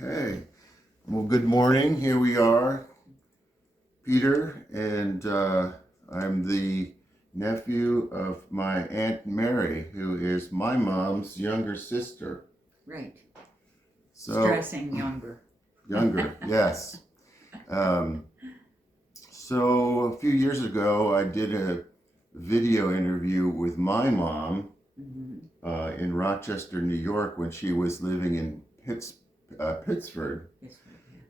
Okay. Well, good morning. Here we are, Peter, and I'm the nephew of my Aunt Mary, who is my mom's younger sister. Right. So, Stressing younger. younger, yes. Um, so, a few years ago, I did a video interview with my mom in Rochester, New York, when she was living in Pittsford. Yes,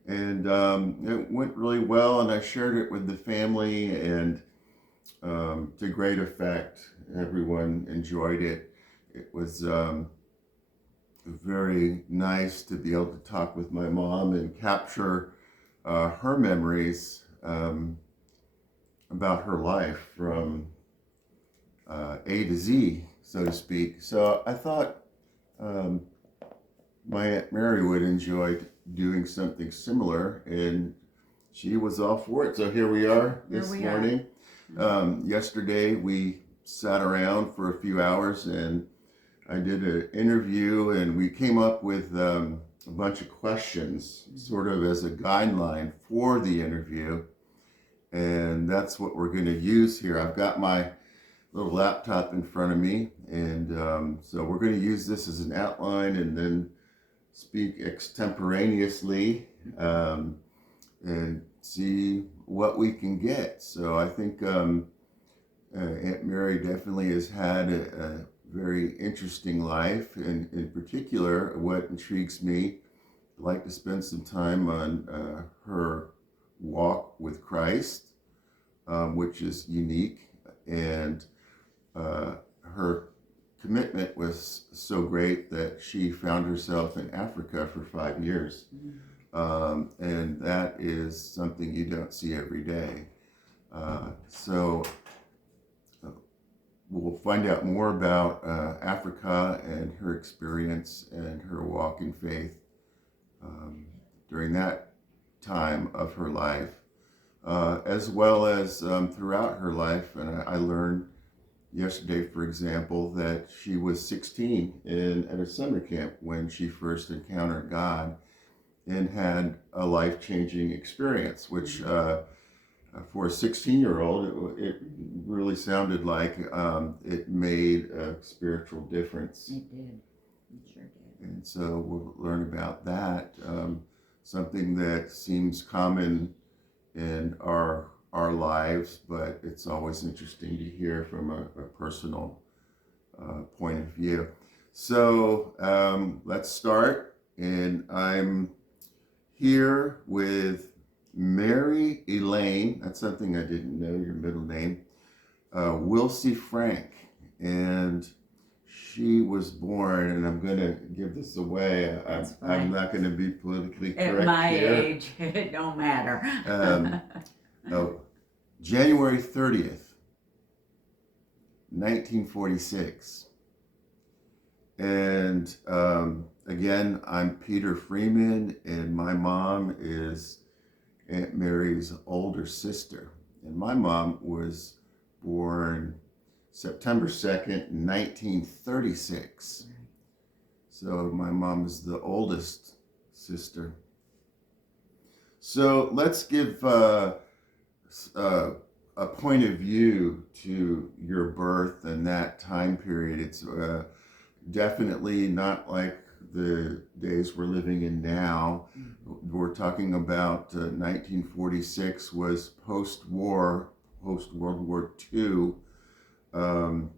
And it went really well, and I shared it with the family, and to great effect. Everyone enjoyed it. It was very nice to be able to talk with my mom and capture her memories about her life from A to Z, so to speak. So I thought um, my Aunt Mary would enjoy doing something similar, and she was all for it. So here we are this morning. Yesterday we sat around for a few hours and I did an interview, and we came up with a bunch of questions sort of as a guideline for the interview. And that's what we're going to use here. I've got my little laptop in front of me, and so we're going to use this as an outline and then speak extemporaneously and see what we can get. So I think Aunt Mary definitely has had a very interesting life, and in particular, what intrigues me, I'd like to spend some time on her walk with Christ, which is unique, and her commitment was so great that she found herself in Africa for 5 years. And that is something you don't see every day. So we'll find out more about Africa and her experience and her walk in faith during that time of her life, as well as throughout her life. And I learned yesterday, for example, that she was 16 at a summer camp when she first encountered God and had a life-changing experience, which for a 16-year-old, it really sounded like it made a spiritual difference. It did. It sure did. And so we'll learn about that. Something that seems common in our lives, but it's always interesting to hear from a personal point of view. So let's start. And I'm here with Mary Elaine. That's something I didn't know, your middle name. Wilsie Frank. And she was born, and I'm going to give this away. I'm not going to be politically correct At my here. age, it don't matter. January 30th, 1946. And again, I'm Peter Freeman, and my mom is Aunt Mary's older sister. And my mom was born September 2nd, 1936. So my mom is the oldest sister. So let's give a point of view to your birth and that time period. It's definitely not like the days we're living in now. We're talking about 1946 was post-war, post-World War II. And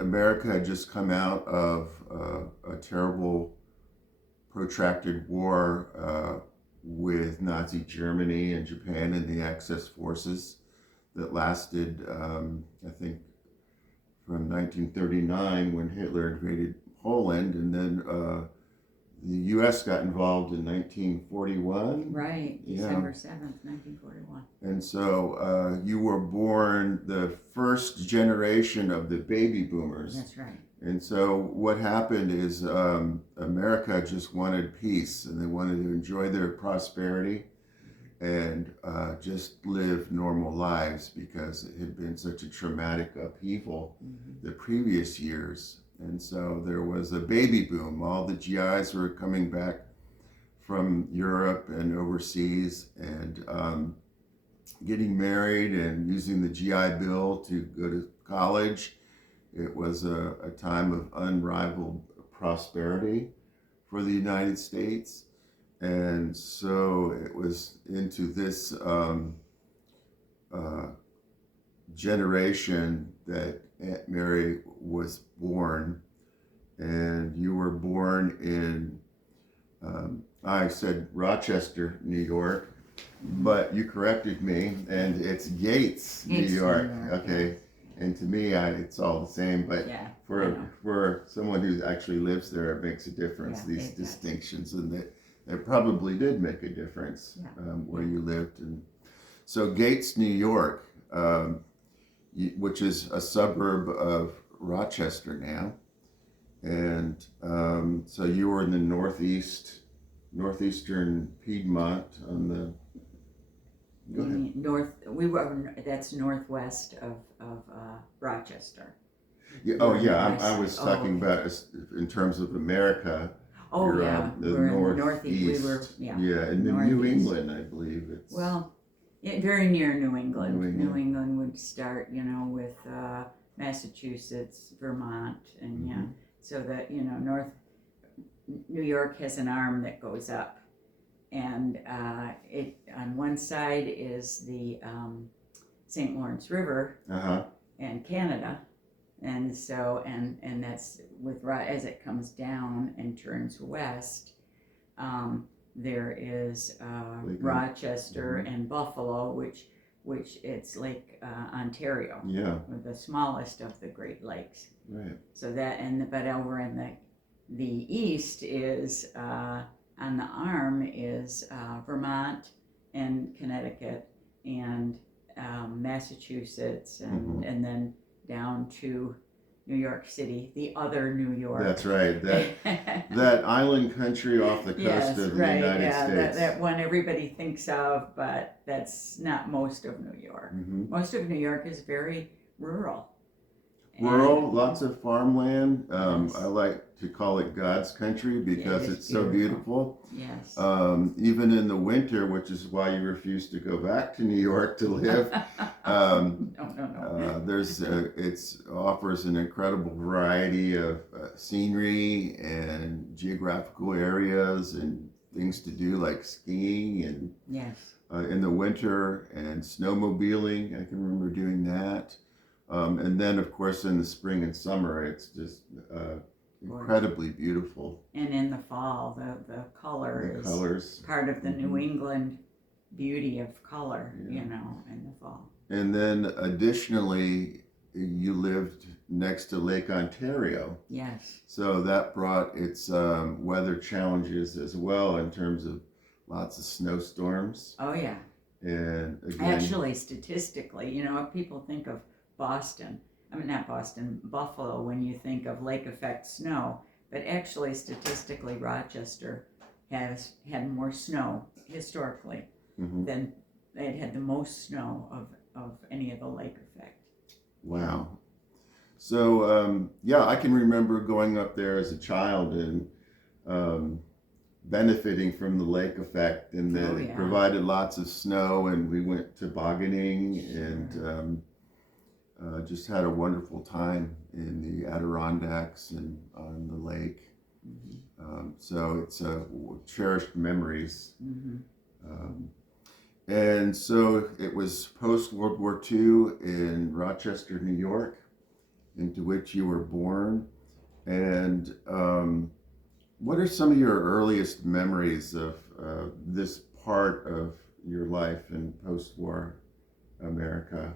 America had just come out of a terrible, protracted war with Nazi Germany and Japan and the Axis forces that lasted, I think, from 1939 when Hitler invaded Poland, and then the U.S. got involved in 1941. Right, December 7th, 1941. And so you were born the first generation of the baby boomers. That's right. And so what happened is America just wanted peace, and they wanted to enjoy their prosperity and just live normal lives because it had been such a traumatic upheaval the previous years. And so there was a baby boom. All the GIs were coming back from Europe and overseas, and getting married and using the GI Bill to go to college. It was a time of unrivaled prosperity for the United States. And so it was into this generation that Aunt Mary was born. And you were born in, I said Rochester, New York, but you corrected me, and it's Gates, New Gates, New York. York, Okay. And to me, it's all the same, but Yeah. I know. for someone who actually lives there, it makes a difference, Yeah, these it does. distinctions, and that probably did make a difference Yeah. where you lived. And so Gates, New York, which is a suburb of Rochester now, and so you were in the northeastern Piedmont on the. Go ahead. That's northwest of Rochester. Yeah, We're on the I west was side. talking about in terms of America. Oh, You're yeah, on the we're in the northeast. We were, yeah. In the New northeast. England, I believe it's. Well, very near New England. New England. New England would start, with Massachusetts, Vermont, and yeah. Mhm. So that, New York has an arm that goes up. And it on one side is the St. Lawrence River Uh-huh. and Canada. And so, and that's as it comes down and turns west, there is Lake Rochester and Buffalo, which it's Lake Ontario, Yeah, the smallest of the Great Lakes. right. So that, but over in the east is on the arm is Vermont and Connecticut and Massachusetts and then down to New York City, the other New York. That's right. That island country off the coast Yes, of the right, United yeah, States. that one everybody thinks of, but that's not most of New York. Mhm. Most of New York is very rural. Rural, And- lots of farmland. Yes. I like to call it God's country because It is it's so beautiful. Yes. Even in the winter, which is why you refuse to go back to New York to live. No. It offers an incredible variety of scenery and geographical areas and things to do like skiing and Yes. in the winter and snowmobiling. I can remember doing that. And then, of course, in the spring and summer, it's just incredibly beautiful. And in the fall, the color The is colors. part of the New Mhm. England beauty of color, Yeah. in the fall. And then, additionally, you lived next to Lake Ontario. Yes. So that brought its weather challenges as well in terms of lots of snowstorms. Oh, yeah. And again, Actually, statistically, if people think of not Boston, Buffalo, when you think of lake effect snow, but actually, statistically, Rochester has had more snow historically mhm. than it had the most snow of any of the lake effect. Wow. So, I can remember going up there as a child and benefiting from the lake effect, and that Oh, it yeah. provided lots of snow, and we went tobogganing and just had a wonderful time in the Adirondacks and on the lake. So it's cherished memories. Mm-hmm. And so it was post World War II in Rochester, New York, into which you were born. And what are some of your earliest memories of this part of your life in post-war America?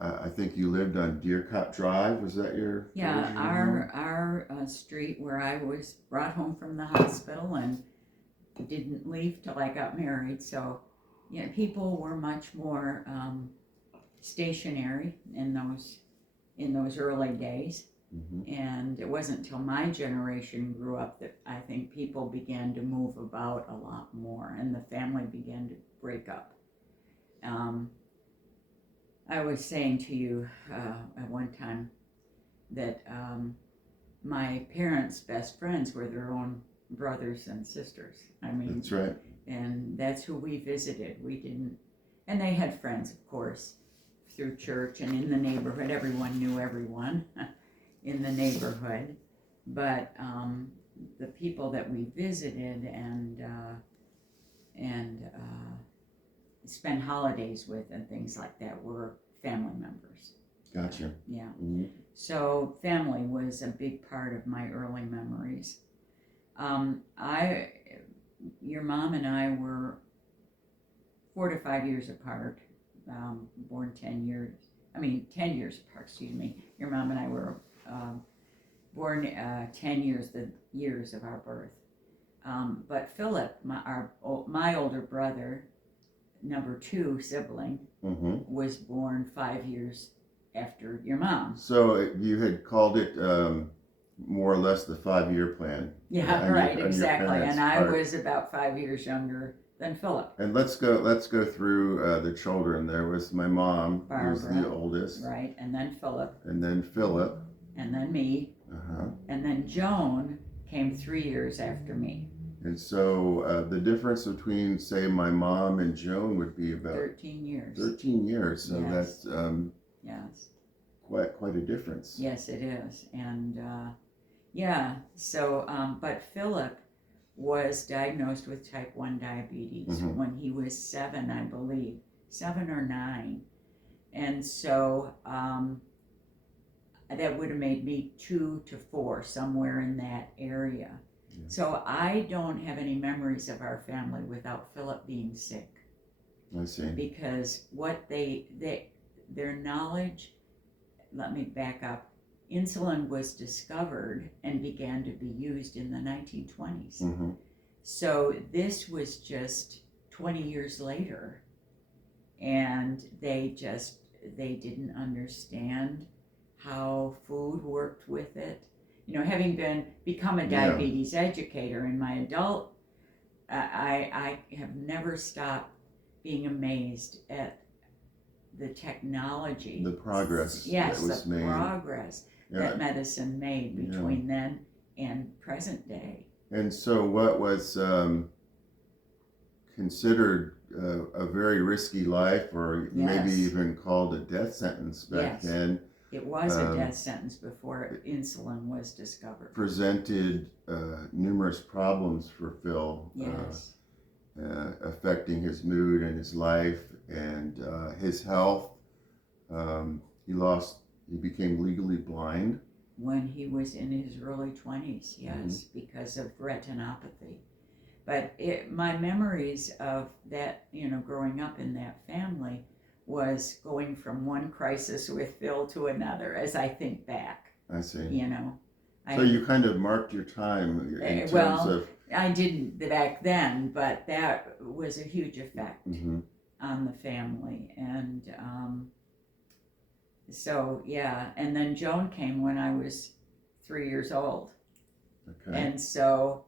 I think you lived on Deercott Drive. Was that your Yeah, original home? our street where I was brought home from the hospital and didn't leave till I got married. So, people were much more stationary in those early days. Mhm. And it wasn't until my generation grew up that I think people began to move about a lot more, and the family began to break up. I was saying to you at one time that my parents' best friends were their own brothers and sisters. I mean, That's right. and that's who we visited. We didn't, and they had friends, of course, through church and in the neighborhood. Everyone knew everyone in the neighborhood, but the people that we visited and spend holidays with and things like that were family members. Gotcha. Yeah. Mhm. So family was a big part of my early memories. Your mom and I were 4 to 5 years apart, born 10 years apart, excuse me. Your mom and I were born 10 years, the years of our birth. But Philip, my older brother, number 2 sibling, Mhm. was born 5 years after your mom. So you had called it more or less the 5-year plan. Yeah, on your- right, on your exactly. parents' And I part. was about 5 years younger than Philip. And let's go through the children. There was my mom, who's the Barbara. oldest, Right, and then Philip, and then Philip. and then me, Uh-huh. and then Joan came 3 years after me. And so the difference between, say, my mom and Joan would be about 13 years. 13 years. So Yes. that's Yes. quite a difference. Yes, it is. And but Philip was diagnosed with type 1 diabetes Mhm. when he was 7, I believe, 7 or 9. And so that would have made me 2 to 4, somewhere in that area. Yeah. So I don't have any memories of our family without Philip being sick, I see. because what their knowledge, let me back up, insulin was discovered and began to be used in the 1920s. Mm-hmm. So this was just 20 years later, and they didn't understand how food worked with it. You know, having become a Yeah. diabetes educator in my adult, I have never stopped being amazed at the technology, The progress yes, that was the made. progress Yeah. that medicine made Yeah. between then and present day. And so what was considered a very risky life, or maybe Yes. even called a death sentence back Yes. then, It was a death sentence before insulin was discovered. presented numerous problems for Phil, Yes. affecting his mood and his life and his health. He became legally blind. When he was in his early 20s, yes, because of retinopathy. But my memories of that, growing up in that family, was going from one crisis with Phil to another as I think back, I see. I, So you kind of marked your time in terms of. I didn't back then, but that was a huge effect Mhm. on the family. And and then Joan came when I was 3 years old. Okay. And so,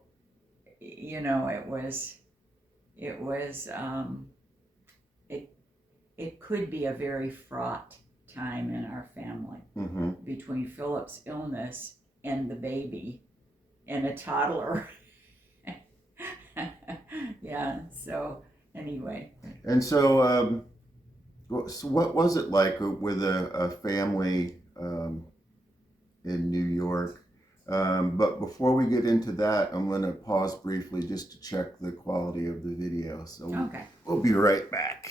it could be a very fraught time in our family, Mm-hmm. between Philip's illness and the baby and a toddler. Yeah, so anyway. And so, what was it like with a family in New York? But before we get into that, I'm going to pause briefly just to check the quality of the video. So Okay. we'll be right back.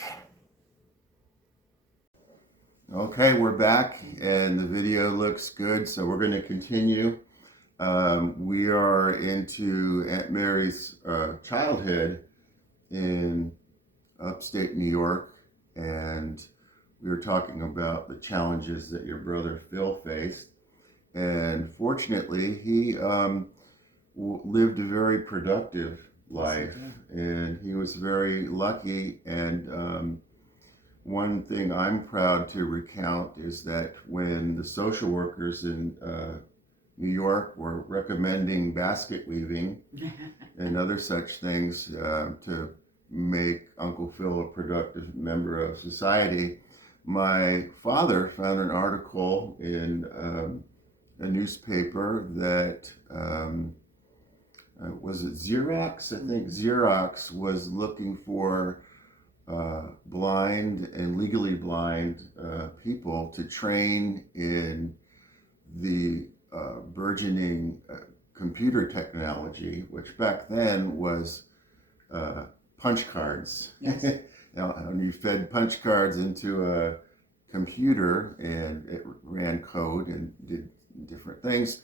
Okay, we're back and the video looks good. So we're going to continue. We are into Aunt Mary's childhood in upstate New York, and we were talking about the challenges that your brother Phil faced. And fortunately, he lived a very productive life, and he was very lucky. And one thing I'm proud to recount is that when the social workers in New York were recommending basket weaving and other such things to make Uncle Phil a productive member of society, my father found an article in a newspaper that was it Xerox? I think Xerox was looking for blind and legally blind people to train in the burgeoning computer technology, which back then was punch cards. Yes. And you fed punch cards into a computer and it ran code and did different things.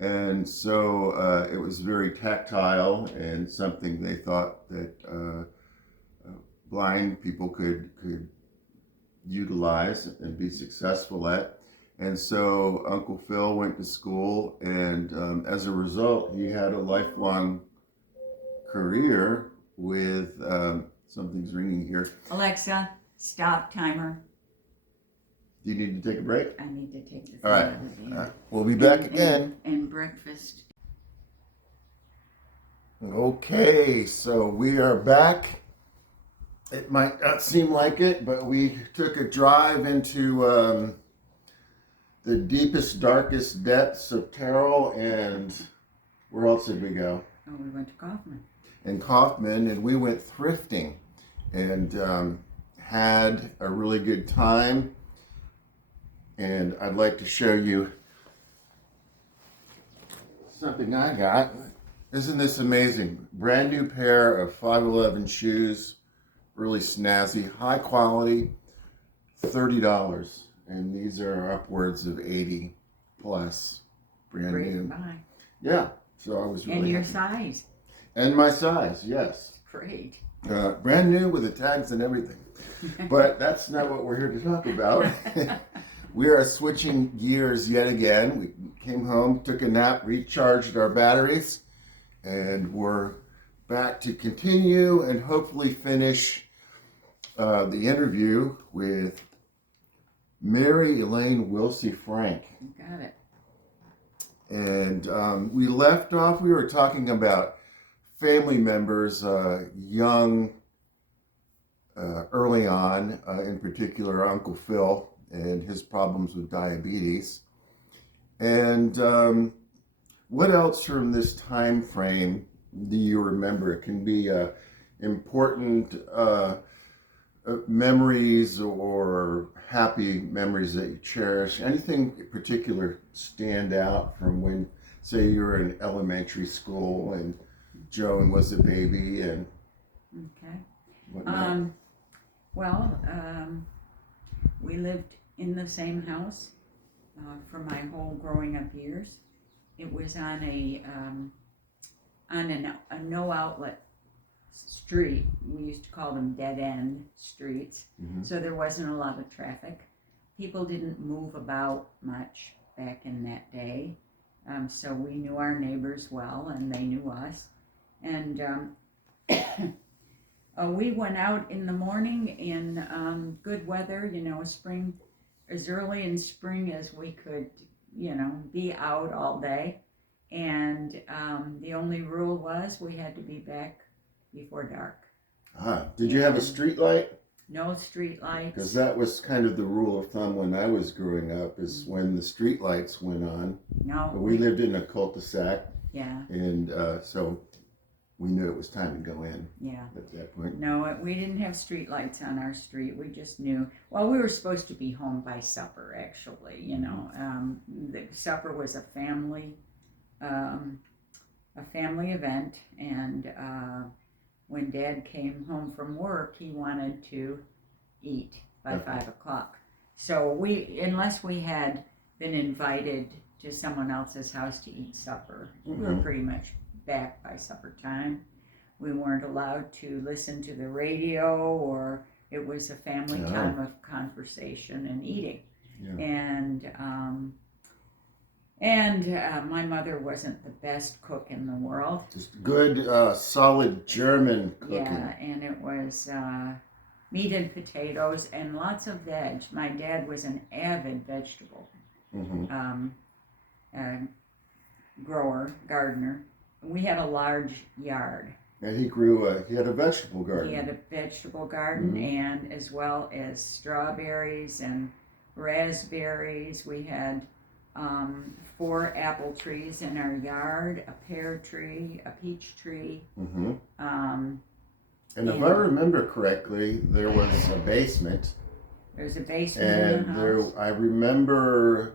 And so it was very tactile and something they thought that blind people could utilize and be successful at. And so Uncle Phil went to school, and as a result, he had a lifelong career with something's ringing here. Alexa, stop timer. Do you need to take a break? I need to take the thing All right. out of there. We'll be back again. And breakfast. Okay, so we are back. It might not seem like it, but we took a drive into the deepest, darkest depths of Terrell, and where else did we go? Oh, we went to Kaufman. In Kaufman, and we went thrifting and had a really good time. And I'd like to show you something I got. Isn't this amazing? Brand new pair of 511 shoes, really snazzy, high quality, $30. And these are upwards of 80 plus, brand Great new. buy. Yeah, so I was really And your happy. size. And my size, yes. Great. Brand new with the tags and everything. But that's not what we're here to talk about. We are switching gears yet again. We came home, took a nap, recharged our batteries, and we're back to continue and hopefully finish the interview with Mary Elaine Wilsey Frank. You got it. And we left off, we were talking about family members, young, early on, in particular Uncle Phil and his problems with diabetes. And what else from this time frame do you remember? It can be important memories or happy memories that you cherish. Anything in particular stand out from when, say, you were in elementary school and Joan was a baby and Okay. whatnot? We lived in the same house for my whole growing up years. It was on a no outlet street. We used to call them dead end streets. Mhm. So there wasn't a lot of traffic. People didn't move about much back in that day. So we knew our neighbors well and they knew us. And we went out in the morning in good weather, spring, as early in spring as we could, be out all day. And the only rule was we had to be back before dark. Did you have a street light? No street lights. Because that was kind of the rule of thumb when I was growing up, is when the street lights went on. No. We lived in a cul-de-sac, Yeah, and so we knew it was time to go in yeah. at that point. No, we didn't have street lights on our street. We just knew. Well, we were supposed to be home by supper, actually. The supper was a family event, and when Dad came home from work, he wanted to eat by Okay. 5 o'clock. So unless we had been invited to someone else's house to eat supper, we were Mhm. pretty much back by supper time. We weren't allowed to listen to the radio, or it was a family Oh. time of conversation and eating. Yeah. And my mother wasn't the best cook in the world. Just good, solid German cooking. Yeah, and it was meat and potatoes and lots of veg. My dad was an avid vegetable Mhm. gardener. We had a large yard. And he had a vegetable garden. He had a vegetable garden, Mhm. and as well as strawberries and raspberries. We had 4 apple trees in our yard, a pear tree, a peach tree. Mm-hmm. Um, And if And- I remember correctly, there was a basement, there's a basement in and the there house. I remember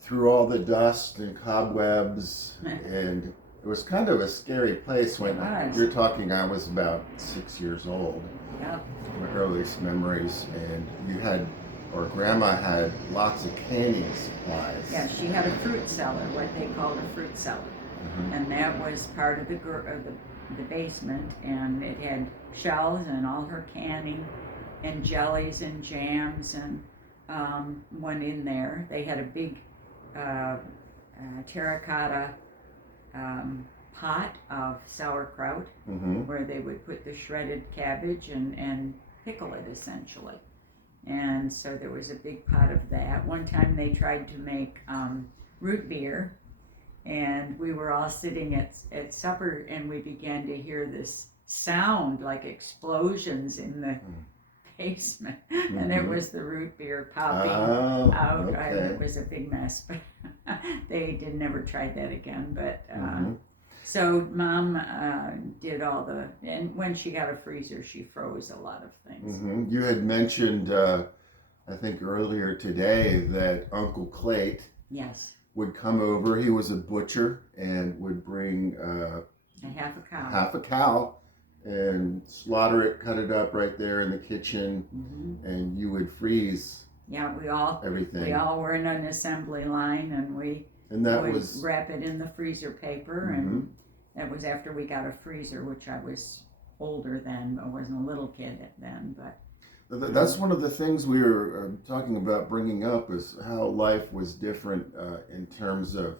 through all the dust and cobwebs, and it was kind of a scary place when It was. you're talking. I was about 6 years old. Yep. My earliest memories, and you had, or Grandma had, lots of candy supplies. Yeah, she had a fruit cellar, what they called a fruit cellar. Mhm. And that was part of the basement, and it had shelves and all her canning and jellies and jams and went in there. They had a big terracotta pot of sauerkraut Mhm. where they would put the shredded cabbage and pickle it essentially. And so there was a big pot of that. One time they tried to make root beer, and we were all sitting at supper, and we began to hear this sound like explosions in the basement, and it Mhm. was the root beer popping Oh, out. okay. It was a big mess, but they never tried that again. But Mhm. so Mom did all and when she got a freezer, she froze a lot of things. Mhm. You had mentioned, I think earlier today, that Uncle Clayt Yes, would come over. He was a butcher and would bring a half a cow. half a cow and slaughter it, cut it up right there in the kitchen, Hmm. and you would freeze Yeah, we all everything. were in an assembly line, and we And that would was, wrap it in the freezer paper, and that was after we got a freezer, which I was older then. I wasn't a little kid then, but that's one of the things we were talking about bringing up, is how life was different in terms of,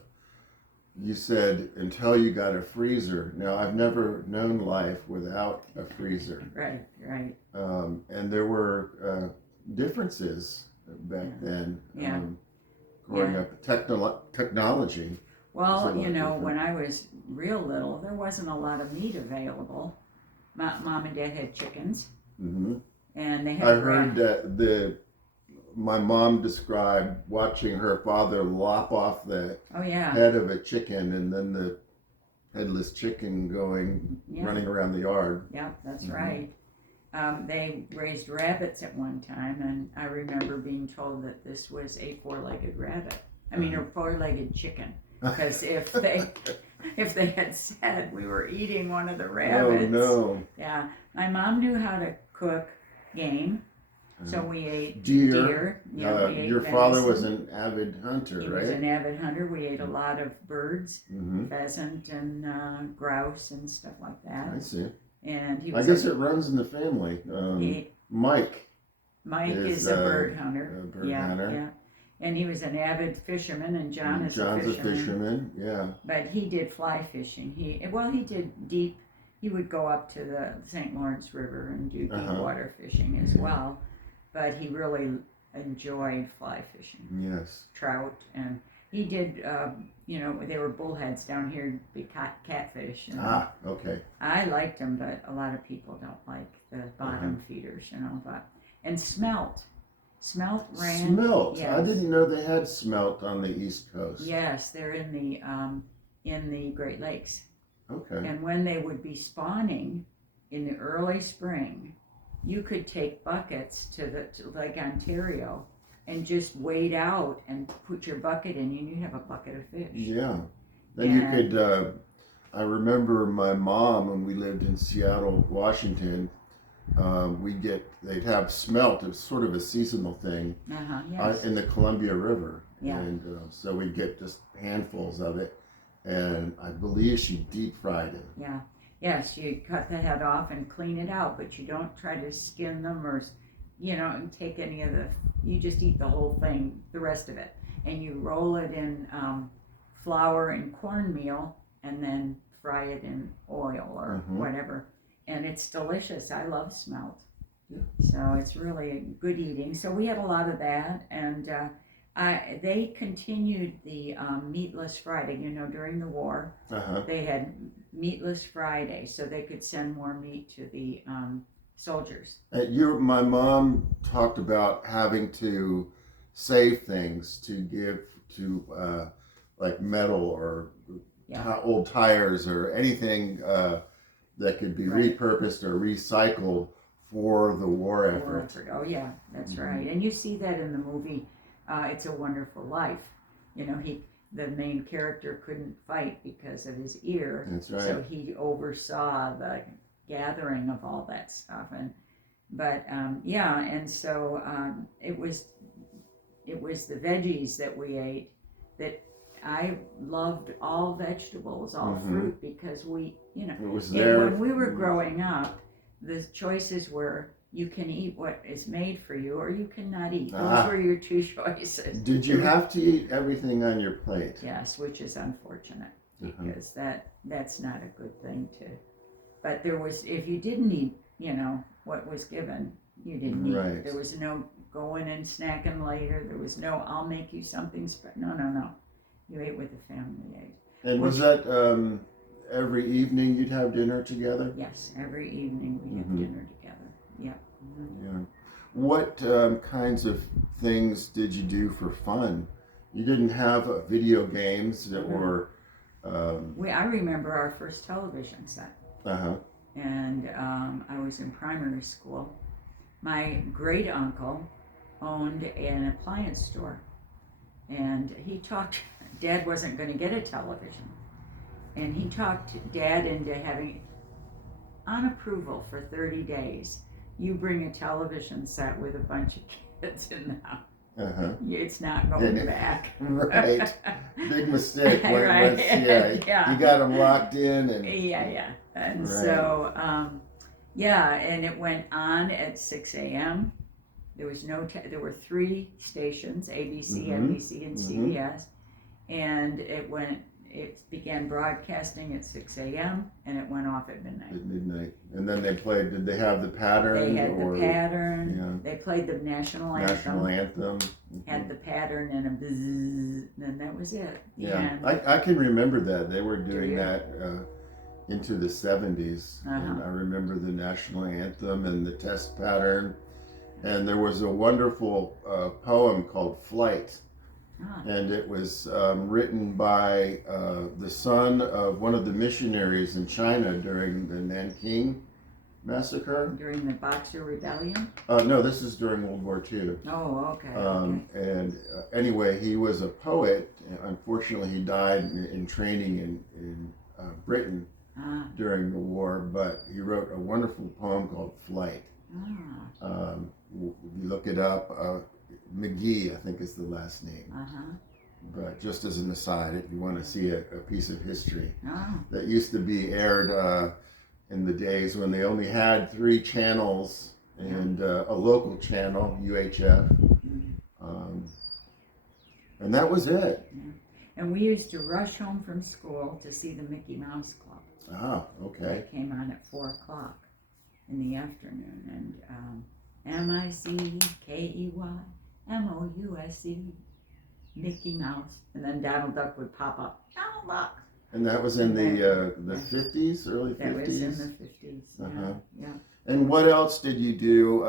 you said, until you got a freezer. Now, I've never known life without a freezer. right. And there were differences back then. Yeah. Growing up, technology. Well, Is it you know, different? when I was real little, there wasn't a lot of meat available. Mom and Dad had chickens, Hmm. and they had I heard that my mom described watching her father lop off the Oh yeah, head of a chicken, and then the headless chicken yeah, running around the yard. yeah, that's Mhm. right. They raised rabbits at one time, and I remember being told that this was a 4-legged rabbit. I mean, a 4-legged chicken. Because if they had said we were eating one of the Oh rabbits, no! yeah. My mom knew how to cook game, so we ate Deer. Yeah, we ate Your father was venison. an avid hunter, He right? was an avid hunter. We ate a lot of birds, Hmm. pheasant and grouse and stuff like I that. see. And he I was guess it runs in the family. Mike. Mike is, is a bird hunter. a bird yeah, hunter. yeah. And he was an avid fisherman, and John's John's a fisherman. yeah. But he did fly fishing. He did deep. He would go up to the St. Lawrence River and do deep Uh-huh. water fishing as well. But he really enjoyed fly fishing, Yes. trout, and he did. They were bullheads down here, big catfish. And Okay. I liked them, but a lot of people don't like the bottom feeders, and smelt. Smelt ran. Smelt. Yes. I didn't know they had smelt on the East Coast. Yes, they're in the Great Lakes. Okay. And when they would be spawning in the early spring, you could take buckets to Lake Ontario and just wade out and put your bucket in, and you'd have a bucket of fish. Yeah. Then And- you could. I remember my mom, when we lived in Seattle, Washington. They'd have smelt. It was sort of a seasonal thing Yes. in the Columbia River, Yeah. and so we'd get just handfuls of it. And I believe she deep fried it. Yeah. Yes, you cut the head off and clean it out, but you don't try to skin them or, take any of you just eat the whole thing, the rest of it. And you roll it in flour and cornmeal and then fry it in oil or Mhm. whatever. And it's delicious. I love smelt. Yeah. So it's really good eating. So we had a lot of that, and they continued the Meatless Friday. During the war, Uh-huh. they had Meatless Friday, so they could send more meat to the soldiers. My mom talked about having to save things to give to like metal or Yeah. old tires or anything that could be Right. repurposed or recycled for the war effort. Oh yeah, that's Mhm. right. And you see that in the movie It's a Wonderful Life. You know, the main character couldn't fight because of his ear, That's right. so he oversaw the gathering of all that stuff. And so it was the veggies that we ate that I loved all vegetables, all Mhm. fruit, because It was and there. when we were growing up, the choices were you can eat what is made for you or you cannot eat. Those Ah. were your two choices. Did you have to eat everything on your plate? Yes, which is unfortunate Uh-huh. because that's not a good thing to. But there was, if you didn't eat, what was given, you didn't eat. Right. There was no going and snacking later. There was no, I'll make you something special. No. You ate what the family ate. And was that every evening you'd have dinner together? Yes, every evening we have Mhm. dinner together. Yeah. Mhm. Yeah. What kinds of things did you do for fun? You didn't have video games that Mhm. were. I remember our first television set, Uh-huh. and I was in primary school. My great uncle owned an appliance store, and he talked. Dad wasn't going to get a television, and he talked Dad into having, on approval for 30 days, you bring a television set with a bunch of kids in the house. Uh-huh. It's not going back. Right. Big mistake. Right. Yeah. You got them locked in and. Yeah. And Right. so, and it went on at 6 a.m. There was there were 3 stations, ABC, Mhm. NBC, and CBS, and it began broadcasting at 6 a.m. and it went off at midnight. At midnight. And then they played, did they have the pattern? They had or, the pattern, yeah. they played the national anthem, National anthem. Mhm. had the pattern and a bzzz, and that was it. Yeah, And, I can remember that. They were doing you? that into the 70s. Uh-huh. And I remember the national anthem and the test pattern. And there was a wonderful poem called Flight. And it was written by the son of one of the missionaries in China during the Nanking Massacre. During the Boxer Rebellion? No, this is during World War II. Oh, okay. And anyway, he was a poet. Unfortunately, he died in training in Britain during the war, but he wrote a wonderful poem called Flight. You look it up. McGee, I think, is the last name. But just as an aside, if you want to see a piece of history that used to be aired in the days when they only had 3 channels and a local channel, UHF, and that was it. And we used to rush home from school to see the Mickey Mouse Club. Ah, okay. It came on at 4 o'clock in the afternoon, and MICKEYMOUSE, Mickey Mouse, and then Donald Duck would pop up. Donald Duck. And that was in the 50s, early 50s? That was in the 50s, Uh-huh. yeah. And what else did you do?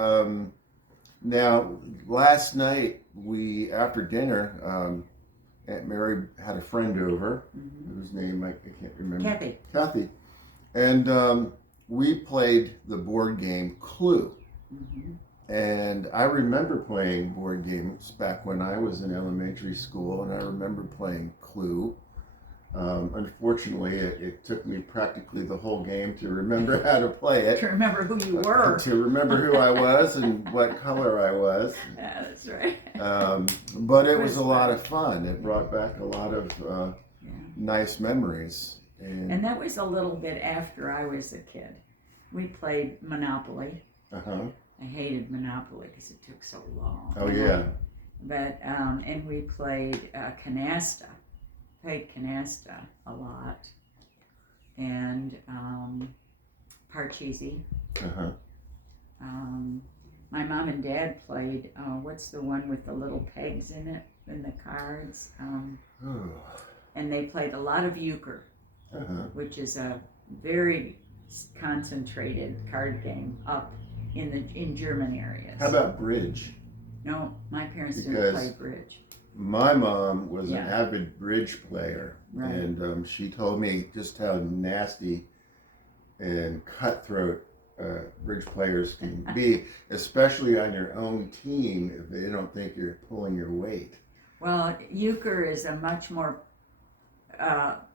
Now, last night, after dinner, Aunt Mary had a friend over, whose name I can't remember. Kathy. And we played the board game Clue. And I remember playing board games back when I was in elementary school, and I remember playing Clue. Unfortunately, it took me practically the whole game to remember how to play it. To remember who you were. To remember who I was and what color I was. Yeah, that's right. But it was a lot of fun. It brought back a lot of nice memories. And that was a little bit after I was a kid. We played Monopoly. I hated Monopoly because it took so long. Oh, yeah. But, and we played Canasta. Played Canasta a lot. And Parcheesi. My mom and dad played, what's the one with the little pegs in it, in the cards? And they played a lot of euchre, which is a very concentrated card game up in German areas. How about bridge? No, my parents didn't play bridge. My mom was an Yeah. avid bridge player, Right. and she told me just how nasty and cutthroat bridge players can be, especially on your own team if they don't think you're pulling your weight. Well, euchre is a much more,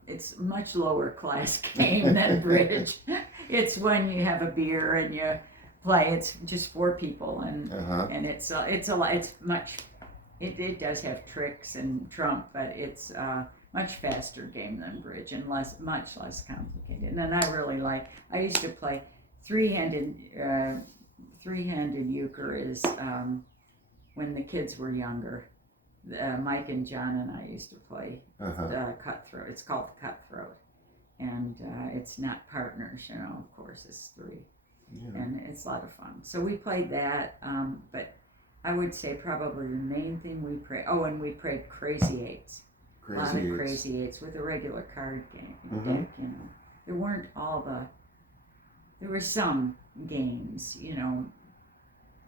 it's much lower class game than bridge. It's when you have a beer and you play. It's just four people, and Uh-huh. it's a lot. It's much. It does have tricks and trump, but it's a much faster game than bridge and much less complicated. And I really like. I used to play three-handed. Three-handed euchre is when the kids were younger. Mike and John and I used to play Uh-huh. cutthroat. It's called cutthroat, and it's not partners. Of course, it's three, Yeah. and it's a lot of fun. So we played that, but I would say probably the main thing we played. Oh, and we played Crazy Eights. A lot Crazy of Eights. Crazy Eights with a regular card game Mhm. deck. There weren't all the. There were some games,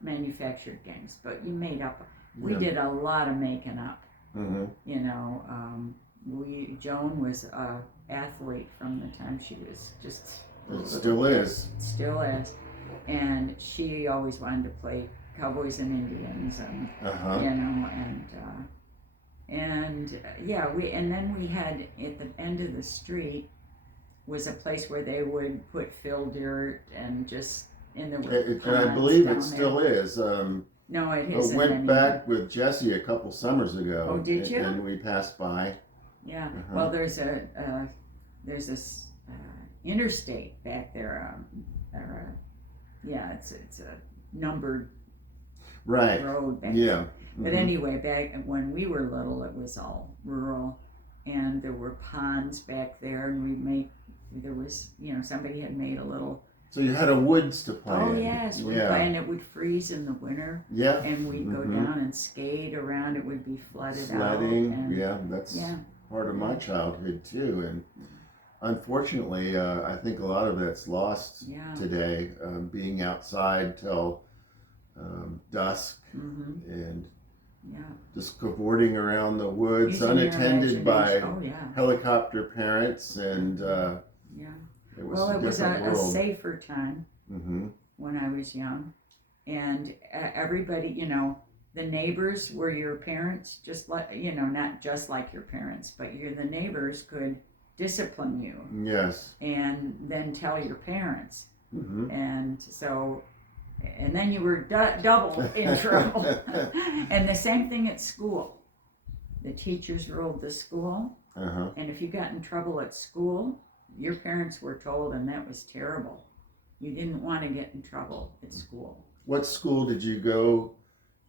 manufactured games, but you made up. We Yeah. did a lot of making up. Mm-hmm. Joan was a athlete from the time she was just a It little still kid. is. Still is, and she always wanted to play Cowboys and Indians, and Uh-huh. and then we had at the end of the street was a place where they would put fill dirt and just in the And I ponds believe down it still is. No, it I isn't went anymore. back with Jesse a couple summers ago. Oh, did you? And we passed by. Yeah. Uh-huh. Well, there's this interstate back there. It's a numbered Right. road back. Yeah. But Mhm. anyway, back when we were little, it was all rural, and there were ponds back there, and there was somebody had made a little. So you had a woods to play Oh in. yes, Yeah. and it would freeze in the winter, Yeah. and we'd go Mhm. down and skate around. It would be flooded Sledding. out. And, Yeah. That's yeah. part of my childhood too. And unfortunately, I think a lot of that's lost Yeah. today. Being outside till dusk Mhm. and Yeah. just cavorting around the woods Using your unattended by imagination. Oh yeah. helicopter parents, and Yeah. it was Well, a it was a different world. safer time Mm-hmm. when I was young, and everybody, the neighbors were your parents, just like not just like your parents, but the neighbors could discipline you Yes. and then tell your parents, Mm-hmm. and then you were double in trouble. And the same thing at school. The teachers ruled the school, Uh-huh. and if you got in trouble at school, your parents were told, and that was terrible. You didn't want to get in trouble at school. What school did you go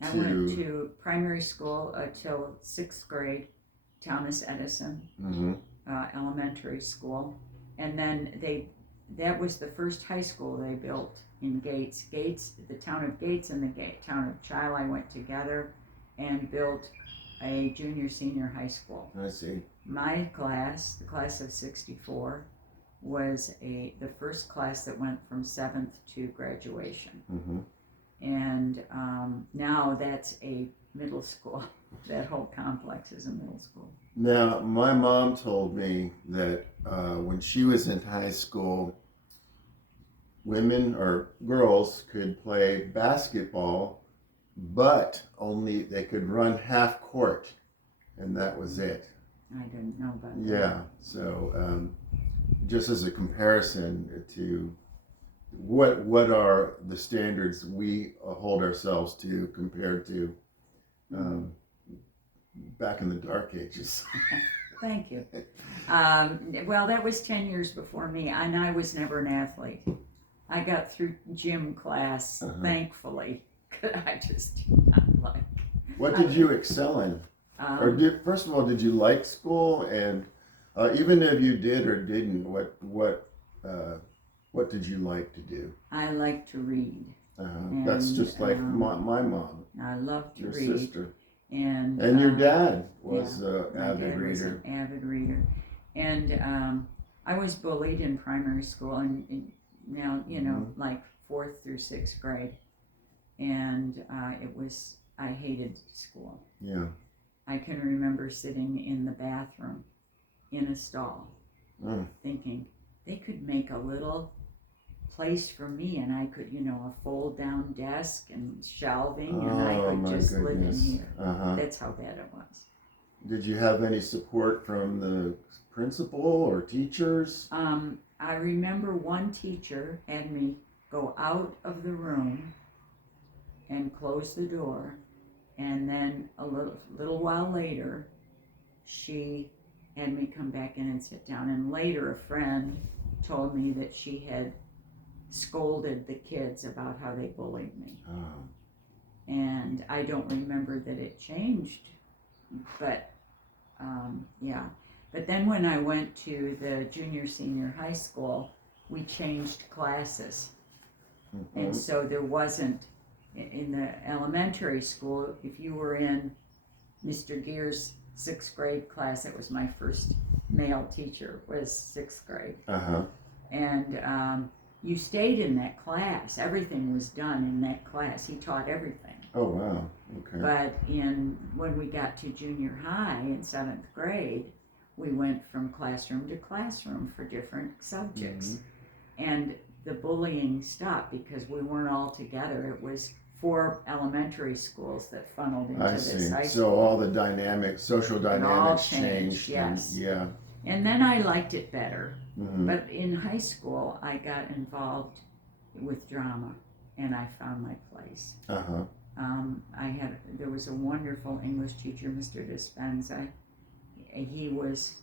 I to? went to primary school till 6th grade, Thomas Edison Mm-hmm. Elementary School, and then that was the first high school they built in Gates. The town of Gates and the town of Chili went together and built a junior-senior high school. I see. My class, the class of 64, was the first class that went from 7th to graduation. Mm-hmm. And now that's a middle school. That whole complex is a middle school. Now, my mom told me that when she was in high school, women or girls could play basketball, but only they could run half court, and that was it. I didn't know about that. Yeah. So, just as a comparison to what are the standards we hold ourselves to compared to back in the dark ages. Thank you. Well, that was 10 years before me, and I was never an athlete. I got through gym class, thankfully. I just did not like. What did you excel in? Or first of all, did you like school? And even if you did or didn't, what did you like to do? I like to read. That's just like my mom, I love to your read. sister. And your dad was an my avid dad was reader. an avid reader. And I was bullied in primary school, and now, like 4th through 6th grade. And I hated school. Yeah. I can remember sitting in the bathroom in a stall thinking they could make a little place for me, and I could, a fold down desk and shelving, and I could just live in here. That's how bad it was. Did you have any support from the principal or teachers? I remember one teacher had me go out of the room and close the door, and then a little while later she had me come back in and sit down, and later a friend told me that she had scolded the kids about how they bullied me. And I don't remember that it changed, but yeah. But then when I went to the junior senior high school, we changed classes. And so there wasn't, in the elementary school, if you were in Mr. Gear's 6th grade class, it was my first male teacher, was 6th grade. And you stayed in that class. Everything was done in that class. He taught everything. Oh, wow. Okay. But when we got to junior high in 7th grade, we went from classroom to classroom for different subjects. And the bullying stopped because we weren't all together. It was 4 elementary schools that funneled into this high school. So all the dynamics, social dynamics changed. Yes. Yeah. And then I liked it better. But in high school, I got involved with drama, and I found my place. There was a wonderful English teacher, Mr. Dispenza. He was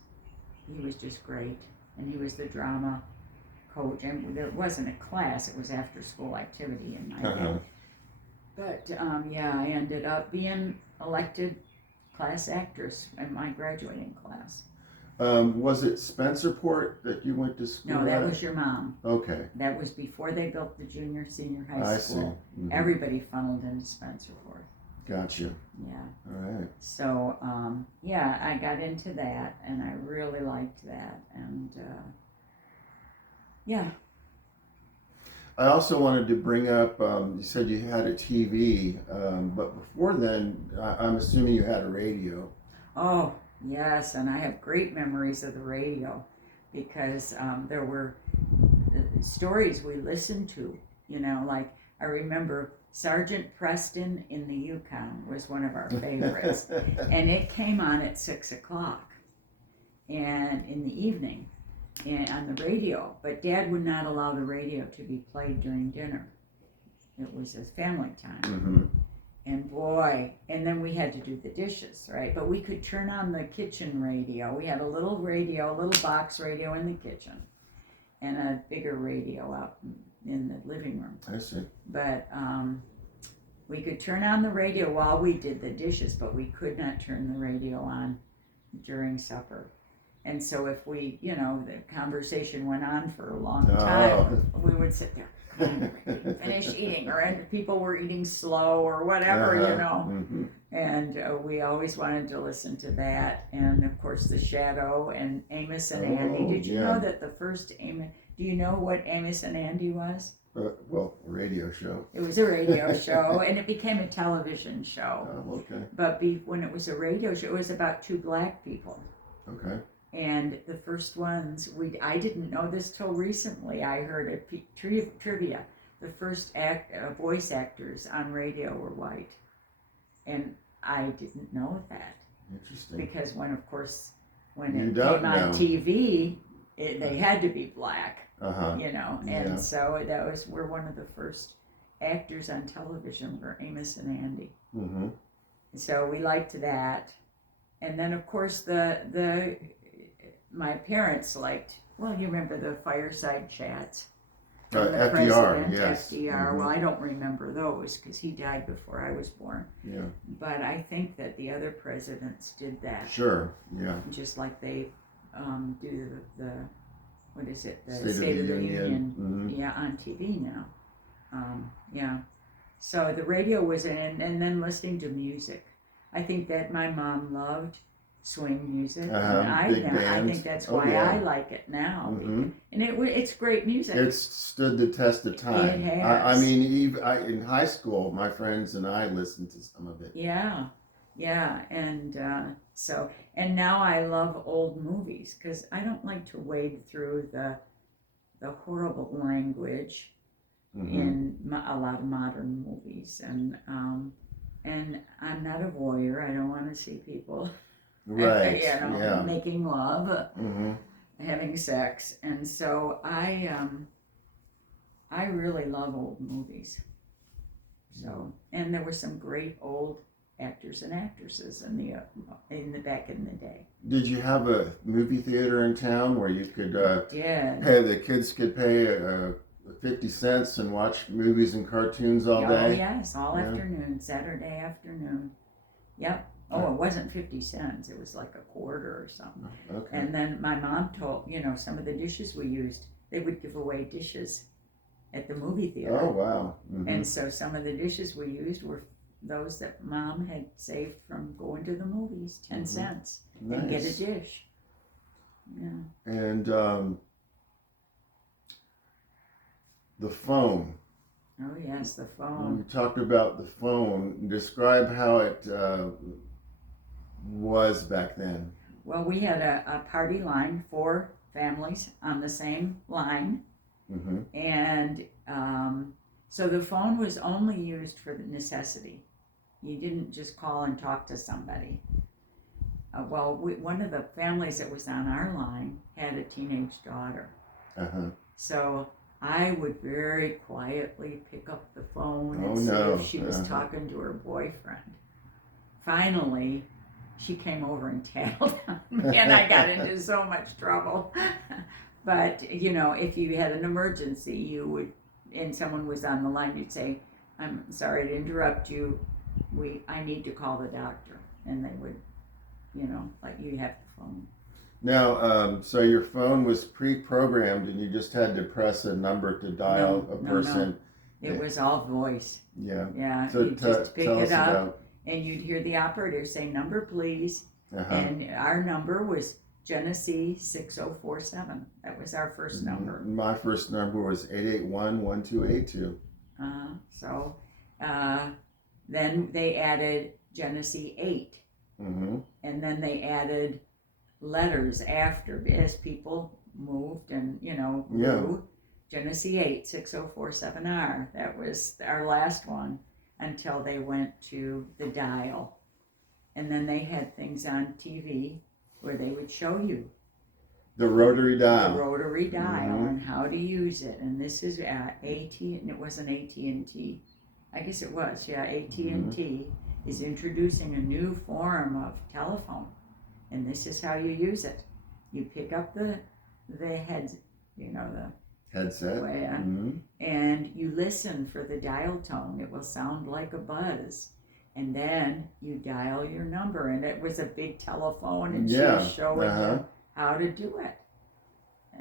just great, and he was the drama coach. And there wasn't a class; it was after-school activity, and I did. But I ended up being elected class actress in my graduating class. Was it Spencerport that you went to school No, that at? was your mom. Okay. That was before they built the junior, senior high I school. see. Everybody funneled into Spencerport. Gotcha. Yeah. All right. So, I got into that, and I really liked that, and I also wanted to bring up, you said you had a TV, but before then, I'm assuming you had a radio. Oh, yes, and I have great memories of the radio because there were stories we listened to, like I remember Sergeant Preston in the Yukon was one of our favorites, and it came on at 6 o'clock and in the evening and on the radio, but Dad would not allow the radio to be played during dinner. It was a family time. And boy, and then we had to do the dishes, right? But we could turn on the kitchen radio. We had a little radio, a little box radio in the kitchen, and a bigger radio out in the living room. I see. But we could turn on the radio while we did the dishes, but we could not turn the radio on during supper. And so if we, the conversation went on for a long time, we would sit there. Finish eating, or people were eating slow or whatever, and we always wanted to listen to that, and of course The Shadow and Amos and Andy. Did you know that the first Amos, do you know what Amos and Andy was? Well, a radio show. It was a radio show, and it became a television show. Okay. But when it was a radio show, it was about 2 black people. Okay. And the first ones, I didn't know this till recently. I heard a trivia. The first voice actors on radio were white. And I didn't know that. Interesting. Because when it You came don't on know. TV, they had to be black, And Yeah. so we're one of the first actors on television were Amos and Andy. So we liked that. And then, of course, my parents liked, you remember the fireside chats from the FDR, president, yes. FDR. Well, I don't remember those because he died before I was born. Yeah. But I think that the other presidents did that. Sure. Yeah. Just like they do the what is it? The State of the Union. Yeah, on TV now. So the radio was in, and then listening to music. I think that my mom loved swing music, and I think that's why I like it now. And it's great music. It's stood the test of time. It has. I mean, in high school, my friends and I listened to some of it. Yeah, Yeah, and and now I love old movies because I don't like to wade through the horrible language Mm-hmm. in a lot of modern movies, and I'm not a voyeur. I don't want to see people, Right. Yeah. making love, Mm-hmm. having sex, and so I really love old movies. So, and there were some great old actors and actresses in the back in the day. Did you have a movie theater in town where you could Did. pay the kids could pay 50 cents and watch movies and cartoons all Oh day? yes, all Yeah. afternoon, Saturday afternoon. Yep. Oh, it wasn't 50 cents. It was like a quarter or something. Okay. And then my mom told, some of the dishes we used, they would give away dishes at the movie theater. Oh wow. Mm-hmm. And so some of the dishes we used were those that mom had saved from going to the movies, 10 cents, Nice. and get a dish. Yeah. And the phone. Oh yes, the You phone. talked about the phone. Describe how it was back then. Well, we had a party line, 4 families on the same line, Mm-hmm. and so the phone was only used for the necessity. You didn't just call and talk to somebody. One of the families that was on our line had a teenage daughter. Uh-huh. So I would very quietly pick up the phone and see if she was talking to her boyfriend. Finally, she came over and tattled on me, and I got into so much trouble. But, if you had an emergency, you would, and someone was on the line, you'd say, "I'm sorry to interrupt you. I need to call the doctor." And they would, let you have the phone. Now, so your phone was pre-programmed, and you just had to press a number to dial a person. No. It was all voice. Yeah. Yeah. So you just pick tell it us up, about. and you'd hear the operator say, "Number, please." Uh-huh. And our number was Genesee 6047. That was our first number. My first number was 881-1282. So then they added Genesee 8. Mm-hmm. And then they added letters after as people moved and, grew. Genesee 8, 6047R. That was our last one until they went to the dial. And then they had things on TV where they would show you the rotary dial. The rotary dial and how to use it. And this is AT, and it wasn't AT&T. I guess it was, yeah. AT&T is introducing a new form of telephone, and this is how you use it. You pick up the head, the headset, and you listen for the dial tone. It will sound like a buzz. And then you dial your number, and it was a big telephone, and she was showing you how to do it.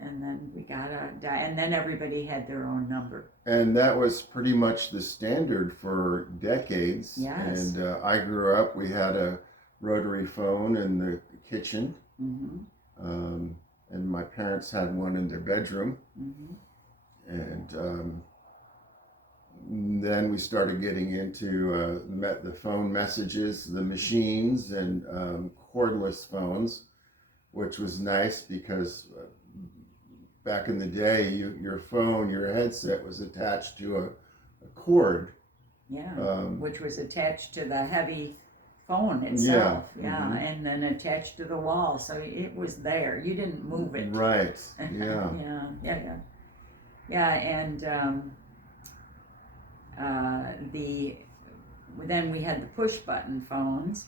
And then we got and then everybody had their own number. And that was pretty much the standard for decades. Yes. And I grew up, we had a rotary phone in the kitchen. Mm-hmm. And my parents had one in their bedroom. Mm-hmm. And then we started getting into the phone messages, the machines, and cordless phones, which was nice because back in the day, your phone, your headset was attached to a cord. Yeah, which was attached to the heavy phone itself. Yeah, and then attached to the wall, so it was there. You didn't move it. Right. Yeah. Yeah, and then we had the push button phones,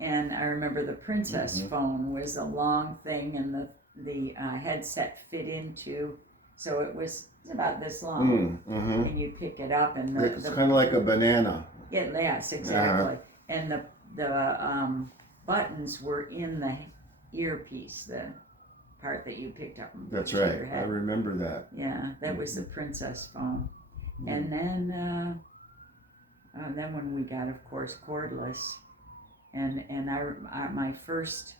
and I remember the Princess phone was a long thing, and the headset fit into, so it was about this long, and you pick it up, and it's kind of like a banana. Yeah, yes, exactly. And the buttons were in the earpiece, the part that you picked up. And That's put to right. your head. I remember that. Yeah, that was the Princess phone. And then when we got, of course, cordless, and my first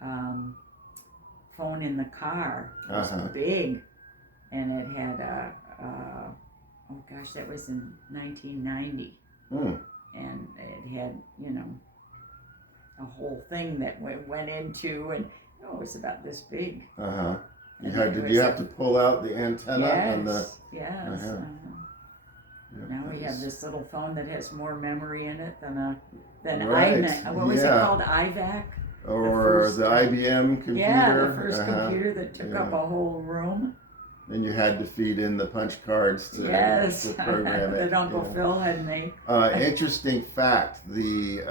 phone in the car was big, and it had that was in 1990, and it had a whole thing that went into, and it was about this big. Uh-huh. And Did it you was have to pull out the antenna on the? Yes. Uh-huh. Yep, Now that we have was- this little phone that has more memory in it than Right, iMac. What was it yeah. called? IVAC? Or first, the IBM computer. Yeah, the first uh-huh. computer that took up a whole room. And you had to feed in the punch cards to program it. that Uncle yeah. Phil had made. Interesting fact: the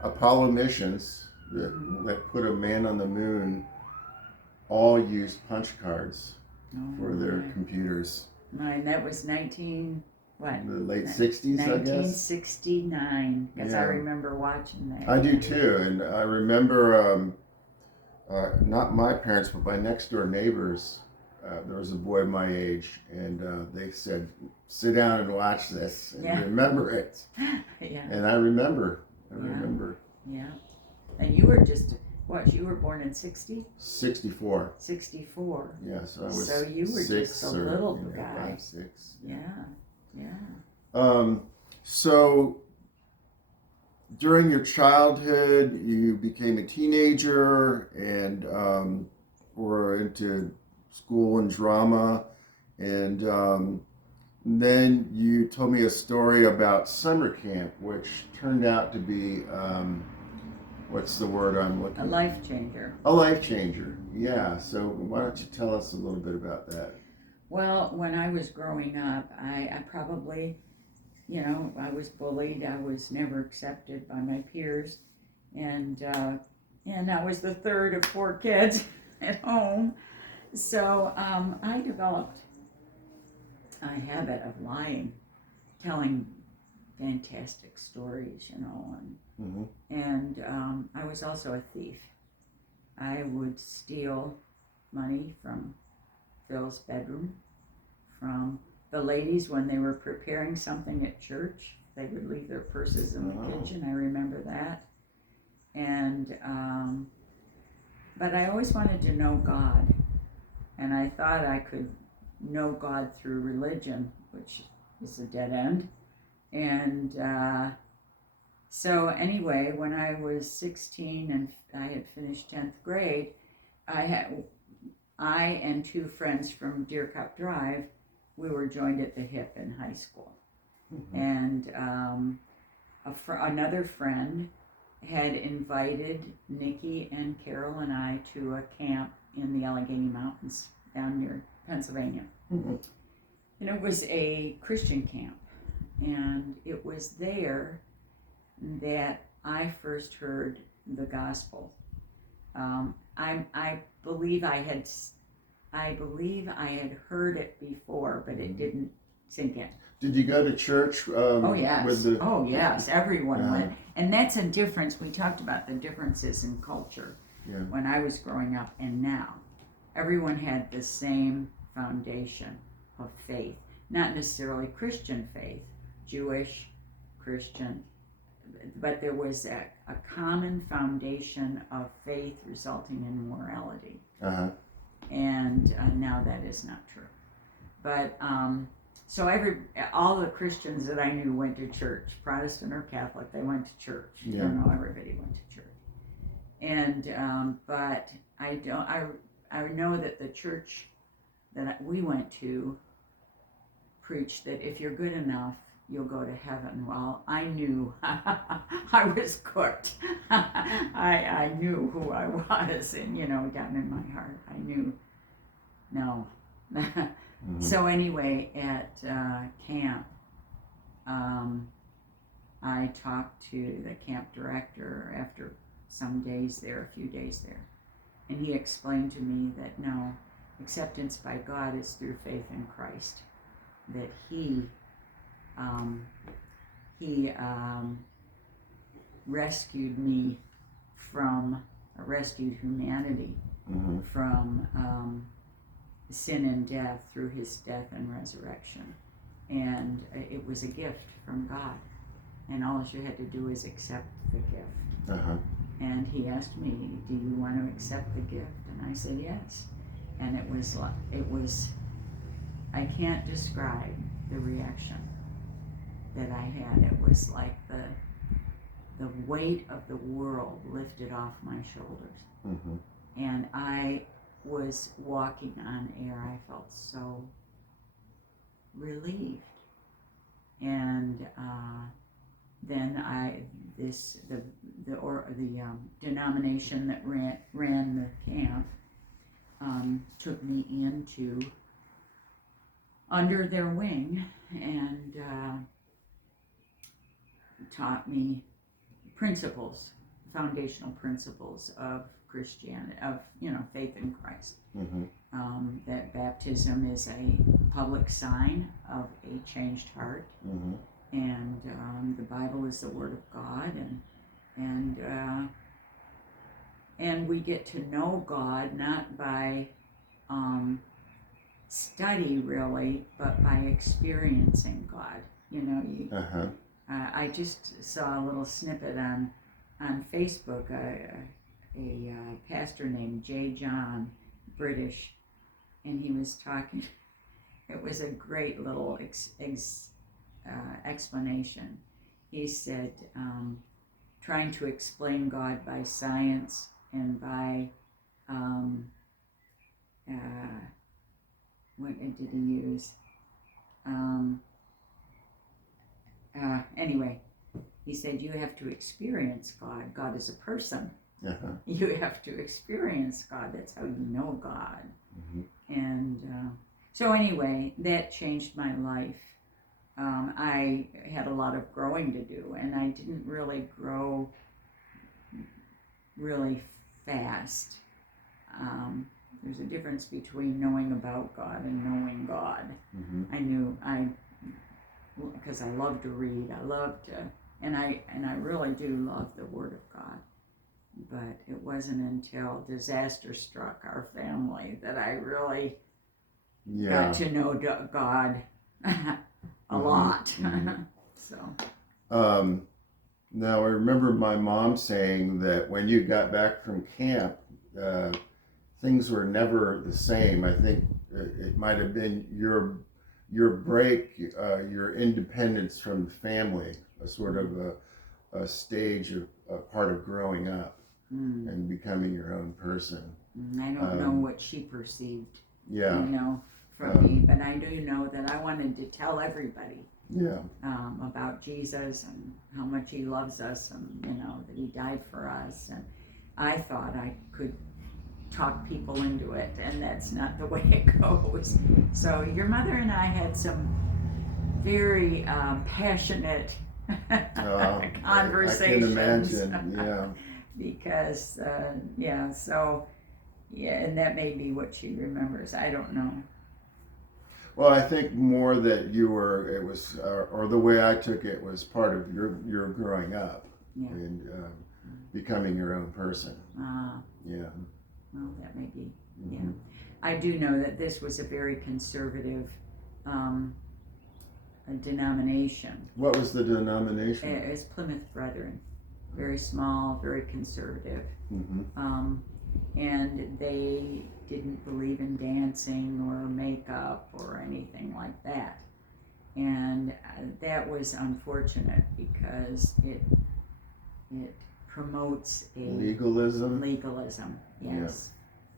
Apollo missions that put a man on the moon all used punch cards for their computers. And that was what? The late 60s, I guess. 1969, because I Yeah. remember watching that. I do too, and I remember not my parents, but my next door neighbors. There was a boy my age, and they said, "Sit down and watch this and remember it." Yeah. And I remember. Yeah. And you were you were born in 60? 64. 64. Yeah, so I was. So you were just a little guy. 5, 6. Yeah. So during your childhood, you became a teenager and were into school and drama, and then you told me a story about summer camp, which turned out to be what's the word I'm looking A life changer. A life changer, yeah. So why don't you tell us a little bit about that? Well, when I was growing up, I probably, I was bullied. I was never accepted by my peers, and I was the third of 4 kids at home. So I developed a habit of lying, telling fantastic stories, and I was also a thief. I would steal money from Phil's bedroom, from the ladies when they were preparing something at church. They would leave their purses in the kitchen. I remember that. And but I always wanted to know God, and I thought I could know God through religion, which is a dead end. And so anyway, when I was 16 and I had finished 10th grade, I and 2 friends from Deer Cup Drive, we were joined at the hip in high school. Mm-hmm. And another friend had invited Nikki and Carol and I to a camp in the Allegheny Mountains down near Pennsylvania. Mm-hmm. And it was a Christian camp. And it was there that I first heard the gospel. I believe I had heard it before, but it didn't sink in. Did you go to church? Oh yes, everyone went, and that's a difference. We talked about the differences in culture when I was growing up and now. Everyone had the same foundation of faith, not necessarily Christian faith, Jewish, Christian, but there was a common foundation of faith resulting in morality. Uh-huh. And now that is not true. But so all the Christians that I knew went to church, Protestant or Catholic, they went to church. Yeah. Everybody went to church. And but I know that the church that we went to preached that if you're good enough, you'll go to heaven. Well, I knew I was cooked. I knew who I was, and down in my heart, I knew no. Mm-hmm. So anyway, at camp, I talked to the camp director after a few days there, and he explained to me that no, acceptance by God is through faith in Christ, that he rescued humanity mm-hmm. from sin and death through his death and resurrection. And it was a gift from God. And all you had to do is accept the gift. Uh-huh. And he asked me, do you want to accept the gift? And I said, yes. And it was, I can't describe the reaction that I had. It was like the weight of the world lifted off my shoulders. Mm-hmm. And I was walking on air. I felt so relieved. And then the denomination that ran the camp took me into under their wing and taught me foundational principles of Christianity, of faith in Christ. Mm-hmm. That baptism is a public sign of a changed heart, Mm-hmm. and the Bible is the Word of God, and we get to know God not by study really, but by experiencing God. Uh-huh. I just saw a little snippet on Facebook. A pastor named J. John, British, and he was talking. It was a great little explanation. He said, trying to explain God by science and by, what did he use? Anyway, he said, you have to experience God. God is a person. Uh-huh. You have to experience God. That's how you know God. Mm-hmm. And so anyway, that changed my life. I had a lot of growing to do, and I didn't really grow really fast. There's a difference between knowing about God and knowing God. Mm-hmm. Because I love to read, and I really do love the Word of God. But it wasn't until disaster struck our family that I really got to know God a lot. Mm-hmm. So. Now I remember my mom saying that when you got back from camp, things were never the same. I think it might have been your break, your independence from the family, a sort of a stage of a part of growing up and becoming your own person. I don't know what she perceived, Yeah. from me, but I do know that I wanted to tell everybody Yeah. about Jesus and how much he loves us, and that he died for us. And I thought I could talk people into it, and that's not the way it goes. So your mother and I had some very passionate conversations. I can imagine. Yeah. Because and that may be what she remembers. I don't know. Well, I think more that it was, or the way I took it was part of your growing up and becoming your own person. Yeah. Well, that may be. Mm-hmm. Yeah. I do know that this was a very conservative denomination. What was the denomination? It was Plymouth Brethren. Very small, very conservative. Mm-hmm. And they didn't believe in dancing or makeup or anything like that. And that was unfortunate because it promotes a legalism, yes.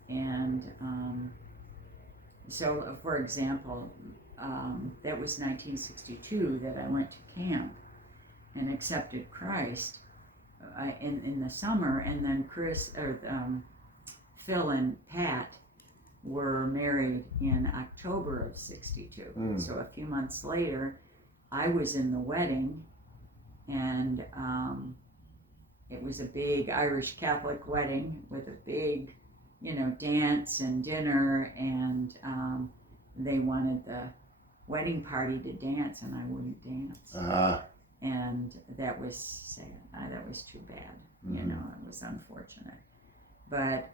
Yeah. And so, for example, that was 1962 that I went to camp and accepted Christ in the summer, and then Phil and Pat were married in October of 62. So a few months later, I was in the wedding, and it was a big Irish Catholic wedding with a big, dance and dinner, and they wanted the wedding party to dance, and I wouldn't dance. And that was sad. That was too bad. Mm-hmm. It was unfortunate. But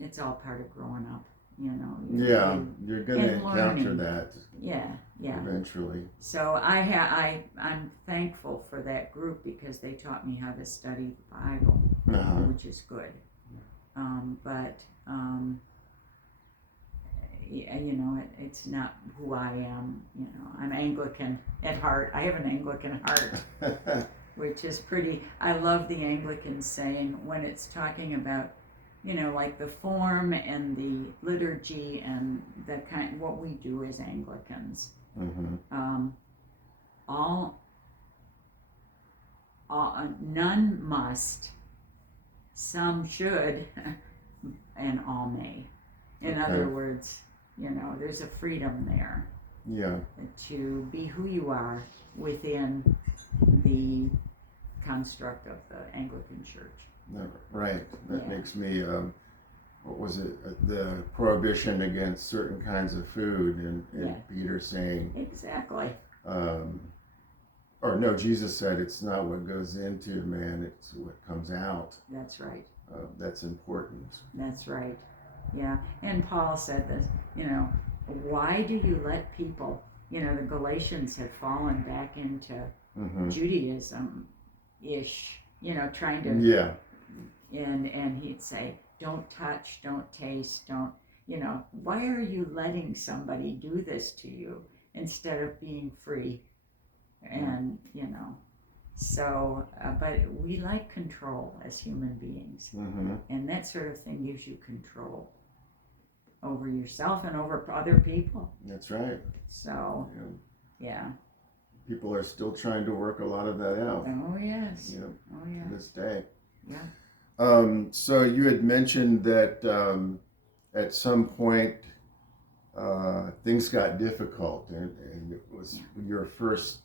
it's all part of growing up, you're going to encounter learning. that. Yeah. Eventually. So I'm thankful for that group because they taught me how to study the Bible, which is good. It's not who I am. I'm Anglican at heart. I have an Anglican heart. which is pretty. I love the Anglican saying when it's talking about, like the form and the liturgy and the kind what we do as Anglicans. Mm-hmm. All none must, some should, and all may. In Okay. other words, there's a freedom there Yeah. to be who you are within the construct of the Anglican Church. No, right. That Yeah. makes me, what was it? The prohibition against certain kinds of food, and Yeah. Peter saying, Exactly. or no, Jesus said, it's not what goes into man, it's what comes out. That's right. That's important. That's right. Yeah. And Paul said this, why do you let people, the Galatians had fallen back into Mm-hmm. Judaism-ish, trying to, Yeah. and he'd say, don't touch, don't taste, don't, why are you letting somebody do this to you instead of being free? And, so, but we like control as human beings, Mm-hmm. and that sort of thing gives you control over yourself and over other people. That's right. So, Yeah. yeah. People are still trying to work a lot of that out. Oh, yes. Yeah. Oh, yeah. To this day. Yeah. So you had mentioned that at some point things got difficult, and it was your first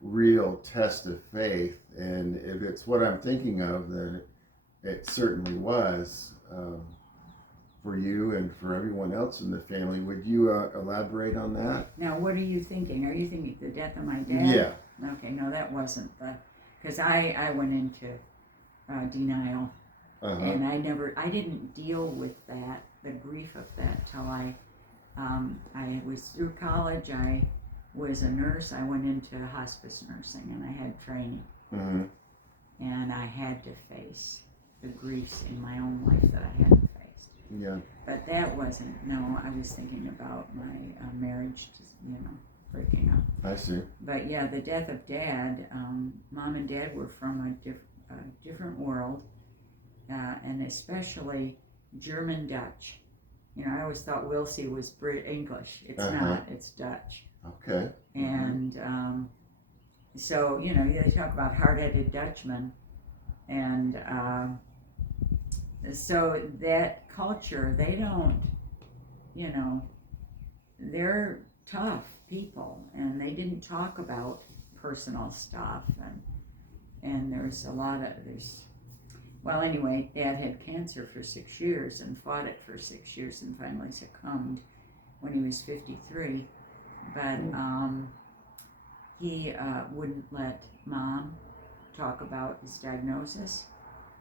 real test of faith. And if it's what I'm thinking of, then it certainly was for you and for everyone else in the family. Would you elaborate on that? Now, what are you thinking? Are you thinking the death of my dad? Yeah. Okay, no, that wasn't because I went into denial, Uh-huh. and I didn't deal with that, the grief of that, till I was through college. I was a nurse. I went into hospice nursing, and I had training, Mm-hmm. and I had to face the griefs in my own life that I hadn't faced. Yeah. But that wasn't. No, I was thinking about my marriage, breaking up. I see. But yeah, the death of Dad. Mom and Dad were from a different world, and especially German Dutch. I always thought Wilsey was English. It's Uh-huh. not. It's Dutch. Okay. And so they talk about hard-headed Dutchmen, and so that culture, they don't, they're tough people, and they didn't talk about personal stuff, and there's well, anyway, Dad had cancer for 6 years and fought it for 6 years and finally succumbed when he was 53. But he wouldn't let Mom talk about his diagnosis.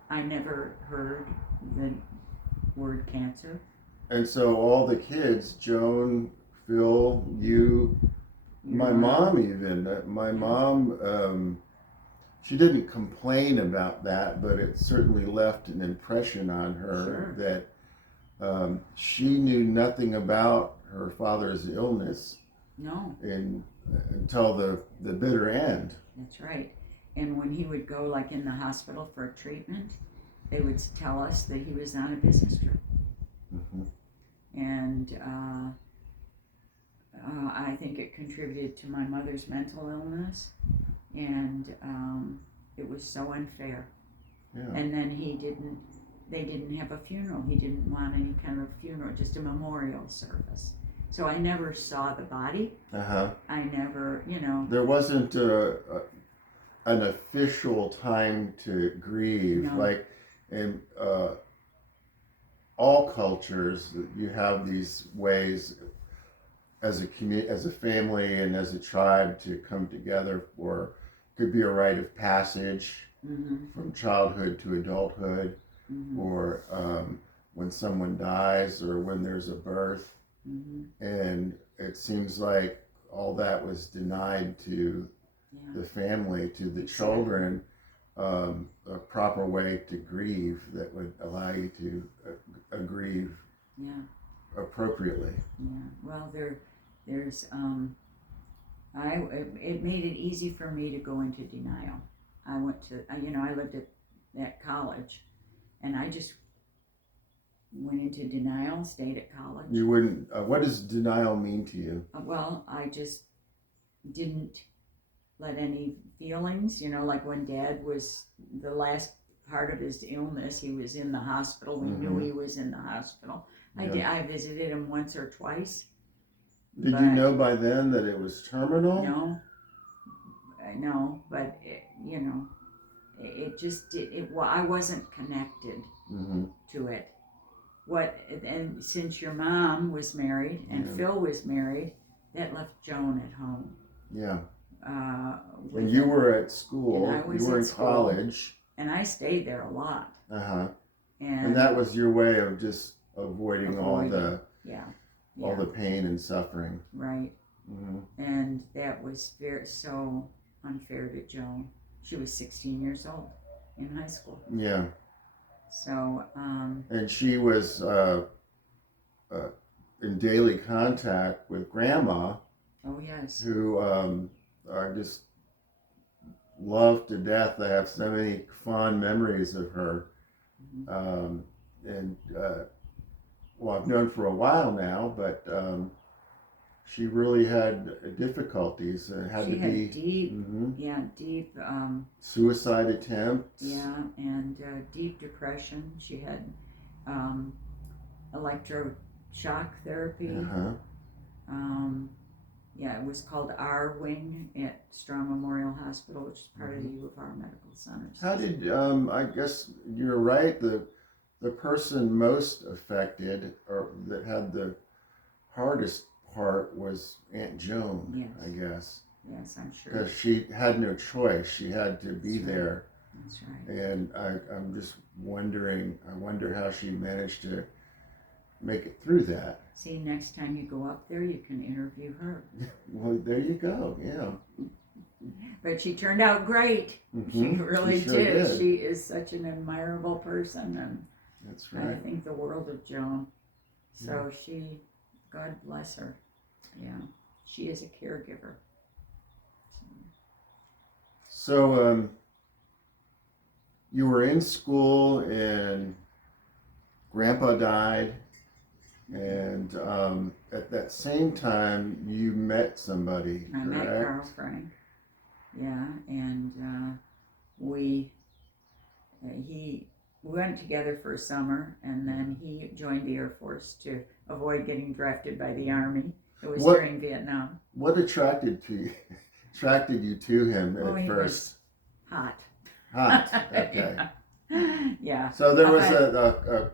I never heard the word cancer. And so all the kids, Joan, Phil, you, my mom even, my mom, she didn't complain about that, but it certainly left an impression on her. Sure. That she knew nothing about her father's illness. No. Until the bitter end. That's right. And when he would go, like in the hospital for treatment, they would tell us that he was on a business trip. Mm-hmm. And I think it contributed to my mother's mental illness, and it was so unfair. Yeah. And then they didn't have a funeral. He didn't want any kind of funeral, just a memorial service. So I never saw the body. Uh-huh. I never, There wasn't an official time to grieve. No. Like in all cultures, you have these ways as a family and as a tribe to come together for, could be a rite of passage Mm-hmm. from childhood to adulthood, Mm-hmm. or when someone dies, or when there's a birth. Mm-hmm. And it seems like all that was denied to Yeah. the family, to the Exactly. children, a proper way to grieve that would allow you to grieve Yeah. appropriately. Yeah. Well, there's it made it easy for me to go into denial. I went to, I lived at college, and I just went into denial, stayed at college. You wouldn't. What does denial mean to you? Well, I just didn't let any feelings, like when Dad was the last part of his illness, he was in the hospital. We knew he was in the hospital. Yeah. I visited him once or twice. Did you know by then that it was terminal? No, but it just well, I wasn't connected to it. And since your mom was married and Phil was married, that left Joan at home. Yeah. And you were at school. And I was you were in school, college. and I stayed there a lot. And that was your way of just avoiding all the all the pain and suffering. Right. And that was so unfair to Joan. She was 16 years old in high school. Yeah. So. And she was in daily contact with Grandma. Oh yes. Who I just love to death. I have so many fond memories of her. Well, I've known for a while now, but she really had difficulties. She had deep suicide attempts. Yeah, and deep depression. She had electroshock therapy. It was called R Wing at Strong Memorial Hospital, which is part of the U of R Medical Centers. How did I guess you're right. The person most affected or that had the hardest part was Aunt Joan. Yes. I guess. Yes, I'm sure. Because she had no choice. She had to be there. That's right. And I'm just wondering. I wonder how she managed to make it through that. See, next time you go up there, you can interview her. Well, there you go. Yeah. But she turned out great. She really She sure did. She is such an admirable person, and that's right. I think the world of Joan. So God bless her. Yeah, she is a caregiver. So you were in school and Grandpa died. And at that same time, you met somebody, I met Carl Frank. Yeah, and we went together for a summer, and then he joined the Air Force to avoid getting drafted by the Army. It was during Vietnam. What attracted you to him at first? Hot. Hot. Okay. Yeah. So there was a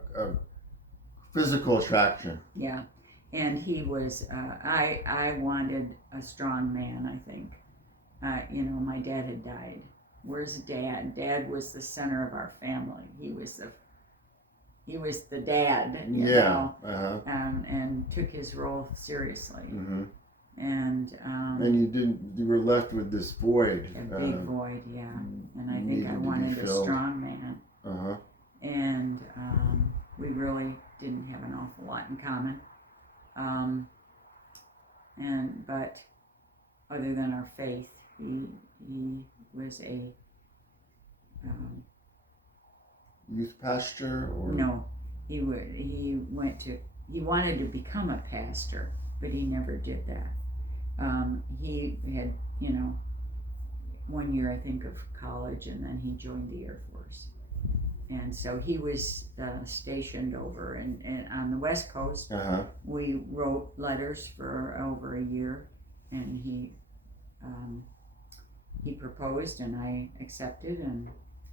physical attraction. Yeah, and he was. I wanted a strong man. I think. My dad had died. Where's Dad? Dad was the center of our family. He was the dad. You know, and took his role seriously. And you were left with this void. A big void, yeah. And I think I wanted a strong man. And we really didn't have an awful lot in common. But other than our faith, he was a youth pastor, or no. He wanted to become a pastor, but he never did that. He had 1 year, I think, of college, and then he joined the Air Force. And so he was stationed over and on the West Coast. We wrote letters for over a year, and he proposed, and I accepted, and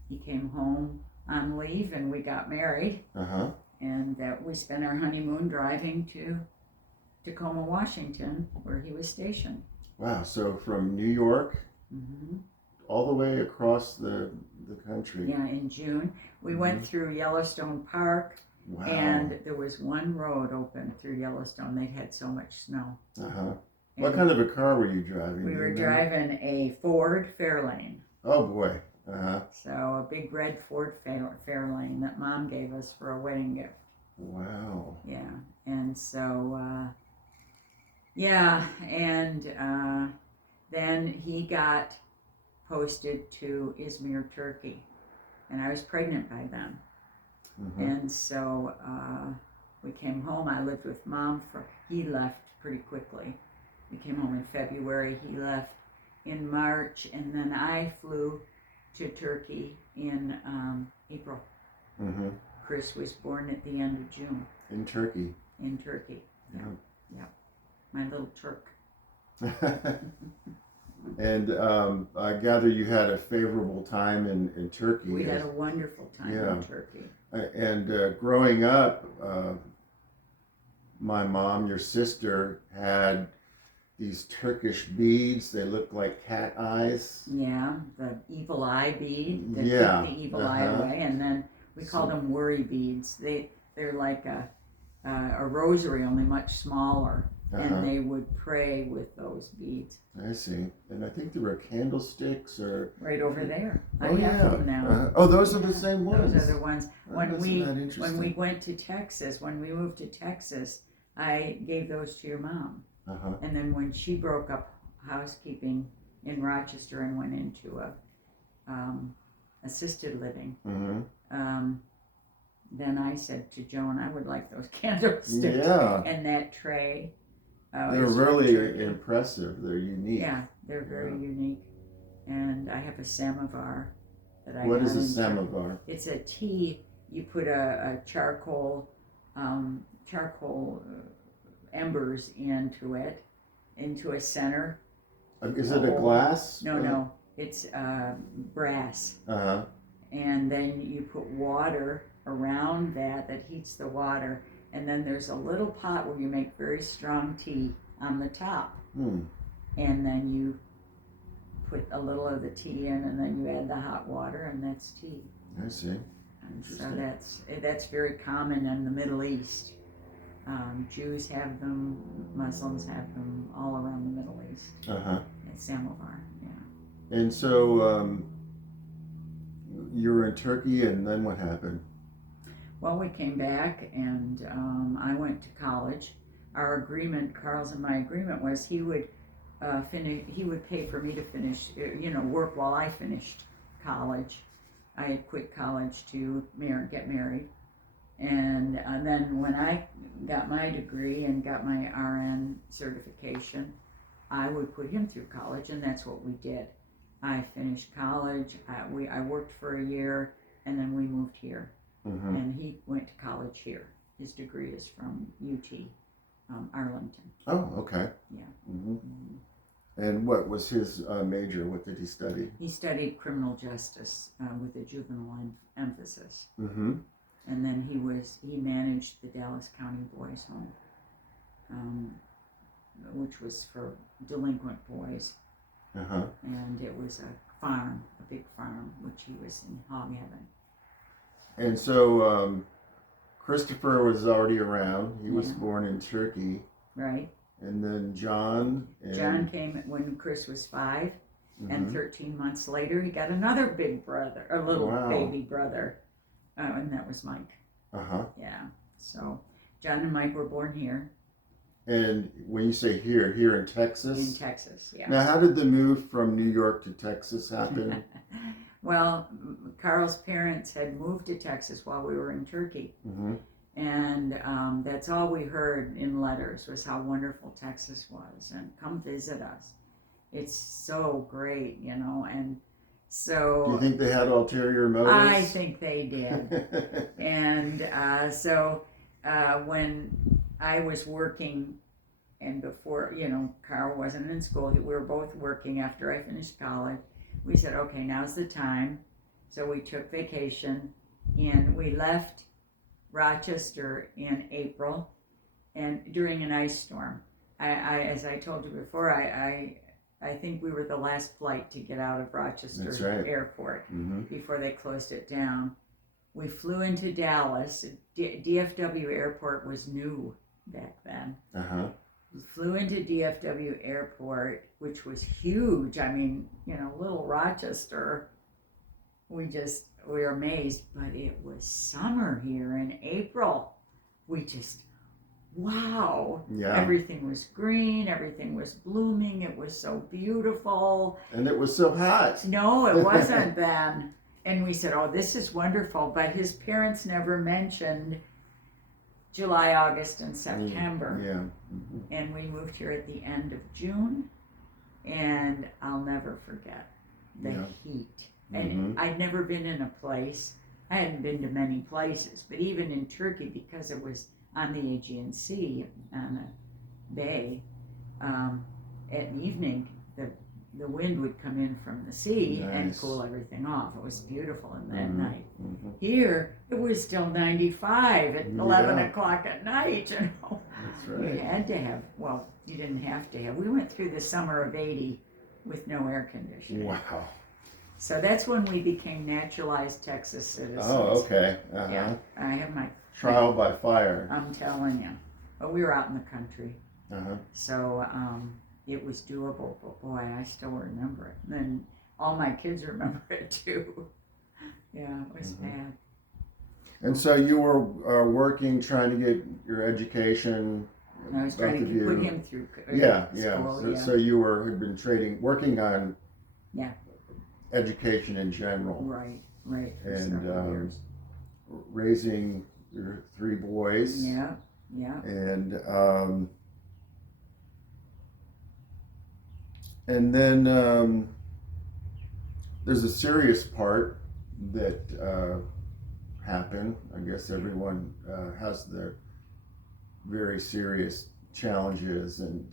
he came home on leave, and we got married. And that we spent our honeymoon driving to Tacoma, Washington, where he was stationed. Wow! So from New York all the way across the country. Yeah, in June. We went through Yellowstone Park. Wow. And there was one road open through Yellowstone. They'd had so much snow. What kind of a car were you driving? We were driving a Ford Fairlane. Oh boy. So a big red Ford Fairlane that Mom gave us for a wedding gift. Wow. Yeah. And so, and then he got posted to Izmir, Turkey, and I was pregnant by then. Mm-hmm. And so we came home. I lived with Mom. He left pretty quickly. We came home in February. He left in March, and then I flew to Turkey in April. Mm-hmm. Chris was born at the end of June In Turkey. in Turkey. Yeah. My little Turk. And I gather you had a favorable time in Turkey. We had a wonderful time in Turkey. And growing up, my mom, your sister, had these Turkish beads. They looked like cat eyes. Yeah, the evil eye bead that Yeah, took the evil eye away, and then we call them worry beads. They're like a rosary, only much smaller, and they would pray with those beads. I see. And I think there were candlesticks or Right over there. I oh, have yeah. them now. Oh, those are the same ones. Those are the ones. Oh, When isn't we went to Texas, when we moved to Texas, I gave those to your mom. Uh-huh. And then when she broke up housekeeping in Rochester and went into a assisted living, Mm-hmm. then I said to Joan, I would like those candlesticks Yeah. and that tray. They're is from really Turkey. impressive. They're unique. Yeah, they're very unique. And I have a samovar that I What got is a in samovar? It's a tea. You put a charcoal embers into a center. Is it a glass? No, it's brass. Uh-huh. And then you put water around that heats the water. And then there's a little pot where you make very strong tea on the top. Hmm. And then you put a little of the tea in, and then you add the hot water, and that's tea. I see. And so that's very common in the Middle East. Jews have them, Muslims have them, all around the Middle East. Uh-huh. It's samovar, yeah. And so you were in Turkey, and then what happened? Well, we came back, and I went to college. Our agreement, Carl's and my agreement, was he would he would pay for me to finish, work while I finished college. I had quit college to get married. And then when I got my degree and got my RN certification, I would put him through college, and that's what we did. I finished college, I worked for a year, and then we moved here. Mm-hmm. And he went to college here. His degree is from UT, Arlington. Oh, okay. Yeah. Mm-hmm. And what was his major? What did he study? He studied criminal justice with a juvenile emphasis. Mm-hmm. And then he managed the Dallas County Boys Home, which was for delinquent boys. Uh-huh. And it was a big farm, which he was in hog heaven. And so Christopher was already around. He was born in Turkey. Right. And then John. John came when Chris was 5, mm-hmm. and 13 months later he got another big brother, a little baby brother, and that was Mike. Uh-huh. Yeah. So John and Mike were born here. And when you say here in Texas? In Texas, yeah. Now, how did the move from New York to Texas happen? Well, Carl's parents had moved to Texas while we were in Turkey. Mm-hmm. And that's all we heard in letters was how wonderful Texas was, and come visit us. It's so great, and so... Do you think they had ulterior motives? I think they did. And so when I was working, and before, Carl wasn't in school, we were both working after I finished college, we said, okay, now's the time. So we took vacation, and we left Rochester in April, and during an ice storm. I as I told you before, I think we were the last flight to get out of Rochester Airport before they closed it down. We flew into Dallas. DFW Airport was new back then. Uh-huh. We flew into DFW Airport, which was huge. I mean, little Rochester. We were amazed, but it was summer here in April. We just wow. Yeah. Everything was green, everything was blooming, it was so beautiful. And it was so hot. No, it wasn't then. And we said, oh, this is wonderful. But his parents never mentioned July, August, and September. Yeah. And we moved here at the end of June. And I'll never forget the Yeah. heat. And I'd never been in a place, I hadn't been to many places, but even in Turkey, because it was on the Aegean Sea, on a bay, at evening, the wind would come in from the sea and Nice. cool everything off. It was beautiful in that night. Mhm. Here, it was still 95 at 11 Yeah. o'clock at night, you know. That's You right. had to have, well, you didn't have to have. We went through the summer of 80 with no air conditioning. Wow. So that's when we became naturalized Texas citizens. Oh, okay. Yeah, I have my, Trial by fire. I'm telling you. But we were out in the country, Uh-huh. so it was doable. But boy, I still remember it. And then all my kids remember it too. Yeah, it was bad. And so you were working, trying to get your education. And I was both trying of to you. put him through Yeah, school. yeah. So, Yeah. so you had been working on Yeah. education in general, Right, for and several years. raising your 3 boys. Yeah. And then there's a serious part that happened. I guess everyone has their very serious challenges and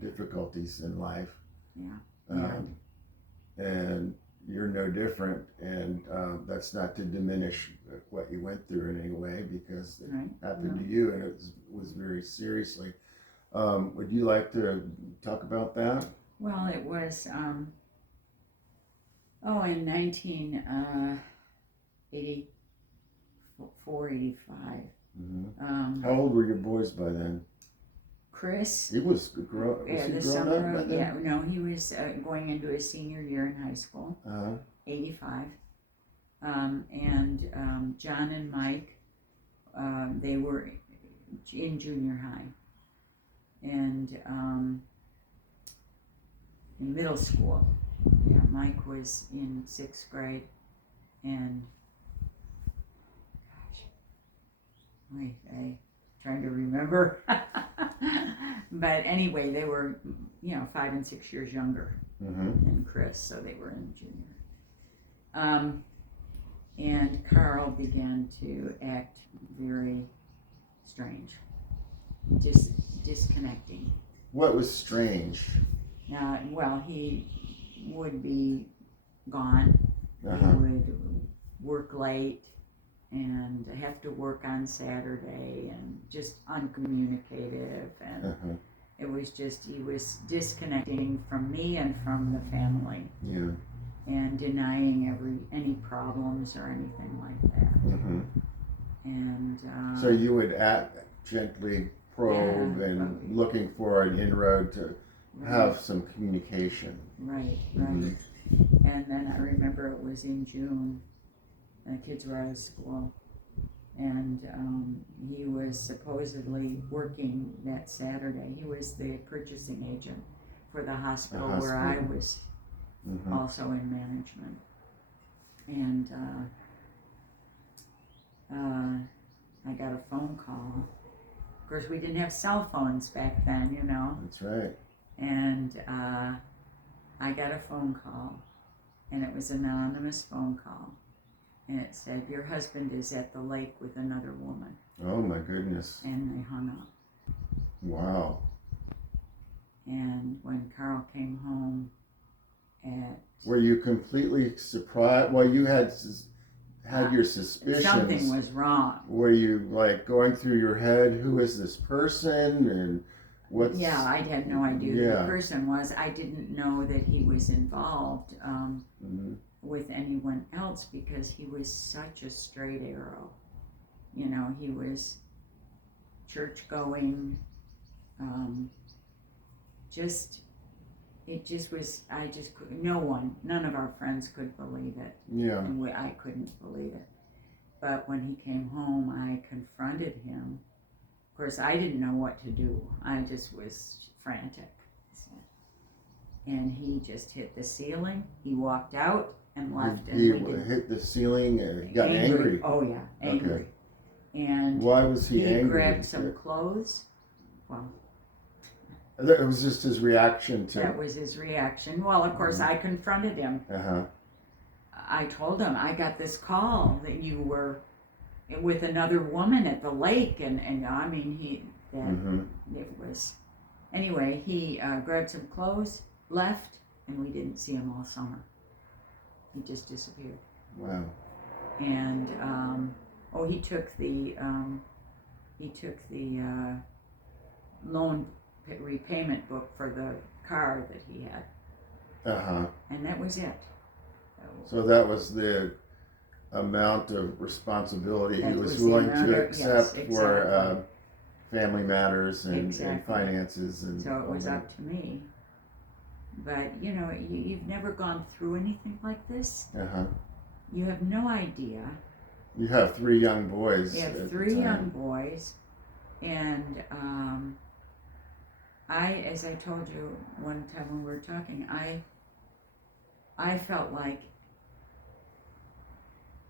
difficulties in life. Yeah. And you're no different. And that's not to diminish what you went through in any way, because it Right. happened to you, and it was very seriously. Would you like to talk about that? Well, it was, in 1984, 85. How old were your boys by then? Chris, He was grown. Was yeah, he the grown summer, up by then? yeah, no, he was going into his senior year in high school, Uh-huh. 85. And John and Mike, they were in junior high. And in middle school, yeah, Mike was in 6th grade, and gosh, I'm trying to remember. But anyway, they were, 5 and 6 years younger than Chris, so they were in junior. And Carl began to act very strange, disconnecting. What was strange? Now, well, he would be gone. He would work late and have to work on Saturday, and just uncommunicative. And it was just, he was disconnecting from me and from the family. Yeah. And denying any problems or anything like that. And So you would gently probe and looking for an inroad to have some communication. Right. And then I remember it was in June, and the kids were out of school, and he was supposedly working that Saturday. He was the purchasing agent for the hospital where I was also in management. And I got a phone call. Of course, we didn't have cell phones back then, That's right. And I got a phone call, and it was an anonymous phone call. And it said, your husband is at the lake with another woman. Oh my goodness. And they hung up. Wow. And when Carl came home Were you completely surprised? Well, you had your suspicions. something was wrong. Were you like going through your head, who is this person and what's... Yeah, I had no idea who the person was. I didn't know that he was involved with anyone else, because he was such a straight arrow. He was church going, it just was, none of our friends could believe it. Yeah. And I couldn't believe it. But when he came home, I confronted him. Of course, I didn't know what to do. I just was frantic. And he just hit the ceiling. He walked out and left. He and we didn't. hit the ceiling and got angry. Oh yeah, angry. Okay. And Why was he angry? grabbed some clothes. Well, It was just his reaction to. that was his reaction. Well, of course, I confronted him. Uh-huh. I told him, I got this call that you were with another woman at the lake, and I mean, it was. Anyway, he grabbed some clothes, left, and we didn't see him all summer. He just disappeared. Wow. And he took the loan repayment book for the car that he had. Uh-huh. And that was it. So that was the amount of responsibility he That was was the willing amount to of- accept yes, for exactly. family matters and Exactly. finances. And So it was up to me. But, you've never gone through anything like this. Uh-huh. You have no idea. You have 3 young boys. You at have the 3 time. young boys. And as I told you one time when we were talking, I felt like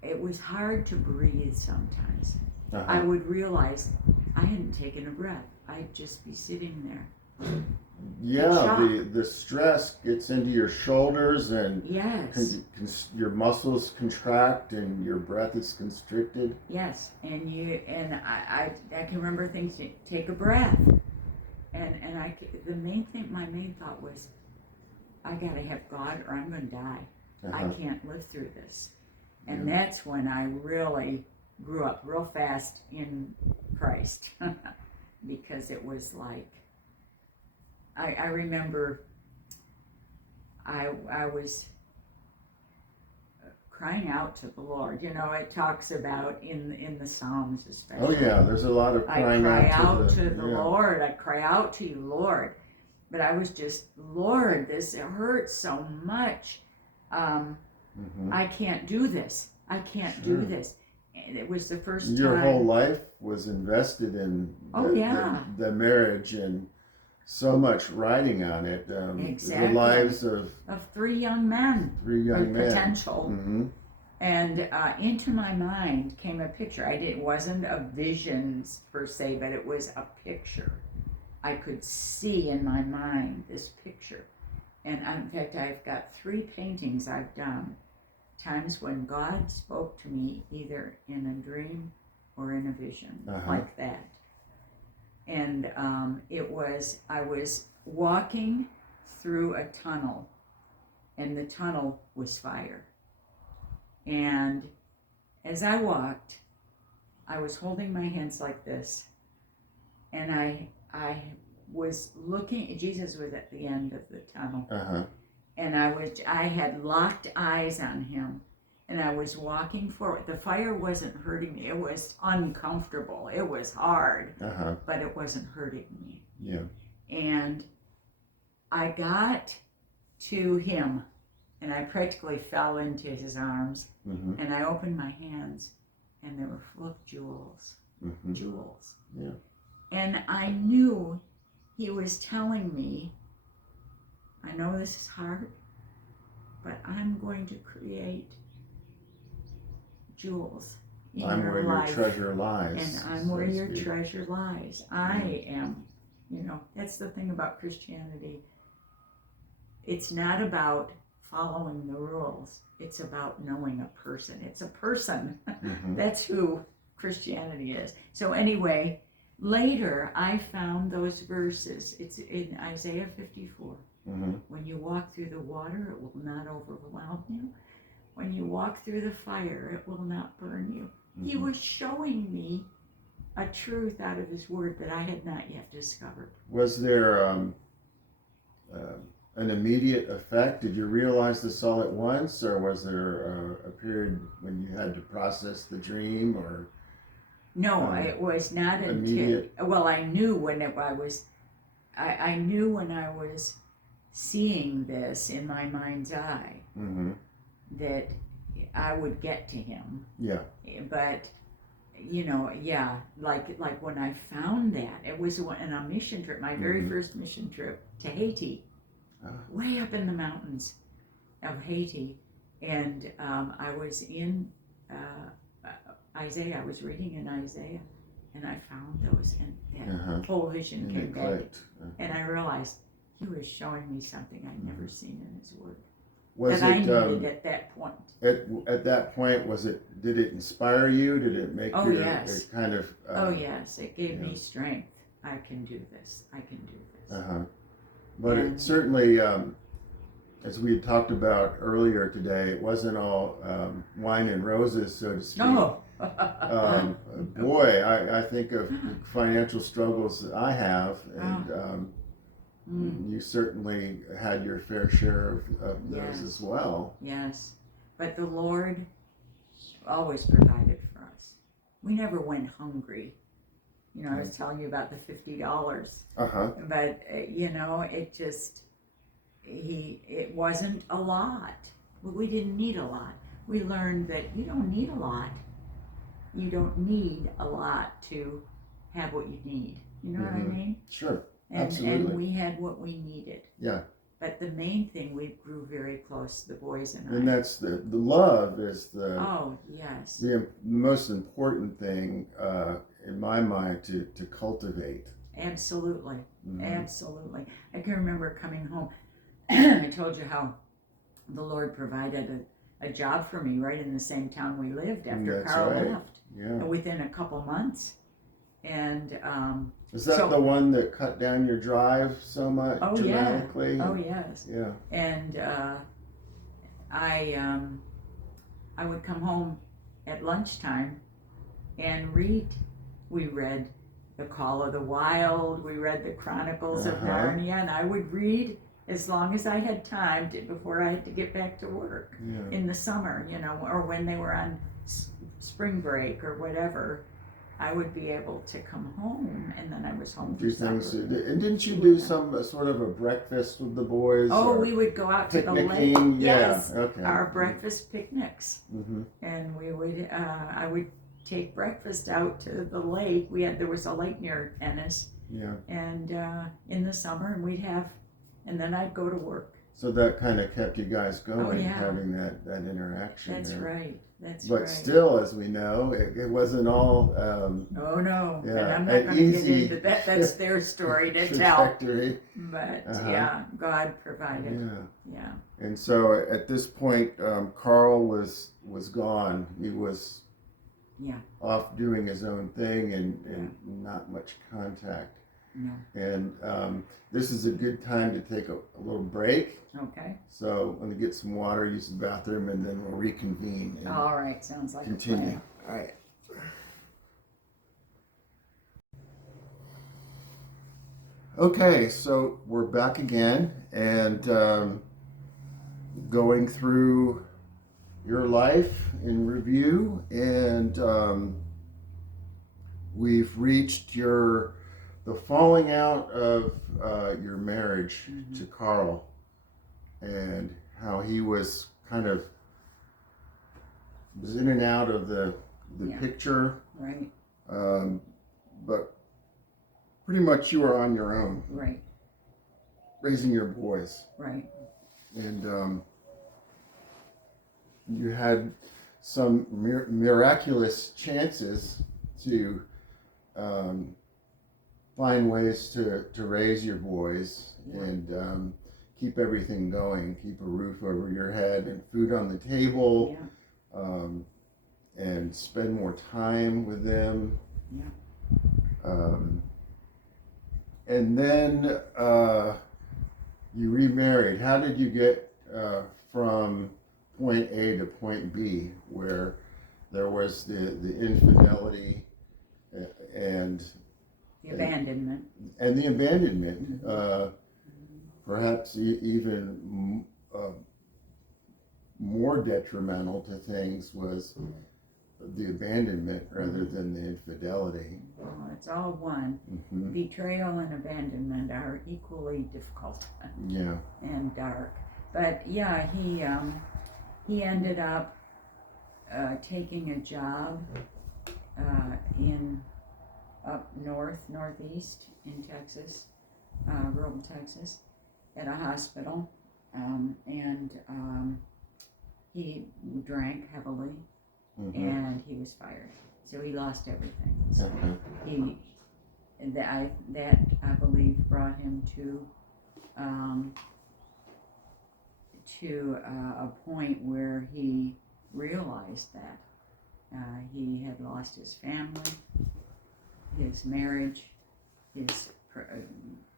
it was hard to breathe sometimes. Uh-huh. I would realize I hadn't taken a breath. I'd just be sitting there. Yeah, the stress gets into your shoulders and Yes. your muscles contract and your breath is constricted. Yes, and I can remember things. Take a breath, and my main thought was, I gotta have God or I'm gonna die. I Uh-huh. can't live through this, and that's when I really grew up real fast in Christ, because it was like, I remember I was crying out to the Lord. It talks about in the Psalms especially. Oh yeah, there's a lot of I crying cry out out to the Lord. I cry out to you, Lord. But I was just, Lord, it hurts so much. I can't do this. I can't do this. And it was the first Your time. whole life was invested in the marriage and so much riding on it. Exactly. The lives of 3 young men. 3 young men. Potential. Mm-hmm. And into my mind came a picture. It wasn't a visions per se, but it was a picture. I could see in my mind this picture. And in fact, I've got 3 paintings I've done, times when God spoke to me either in a dream or in a vision, like that. And I was walking through a tunnel, and the tunnel was fire. And as I walked, I was holding my hands like this, and I was looking. Jesus was at the end of the tunnel, and I had locked eyes on him, and I was walking forward. The fire wasn't hurting me. It was uncomfortable. It was hard, but it wasn't hurting me. Yeah. And I got to him, and I practically fell into his arms, and I opened my hands, and they were full of jewels. Jewels. Yeah. And I knew he was telling me, I know this is hard, but I'm going to create jewels in I'm your where life. your treasure lies. And I'm where your treasure lies. I am, that's the thing about Christianity. It's not about following the rules. It's about knowing a person. It's a person. That's who Christianity is. So anyway, later I found those verses. It's in Isaiah 54. When you walk through the water, it will not overwhelm you. When you walk through the fire, it will not burn you. He was showing me a truth out of his word that I had not yet discovered. Was there an immediate effect? Did you realize this all at once, or was there a period when you had to process the dream? Or no, it was not immediate. Well, I knew when I knew when I was seeing this in my mind's eye that I would get to him. Yeah. But like when I found that, it was on a mission trip, my very Mhm. first mission trip to Haiti, Ah. way up in the mountains of Haiti. And I was in Isaiah, I was reading in Isaiah, and I found those, and that Uh-huh. whole vision And came it back. clicked. And I realized he was showing me something I'd never seen in his word Was that I it needed at that point. at that point? Did it inspire you? Did it make Oh, you yes. it kind of? Oh, yes, it gave yeah. me strength. I can do this. I can do this. Uh-huh. But it And- certainly, as we had talked about earlier today, it wasn't all wine and roses, so to speak. No. Boy, I think of financial struggles that I have, and you certainly had your fair share of those Yes. as well. Yes. But the Lord always provided for us. We never went hungry. I was telling you about the $50. Uh-huh. But it wasn't a lot. We didn't need a lot. We learned that you don't need a lot. You don't need a lot to have what you need. You know what I Mhm. mean? Sure. And Absolutely. we had what we needed. Yeah. But the main thing, we grew very close, the boys and And I. that's the love is Oh, yes. the most important thing in my mind to cultivate. Absolutely. Mhm. Absolutely. I can remember coming home. I told you how the Lord provided a job for me right in the same town we lived after That's Carl right. left. Yeah. Within a couple months. And Is that so- the one that cut down your drive so much Oh, yeah. dramatically? oh, yes. Yeah. And I would come home at lunchtime and read. We read The Call of the Wild, we read the Chronicles of Uh-huh. Narnia, and I would read as long as I had time before I had to get back to work Yeah. in the summer, or when they were on spring break or whatever. I would be able to come home, and then I was home for Do things. supper. And didn't you do some sort of a breakfast with the boys? Oh, or we would go out to the lake. picnicking? Yes, Yeah. Okay. our breakfast picnics, Mm-hmm. and we would. I would take breakfast out to the lake. There was a lake near Ennis, Yeah. and in the summer, and then I'd go to work. So that kind of kept you guys going, Oh, yeah. having that interaction. That's there. right. That's But right. still, as we know, it wasn't all Oh no, yeah, and I'm not an going to get easy into that. That's their story to tell. trajectory. But Uh-huh. yeah, God provided. Yeah. Yeah. And so at this point, Carl was gone. He was Yeah. off doing his own thing and not much contact. No. And this is a good time to take a little break. Okay. So I'm going to get some water, use the bathroom, and then we'll reconvene and All right. Sounds like a continue. plan. All right. Okay, so we're back again and going through your life in review, and we've reached the falling out of your marriage to Carl, and how he was in and out of the Yeah. picture, Right. but pretty much you were on your own Right. raising your boys. Right. And you had some miraculous chances to find ways to raise your boys Yeah. and keep everything going, keep a roof over your head and food on the table, Yeah. and spend more time with them. Yeah. And then you remarried. How did you get from point A to point B, where there was the infidelity and The abandonment. the abandonment? Perhaps even more detrimental to things was the abandonment rather than the infidelity. Well, it's all one. Hmm. Betrayal and abandonment are equally difficult Yeah. and dark. But yeah, he ended up taking a job in up northeast in Texas, rural Texas, at a hospital, and he drank heavily, and he was fired. So he lost everything. So that I believe brought him to a point where he realized that he had lost his family, his marriage, his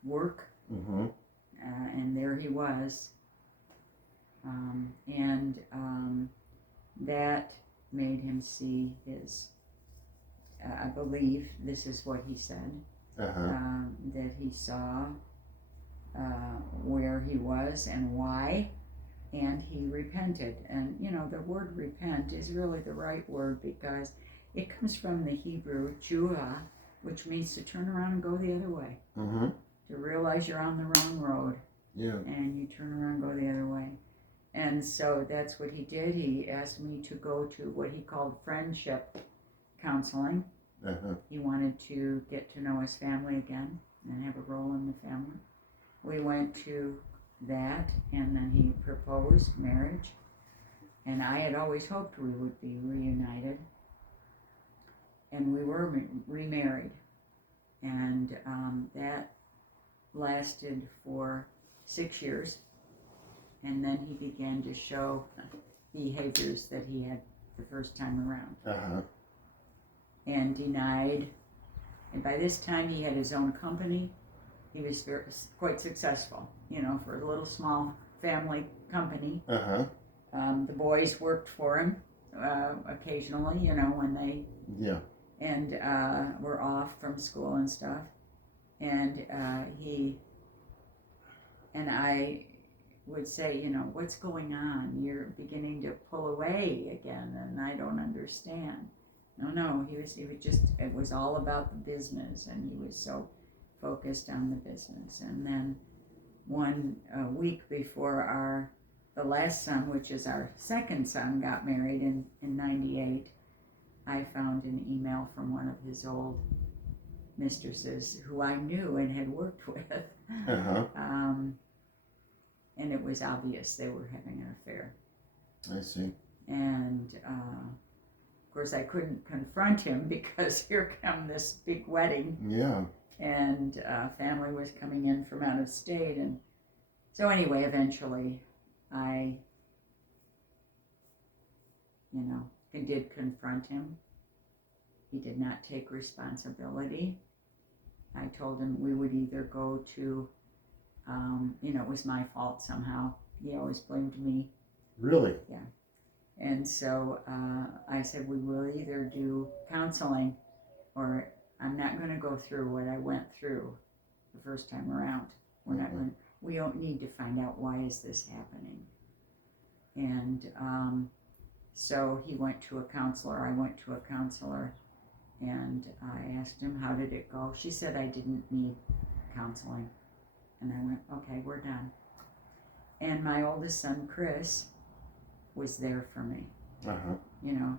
work, and there he was, and that made him see his. I believe this is what he said. That he saw where he was and why, and he repented. And you know, the word repent is really the right word because it comes from the Hebrew "chua," which means to turn around and go the other way. To realize you're on the wrong road, and you turn around and go the other way. And so that's what he did. He asked me to go to what he called friendship counseling. He wanted to get to know his family again and have a role in the family. We went to that, and then he proposed marriage, and I had always hoped we would be reunited, and we were remarried, and that lasted for 6 years, and then he began to show behaviors that he had the first time around. And denied, and by this time he had his own company. He was quite successful, you know, for a little small family company. The boys worked for him occasionally, you know, when they and were off from school and stuff. And I would say, you know, what's going on? You're beginning to pull away again, and I don't understand. No, he was just, it was all about the business, and he was so focused on the business. And then one week before the last son, which is our second son, got married in 98, I found an email from one of his old mistresses who I knew and had worked with. And it was obvious they were having an affair. I see. And of course, I couldn't confront him because here come this big wedding. And family was coming in from out of state. And so anyway, eventually I, you know, did confront him. He did not take responsibility. I told him we would either go to, you know, it was my fault somehow. He always blamed me. Really? Yeah. And so I said, we will either do counseling or I'm not going to go through what I went through the first time around. We don't need to find out why is this happening. And so he went to a counselor. I went to a counselor, and I asked him, how did it go? She said I didn't need counseling. And I went, okay, we're done. And my oldest son, Chris, was there for me. You know,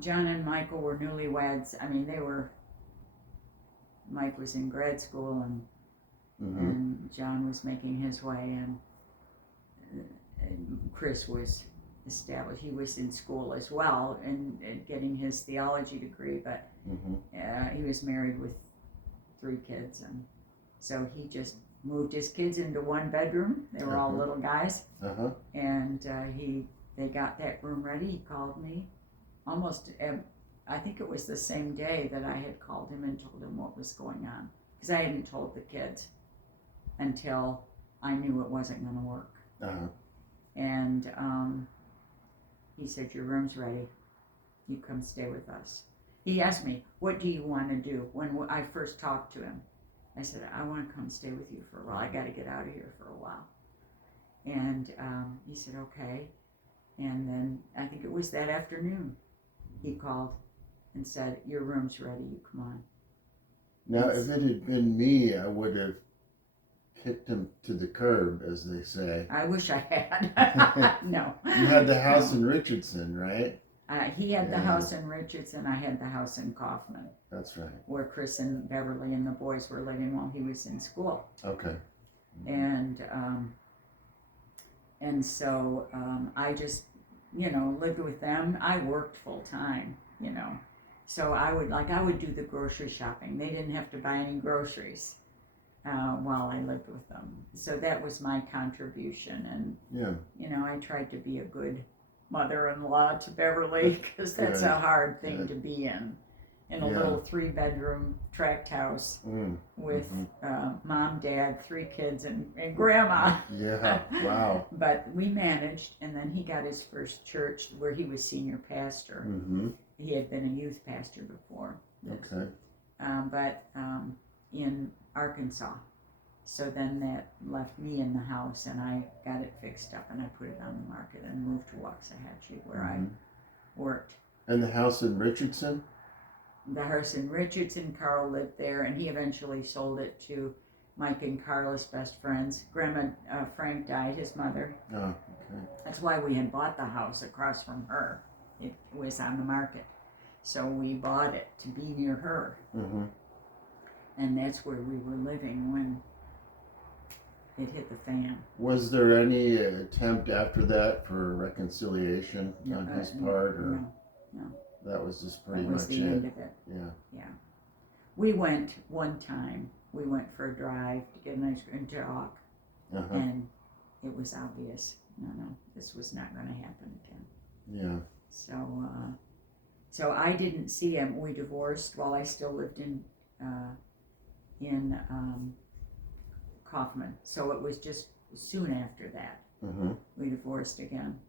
John and Michael were newlyweds. I mean, Mike was in grad school, and John was making his way, and Chris was established. He was in school as well and getting his theology degree, but he was married with 3 kids, and so he just moved his kids into one bedroom. They were all little guys, and they got that room ready. He called me almost, I think it was the same day that I had called him and told him what was going on, because I hadn't told the kids until I knew it wasn't going to work. And he said, your room's ready. You come stay with us. He asked me, what do you want to do? When I first talked to him, I said, I want to come stay with you for a while. I got to get out of here for a while. And he said, okay. And then I think it was that afternoon he called and said, your room's ready, you come on. Now, if it had been me, I would have kicked him to the curb, as they say. I wish I had. No. You had the house in Richardson, right? He had the Yeah. house in Richardson, I had the house in Kaufman, That's right. where Chris and Beverly and the boys were living while he was in school. Okay. And so I just, lived with them. I worked full time, so I would do the grocery shopping. They didn't have to buy any groceries while I lived with them. So that was my contribution, and Yeah. I tried to be a good mother-in-law to Beverly, because that's a Good. hard thing Good. to be in a Yeah. little 3-bedroom tract house Mm. with Mhm. mom, dad, 3 kids, and grandma. Yeah. Wow. But we managed, and then he got his first church where he was senior pastor. Mm-hmm. He had been a youth pastor before, Okay. but in Arkansas. So then that left me in the house, and I got it fixed up, and I put it on the market and moved to Waxahachie, where I worked. And the house in Richardson? The house in Richardson, Carl lived there, and he eventually sold it to Mike and Carla's best friends. Grandma Frank died, his mother. Oh, okay. That's why we had bought the house across from her. It was on the market. So we bought it to be near her. Mm-hmm. And that's where we were living when it hit the fan. Was there any attempt after that for reconciliation on his part, or No. that was just pretty That was much the end it? of it. Yeah. We went one time. We went for a drive to get an ice cream to talk, Uh-huh. and it was obvious. No, this was not going to happen again. Yeah. So I didn't see him. We divorced while I still lived in Kaufman. So it was just soon after that Mm-hmm. we divorced again,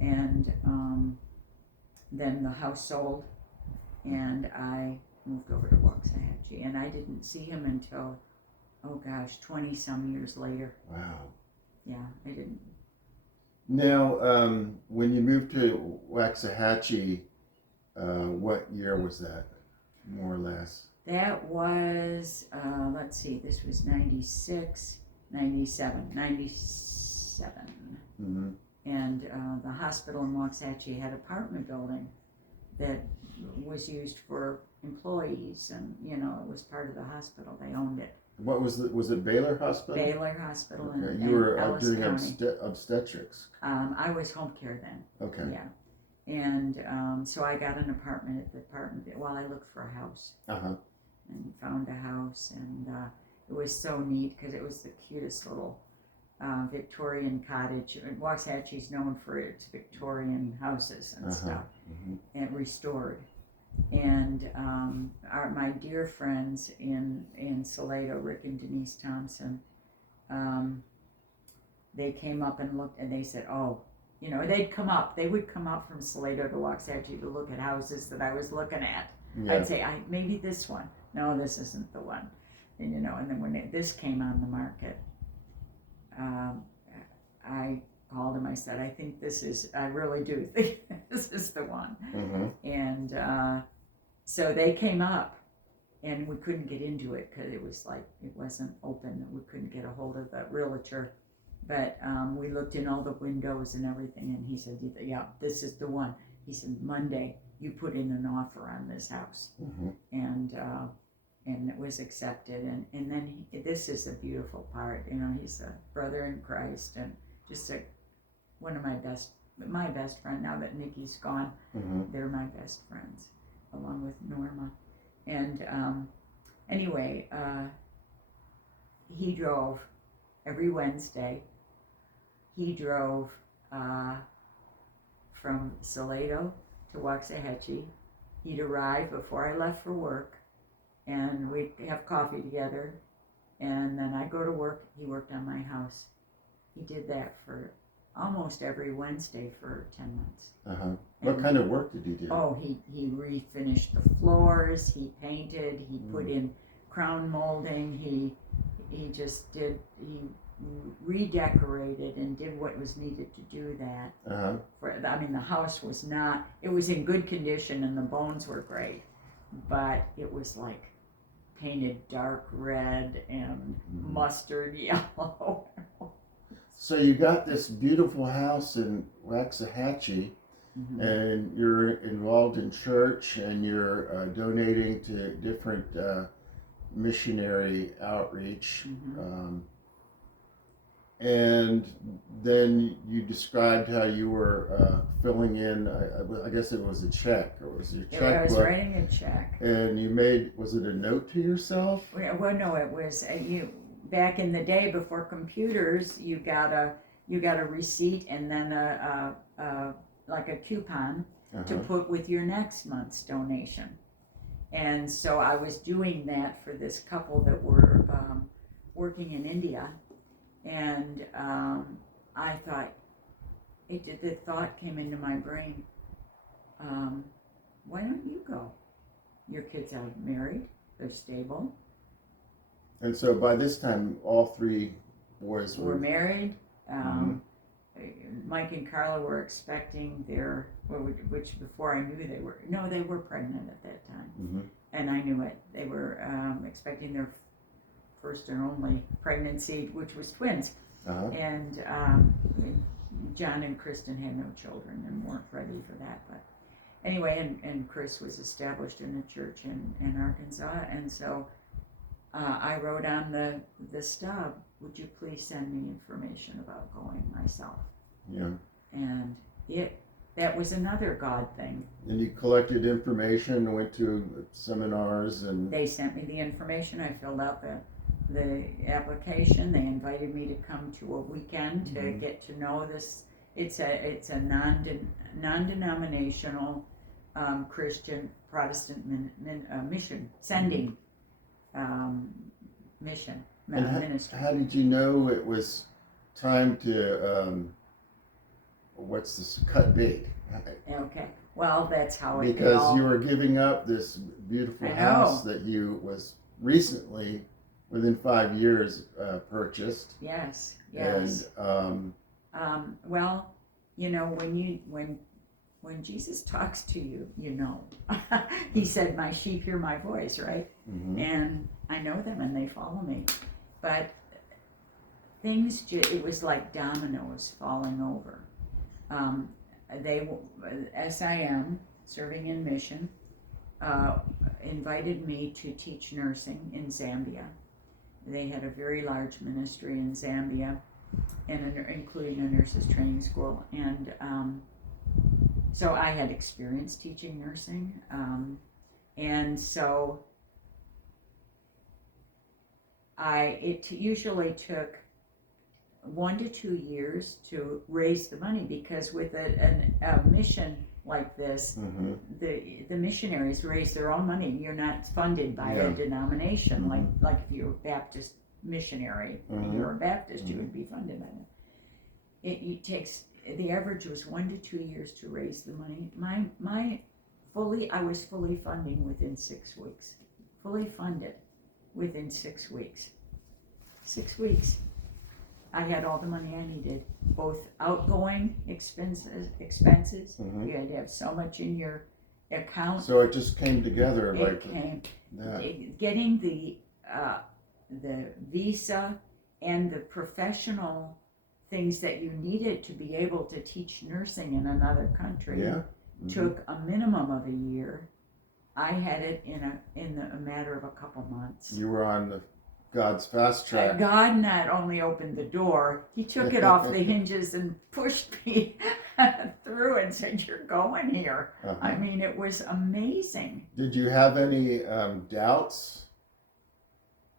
and then the house sold, and I moved over to Waxahachie, and I didn't see him until 20 some years later. Wow. Yeah, I didn't. Now, when you moved to Waxahachie, what year was that, more or less? That was, let's see, this was 96, 97. Mm-hmm. And the hospital in Waxahachie had an apartment building that was used for employees, and it was part of the hospital. They owned it. What was it Baylor Hospital? Baylor Hospital Okay. in You were Ellis doing County. obstetrics. I was home care then. Okay. Yeah. And so I got an apartment at the apartment while I looked for a house, Uh-huh. and found a house, and it was so neat because it was the cutest little Victorian cottage. Waxahachie's known for its Victorian houses and stuff, Mm-hmm. and restored. And my dear friends in Salado, Rick and Denise Thompson, they came up and looked, and they said, "Oh, they would come up from Salado to Waxahachie to look at houses that I was looking at." Yeah. I'd say, maybe this one. No, this isn't the one. And and then when this came on the market, I called him. I said, I really do think this is the one. Mm-hmm. And so they came up, and we couldn't get into it because it wasn't open. We couldn't get a hold of the realtor. But we looked in all the windows and everything, and he said, "Yeah, this is the one." He said, "Monday, you put in an offer on this house." Mm-hmm. And it was accepted. And then this is the beautiful part. He's a brother in Christ, and just one of my best friend. Now that Nikki's gone, Mm-hmm. they're my best friends, along with Norma. And anyway, he drove every Wednesday. He drove from Salado to Waxahachie. He'd arrive before I left for work, and we'd have coffee together, and then I'd go to work. He worked on my house. He did that for almost every Wednesday for 10 months. Uh-huh. What kind of work did he do? Oh, he refinished the floors, he painted, he put in crown molding, he redecorated and did what was needed to do that. Uh-huh. The house was it was in good condition, and the bones were great, but it was like painted dark red and mustard yellow. So you got this beautiful house in Waxahachie, Mhm. and you're involved in church, and you're donating to different missionary outreach. Mhm. And then you described how you were filling in, I guess it was a check, or was it your I was checkbook, writing a check. and you made, was it a note to yourself? Well, no, it was you back in the day before computers. You got a receipt and then a like a coupon to Uh-huh. put with your next month's donation. And so I was doing that for this couple that were working in India, and I thought the thought came into my brain. Why don't you go? Your kids are married, they're stable, And so by this time, all three boys we're were. married. Mike and Carla were expecting their, which before I knew they were, no, they were pregnant at that time. Mm-hmm. And I knew it. They were expecting their first and only pregnancy, which was twins. Uh-huh. And John and Kristen had no children and weren't ready for that. But anyway, and Chris was established in a church in Arkansas. And so I wrote on the stub, would you please send me information about going myself? Yeah. And that was another God thing. And you collected information, went to seminars, and They sent me the information. I filled out the application. They invited me to come to a weekend to Mhm. get to know this. It's a non-denominational Christian Protestant mission sending mission and ministry. how did you know it was time to what's this, cut bait? Okay, well that's how it Because all. you were giving up this beautiful I know. house that you was recently, within 5 years, purchased. Yes. And Well, you know, when Jesus talks to you, you know. He said, "My sheep hear my voice," right? mhm. And I know them, and they follow me. But it was like dominoes falling over. SIM, Serving in Mission, invited me to teach nursing in Zambia. They had a very large ministry in Zambia, and including a nurses training school. And so I had experience teaching nursing, and so it usually took 1 to 2 years to raise the money, because with a mission like this, Mhm. the missionaries raise their own money. You're not funded by Yeah. a denomination Mhm. like if you're a Baptist missionary, Mhm. you're a Baptist, you Mhm. would be funded by that. It takes, the average was 1 to 2 years to raise the money. I was fully funding within 6 weeks. Fully funded within 6 weeks. 6 weeks. I had all the money I needed, both outgoing expenses. Mhm. You had to have so much in your account. So it just came together It like came. that. Getting the visa and the professional things that you needed to be able to teach nursing in another country Yeah. Mhm. took a minimum of a year. I had it in a matter of a couple months. You were on God's fast track. God not only opened the door, He took it off the hinges and pushed me through and said, "You're going here." Uh-huh. I mean, it was amazing. Did you have any doubts?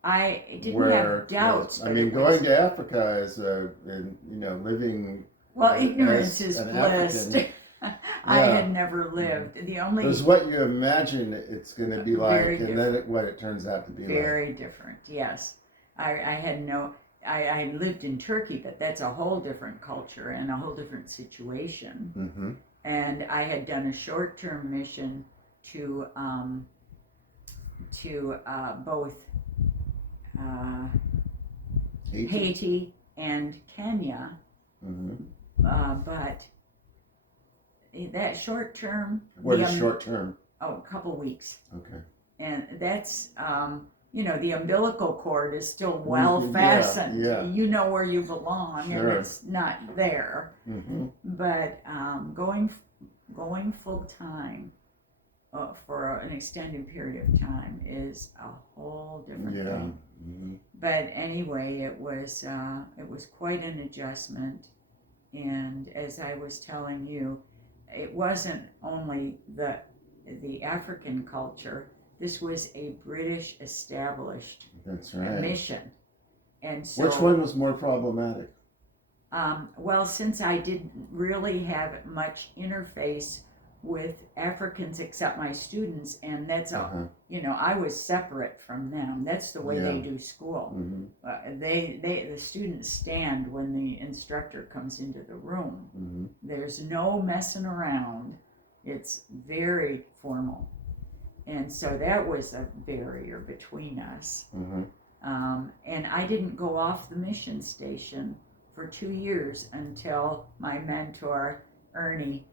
I didn't have doubts. I but mean, it going was, to Africa is living. well, as ignorance is an bliss. African. I Yeah. had never lived. The only It was what you imagine it's going to be like, Very and then what it turns out to be like. very different. Yes, I had no. I lived in Turkey, but that's a whole different culture and a whole different situation. Mm-hmm. And I had done a short-term mission to both Haiti and Kenya, Mm-hmm. but that short-term. What is short term? Oh, a couple weeks. Okay. And that's the umbilical cord is still well Mhm, fastened. yeah. You know where you belong, Sure. and it's not there. Mm-hmm. But going full time for an extended period of time is a whole different thing. Mm-hmm. But anyway, it was quite an adjustment, and as I was telling you, it wasn't only the African culture. This was a British established That's right. mission, and so Which one was more problematic? well, since I didn't really have much interface with Africans except my students, and that's all, I was separate from them. That's the way they do school. Mm-hmm. The students stand when the instructor comes into the room. Mm-hmm. There's no messing around. It's very formal, and so that was a barrier between us. Mm-hmm. And I didn't go off the mission station for 2 years until my mentor, Ernie,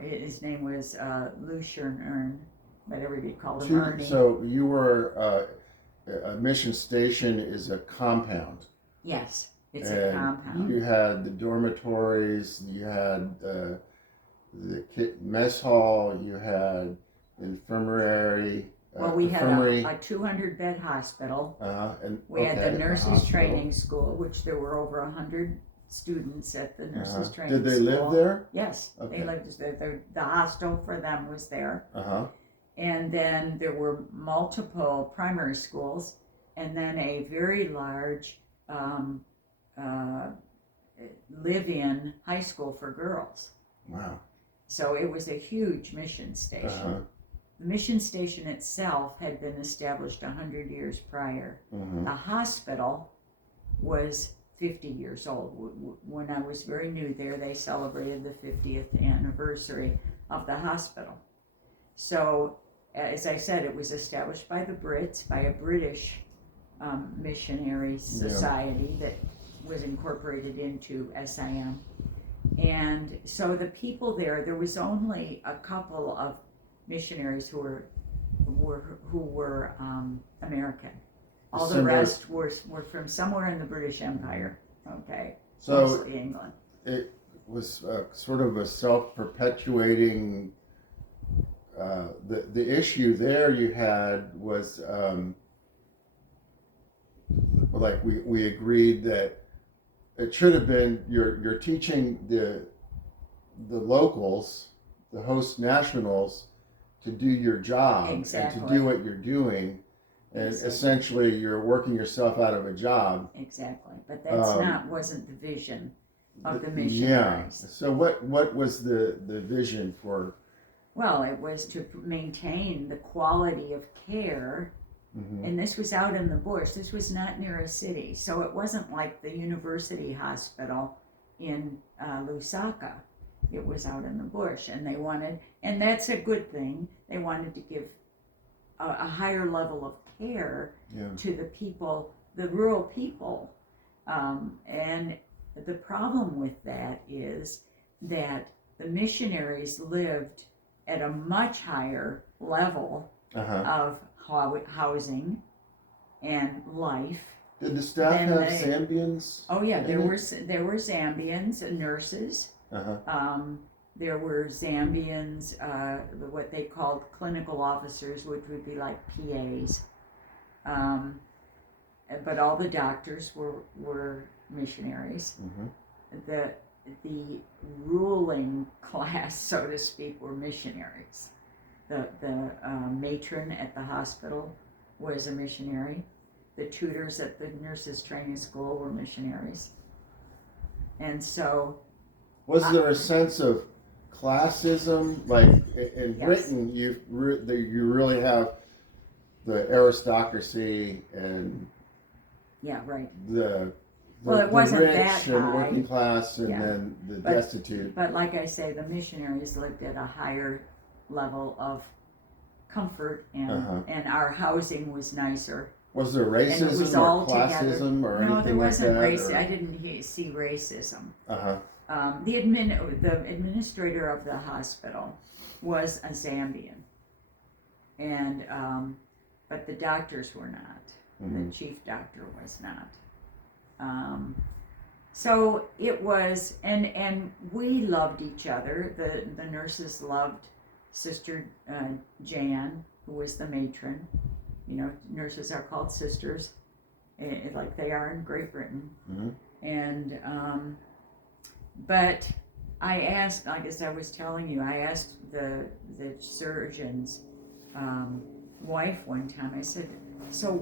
his name was Lucian Ern, but everybody called him Ernie. So you were, a mission station is a compound. Yes, it's and a compound. You had the dormitories, you had the mess hall, you had infirmary. Well, we had infirmary. a 200-bed hospital. And We had the nurses' hospital. training school, which there were over 100 students at the nurses' training school. Did they live there? Yes, Okay. they lived there. The hostel for them was there. And then there were multiple primary schools, and then a very large live-in high school for girls. Wow. So it was a huge mission station. The mission station itself had been established 100 years prior. Mm-hmm. The hospital was 50 years old. When I was very new there, they celebrated the 50th anniversary of the hospital. So, as I said, it was established by the Brits, by a British missionary society that was incorporated into SIM. And so the people there was only a couple of missionaries who were American. All the rest were from somewhere in the British Empire. Okay, so mostly England. It was sort of a self-perpetuating. The issue there you had was like we agreed that it should have been you're teaching the locals, the host nationals, to do your job and to do what you're doing, and essentially you're working yourself out of a job. Exactly, but that's wasn't the vision of the missionaries. Yeah. So what was the vision for? Well, it was to maintain the quality of care, and this was out in the bush. This was not near a city, so it wasn't like the university hospital in Lusaka. It was out in the bush, and they wanted, and that's a good thing, they wanted to give a higher level of care to the people, the rural people. And the problem with that is that the missionaries lived at a much higher level of housing and life. Did the staff have Zambians? Oh yeah, there were Zambians and nurses. There were Zambians, what they called clinical officers, which would be like PAs. But all the doctors were missionaries. The ruling class, so to speak, were missionaries. The matron at the hospital was a missionary. The tutors at the nurses' training school were missionaries. And so... Was there a sense of classism? Like in Britain, you really have the aristocracy and the it wasn't rich that and high. Working class, and then the destitute. But like I say, the missionaries lived at a higher level of comfort, and our housing was nicer. Was there racism or classism or anything like that? No, there wasn't racism. I didn't see racism. The administrator of the hospital was a Zambian, and but the doctors were not. The chief doctor was not. So it was, and we loved each other. The nurses loved Sister Jan, who was the matron. You know, nurses are called sisters, like they are in Great Britain. Mm-hmm. And but I asked, like as I was telling you, I asked the surgeon's wife one time. I said, "So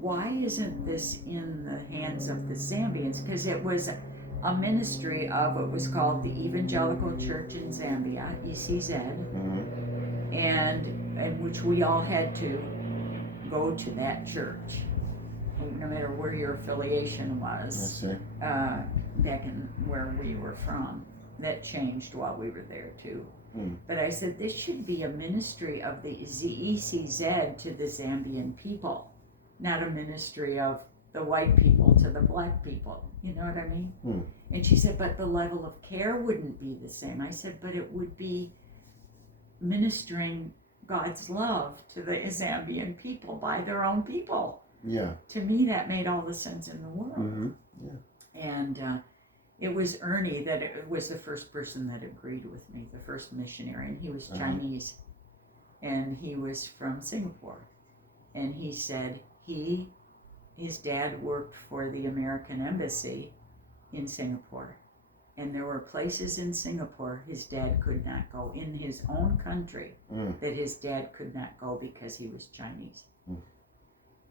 why isn't this in the hands of the Zambians?" Because it was a ministry of what was called the Evangelical Church in Zambia, ECZ, Mm-hmm. and which we all had to go to that church, no matter where your affiliation I was. see. Back in where we were from, that changed while we were there too. But I said this should be a ministry of the ECZ to the Zambian people, not a ministry of the white people to the black people. You know what I mean? And she said, but the level of care wouldn't be the same. I said, but it would be ministering God's love to the Zambian people by their own people. Yeah. To me, that made all the sense in the world. Mm-hmm. Yeah. And it was Ernie that was the first person that agreed with me, the first missionary, and he was Chinese, and he was from Singapore. And he said his dad worked for the American Embassy in Singapore, and there were places in Singapore his dad could not go, in his own country, that his dad could not go because he was Chinese.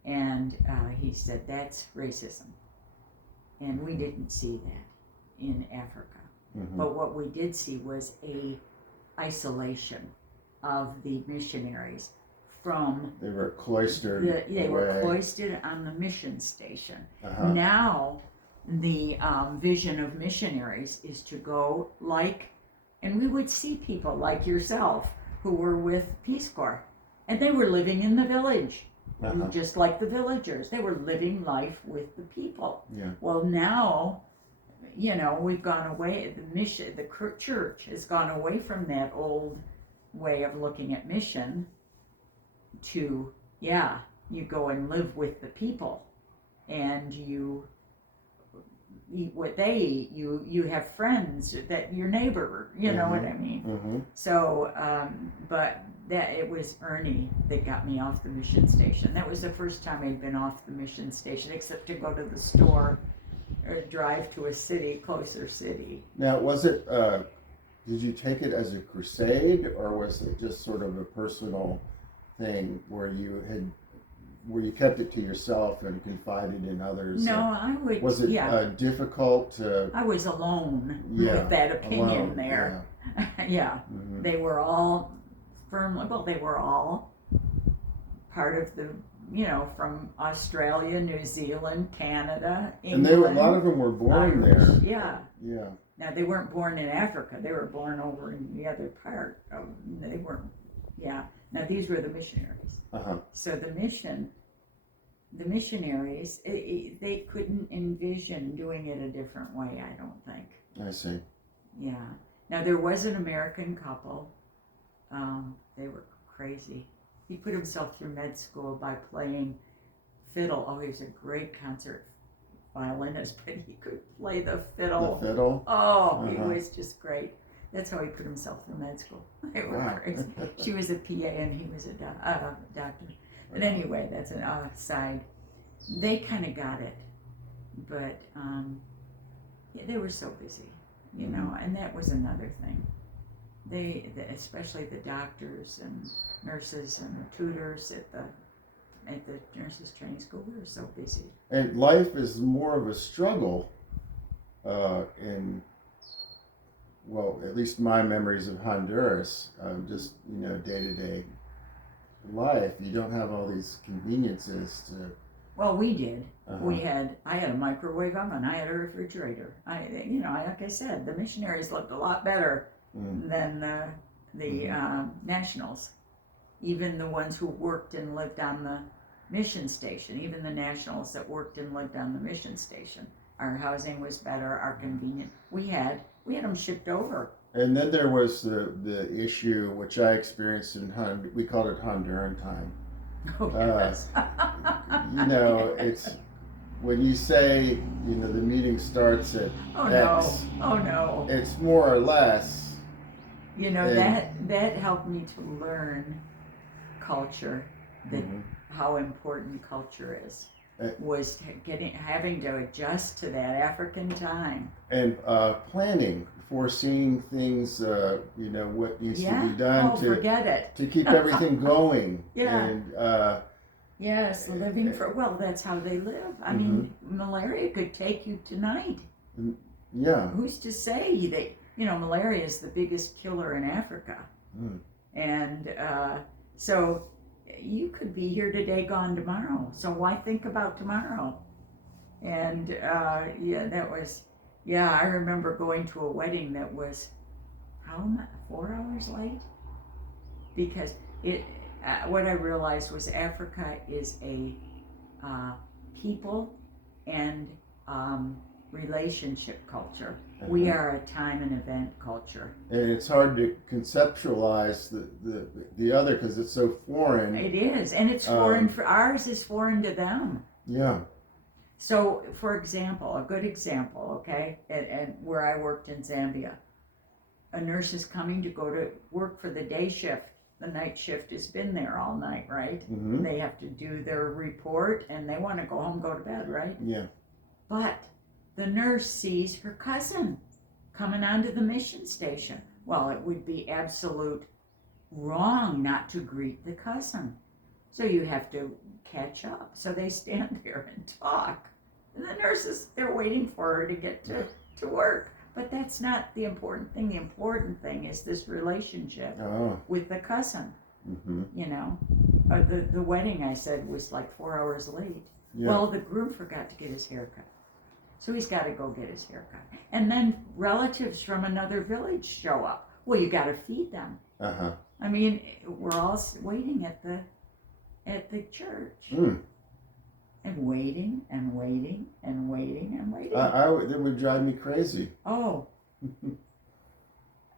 And he said that's racism. And we didn't see that in Africa. Mm-hmm. But what we did see was a isolation of the missionaries from They were cloistered. they were cloistered on the mission station. Uh-huh. Now the vision of missionaries is to go and we would see people like yourself who were with Peace Corps, and they were living in the village. Just like the villagers, they were living life with the people. Yeah. Well, now, you know, we've gone away. The church has gone away from that old way of looking at mission to, you go and live with the people, and you eat what they eat. You have friends that your neighbor. You know what I mean? Mm-hmm. So, but that it was Ernie that got me off the mission station. That was the first time I'd been off the mission station, except to go to the store or drive to a closer city. Now, was it, did you take it as a crusade, or was it just sort of a personal thing where you kept it to yourself and confided in others? No, I would. Was it difficult to? I was alone with that opinion there. Yeah, Mm-hmm. They were all firmly. Well, they were all part of the. You know, from Australia, New Zealand, Canada, England. And a lot of them were born Irish, there. Yeah. Yeah. Now they weren't born in Africa. They were born over in the other part. They weren't. Yeah. Now these were the missionaries. Uh-huh. So the missionaries, they couldn't envision doing it a different way, I don't think. I see. Yeah. Now there was an American couple. They were crazy. He put himself through med school by playing fiddle. Oh, he was a great concert violinist, but he could play the fiddle. The fiddle? Oh, he was just great. That's how he put himself through med school. They were Wow. crazy. She was a PA and he was a doctor. But anyway, that's an aside. They kind of got it, but they were so busy, you know, and that was another thing. Especially the doctors and nurses and tutors at the nurses training school, we were so busy. And life is more of a struggle at least my memories of Honduras, just, day-to-day life. You don't have all these conveniences to... Well, we did. Uh-huh. I had a microwave oven. I had a refrigerator. Like I said, the missionaries lived a lot better than the nationals. Even the ones who worked and lived on the mission station, even the nationals that worked and lived on the mission station. Our housing was better, our convenience. We had them shipped over. And then there was the issue, which I experienced we called it Honduran time. Oh, yes. It's when you say, the meeting starts at Oh no, X, oh no. it's more or less. That helped me to learn culture, Mhm. how important culture is. Uh, Was having to adjust to that African time. And planning, foreseeing things, what needs to be Yeah. done Oh, forget it. to keep everything going. Yeah. And Yes, living for, well, that's how they live. I mean, malaria could take you tonight. yeah. Who's to say that, malaria is the biggest killer in Africa. Mm. And so you could be here today, gone tomorrow. So why think about tomorrow? And I remember going to a wedding that was, how much, 4 hours late? Because what I realized was Africa is a people and relationship culture. We are a time and event culture. And it's hard to conceptualize the other because it's so foreign. It is, and it's foreign for ours is foreign to them. Yeah. So, for example, a good example, okay, and where I worked in Zambia, a nurse is coming to go to work for the day shift. The night shift has been there all night, right? Mm-hmm. They have to do their report and they want to go home, go to bed, right? Yeah. But the nurse sees her cousin coming onto the mission station. Well, it would be absolute wrong not to greet the cousin. So you have to catch up. So they stand there and talk. And the nurses, they're waiting for her to get to work. But that's not the important thing. The important thing is this relationship with the cousin. Mm-hmm. The wedding, I said, was like 4 hours late. Yeah. Well, the groom forgot to get his hair cut. So he's got to go get his hair cut. And then relatives from another village show up. Well, you got to feed them. Uh-huh. I mean, we're all waiting at the church. Mm. And waiting and waiting and waiting and waiting. That would drive me crazy. Oh.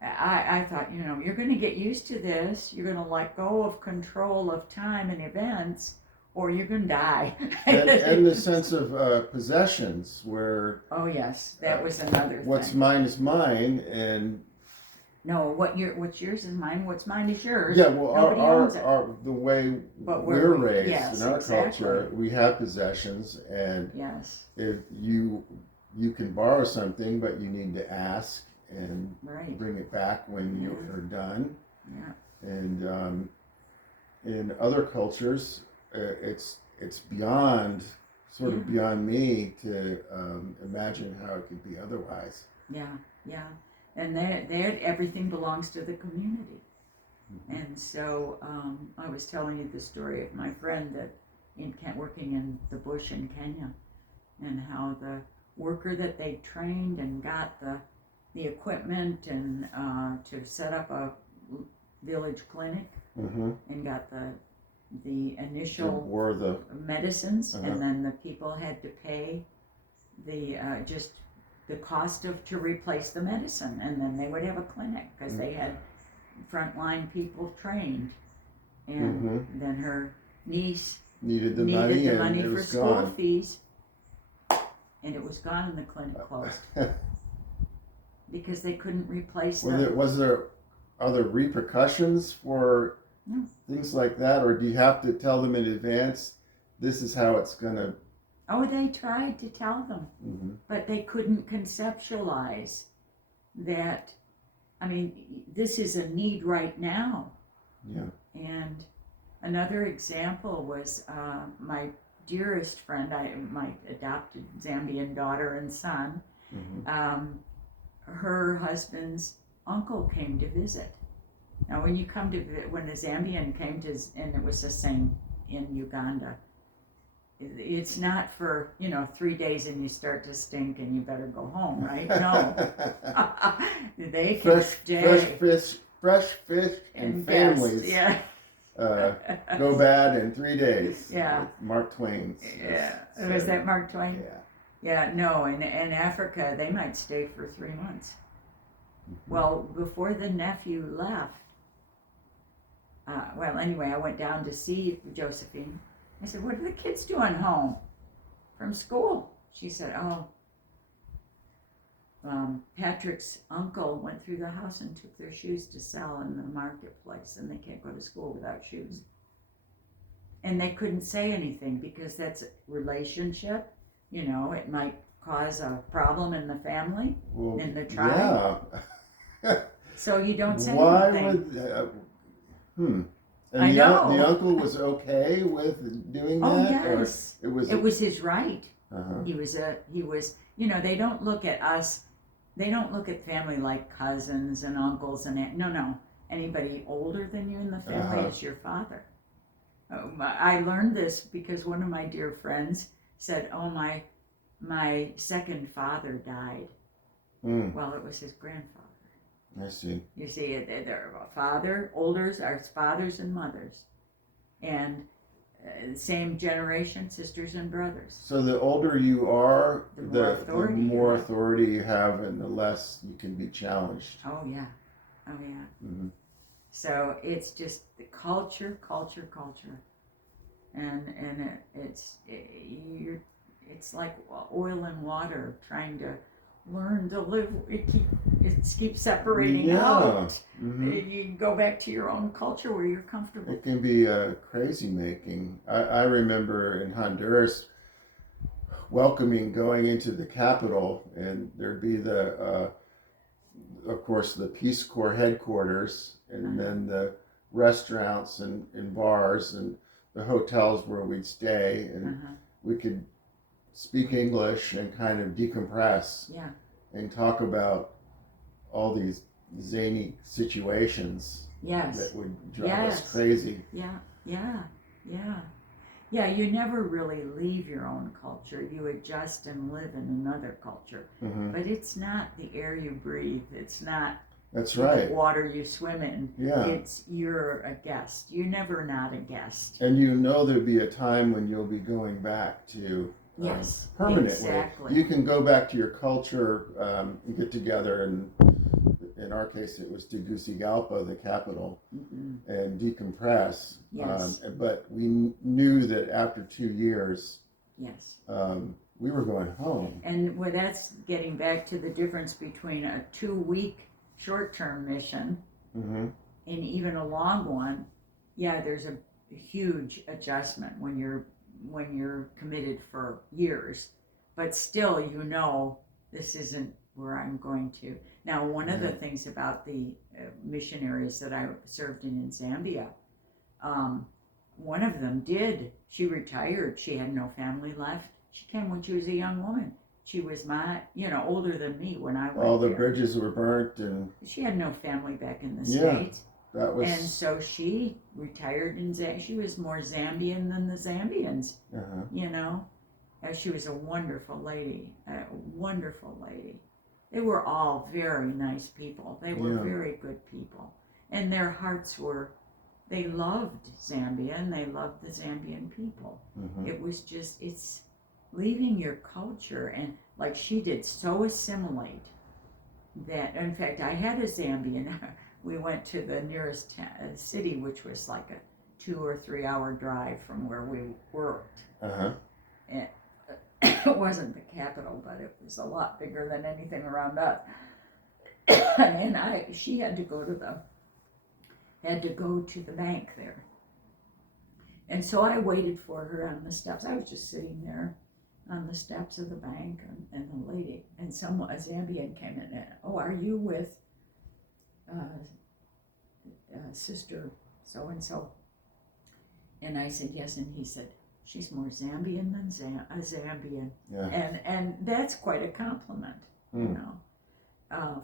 I thought, you're going to get used to this. You're going to let go of control of time and events, or you're going to die. and the sense of possessions, where oh yes, that was another thing. What's mine is mine, and no, what's yours is mine. What's mine is yours. yeah. Well, nobody owns it. the way But we're raised yes, in our exactly. culture, we have possessions, and yes, if you can borrow something, but you need to ask and right. bring it back when you're done. Yeah. And in other cultures, it's beyond beyond me to imagine how it could be otherwise. Yeah, yeah, and there everything belongs to the community. Mm-hmm. And so I was telling you the story of my friend that working in the bush in Kenya, and how the worker that they trained and got the equipment and to set up a village clinic, Mm-hmm. and got the initial Or the medicines, Uh-huh. and then the people had to pay the just the cost to replace the medicine, and then they would have a clinic because they had frontline people trained, and then her niece needed the needed money, the money and it for was school gone. fees, and it was gone, and the clinic closed because they couldn't replace them. Are there repercussions for No. things like that, or do you have to tell them in advance, this is how it's gonna? Oh, they tried to tell them, but they couldn't conceptualize that. I mean, this is a need right now. Yeah. And another example was my dearest friend, my adopted Zambian daughter and son. Her husband's uncle came to visit. Now, when a Zambian came to, and it was the same in Uganda, it's not for 3 days and you start to stink and you better go home, right? No, they can stay. Fresh fish, and families. Yeah. Go bad in 3 days. Yeah. Mark Twain. Yeah. Was that Mark Twain? Yeah. Yeah. No, in Africa they might stay for 3 months. Well, before the nephew left, anyway, I went down to see Josephine. I said, what are the kids doing home? from school. She said, "Oh, Patrick's uncle went through the house and took their shoes to sell in the marketplace, and they can't go to school without shoes." And they couldn't say anything because that's a relationship. You know, it might cause a problem in the family, Well, in the tribe. yeah. So you don't say Why anything. would? And I the, know. the uncle was okay with doing that? Oh Or yes, it was. it was his right. Uh-huh. He was. You know, they don't look at us. They don't look at family like cousins and uncles and no. Anybody older than you in the family Uh-huh. is your father. I learned this because one of my dear friends said, "Oh, my second father died." Mm, Well, it was his grandfather. I see. You see, they're father, olders are fathers and mothers, and same generation, sisters and brothers. So the older you are, The more authority you more have. authority you have, and the less you can be challenged. Oh yeah, oh yeah. Mm-hmm. So it's just the culture, and it's like oil and water trying to learn to live. It keeps separating out. Mm-hmm. You go back to your own culture where you're comfortable. It can be crazy making. I remember in Honduras welcoming going into the capital, and there'd be of course, the Peace Corps headquarters, and then the restaurants and bars and the hotels where we'd stay, and we could speak English and kind of decompress. Yeah. And talk about all these zany situations. Yes. That would drive Yes. us crazy. Yeah. You never really leave your own culture. You adjust and live in another culture. Mm-hmm. But it's not the air you breathe. It's not That's right. the water you swim in. Yeah. It's you're a guest. You're never not a guest. And you know there'll be a time when you'll be going back to Yes. permanently. Exactly. You can go back to your culture and get together, and in our case it was Tegucigalpa, the capital, and decompress. Yes. But we knew that after 2 years, Yes. we were going home. And that's getting back to the difference between a 2-week short-term mission Mm-hmm. and even a long one. Yeah, there's a huge adjustment when you're committed for years, but still, you know, this isn't where I'm going to. Now, one of the things about the missionaries that I served in Zambia, one of them she retired. She had no family left. She came when she was a young woman. She was older than me when I went All the there. bridges were burnt, and She had no family back in the Yeah. States. that was. And so she retired in she was more Zambian than the Zambians, Uh-huh. you know. She was a wonderful lady, They were all very nice people. They were very good people. And their hearts they loved Zambia and they loved the Zambian people. Mm-hmm. It was just, it's leaving your culture, and like she did, so assimilate that, in fact, I had a Zambian. We went to the nearest city, which was like a 2 or 3 hour drive from where we worked. Uh-huh. And it wasn't the capital, but it was a lot bigger than anything around us. And she had to go to the bank there. And so I waited for her on the steps. I was just sitting there on the steps of the bank, and the lady, and a Zambian came in, and, "Oh, are you with sister so-and-so?" And I said, "Yes," and he said, "She's more Zambian than a Zambian." Yeah. And that's quite a compliment, you know,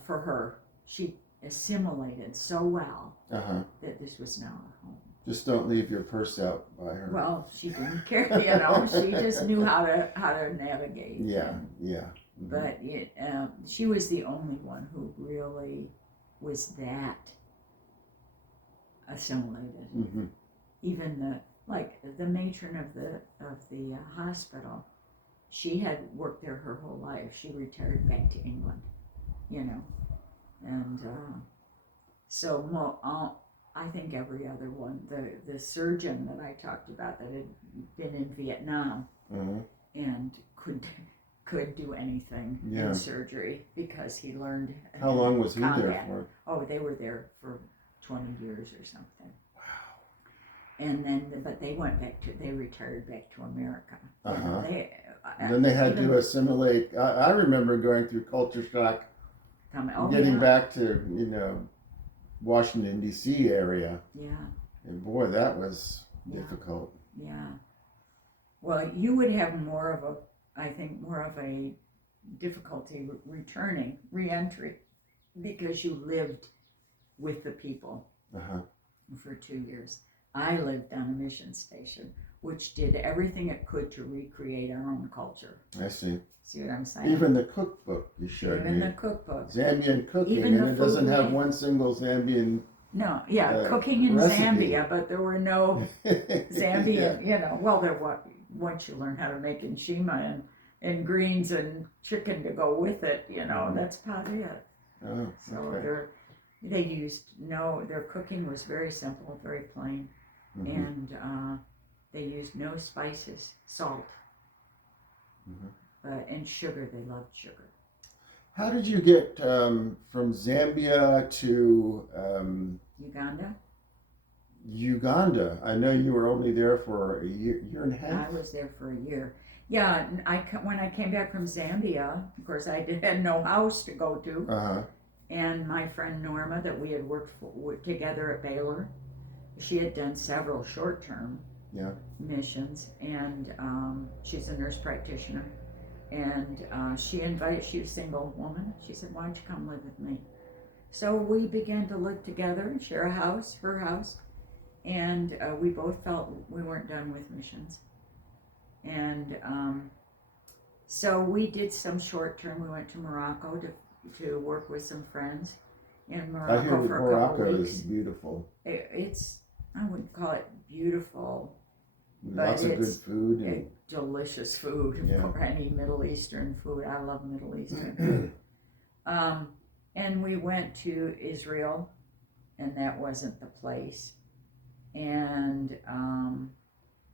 for her. She assimilated so well Uh-huh. that this was now her home. Just don't leave your purse out by her. Well, she didn't care, you know. She just knew how to navigate. Yeah. Yeah. Mm-hmm. But she was the only one who really was that assimilated. Mm-hmm. Even the matron of the hospital, she had worked there her whole life. She retired back to England, you know, and I think every other one. The surgeon that I talked about that had been in Vietnam, Mm-hmm. and could do anything Yeah. in surgery because he learned. How long was he there combat. for? Oh, they were there for 20 years or something. And then, but they retired back to America. Uh-huh. They, And then they had even to assimilate. I remember going through culture shock, getting yeah. back to, Washington, D.C. area. Yeah, And boy, that was Yeah. difficult. yeah. Well, you would have more of a difficulty returning, re-entry, because you lived with the people Uh-huh. for 2 years. I lived on a mission station, which did everything it could to recreate our own culture. I see. See what I'm saying? Even the cookbook you showed Even me. the cookbook. Zambian cooking, Even and the it doesn't food have we- one single Zambian. No, cooking in recipe. Zambia, but there were no Zambian, Yeah. well, there was, once you learn how to make nshima and greens and chicken to go with it, that's about it. Oh, So okay. their cooking was very simple, very plain, Mhm. and they used no spices, salt, Mhm. and sugar. They loved sugar. How did you get from Zambia to Uganda, Uganda? I know you were only there for a year and a half. I was there for a year. Yeah, and when I came back from Zambia, of course, had no house to go to. Uh-huh. And my friend Norma, that we had worked together at Baylor, she had done several short-term Yeah. missions, and she's a nurse practitioner. And she was a single woman. She said, "Why don't you come live with me?" So we began to live together and share a house, her house, and we both felt we weren't done with missions. And so we did some short-term. We went to Morocco to work with some friends in I hear Morocco that for a Morocco couple is weeks. beautiful. I wouldn't call it beautiful, Lots of good it's food. And, delicious food Yeah. for any Middle Eastern food. I love Middle Eastern food. And we went to Israel, and that wasn't the place. And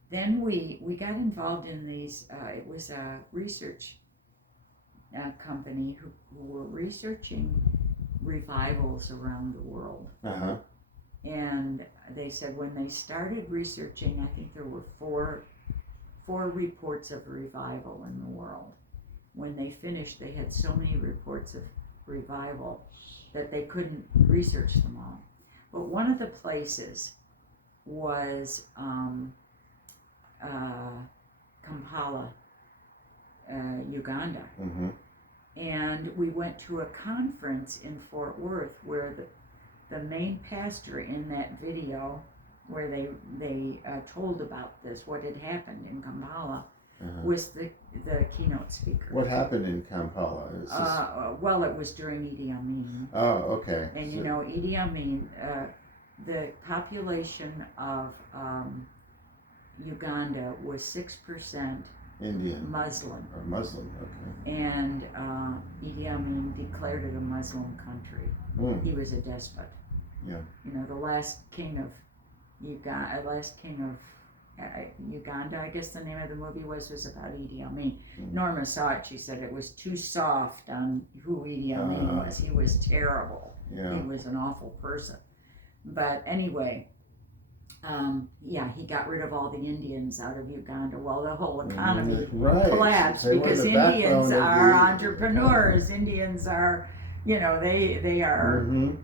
then we got involved in these. It was a research company who were researching revivals around the world. uh-huh. And they said when they started researching, I think there were four reports of revival in the world. When they finished, they had so many reports of revival that they couldn't research them all. But one of the places was Kampala, Uganda. Mm-hmm. And we went to a conference in Fort Worth where the main pastor in that video, where they told about this, what had happened in Kampala, Uh-huh. was the keynote speaker. What happened in Kampala? Is this... Well, it was during Idi Amin. Oh, okay. And So- Idi Amin, the population of Uganda was 6% Indian Muslim. or Muslim. Okay. And Idi Amin declared it a Muslim country. Mm. He was a despot. Yeah. The last king of Uganda, I guess the name of the movie was about Idi Amin. Mm. Norma saw it. She said it was too soft on who Idi Amin was. He was terrible. Yeah. He was an awful person. But anyway, he got rid of all the Indians out of Uganda. Well, the whole economy Right. collapsed They were because the backbone Indians of are the entrepreneurs. Indians are, they are Mhm.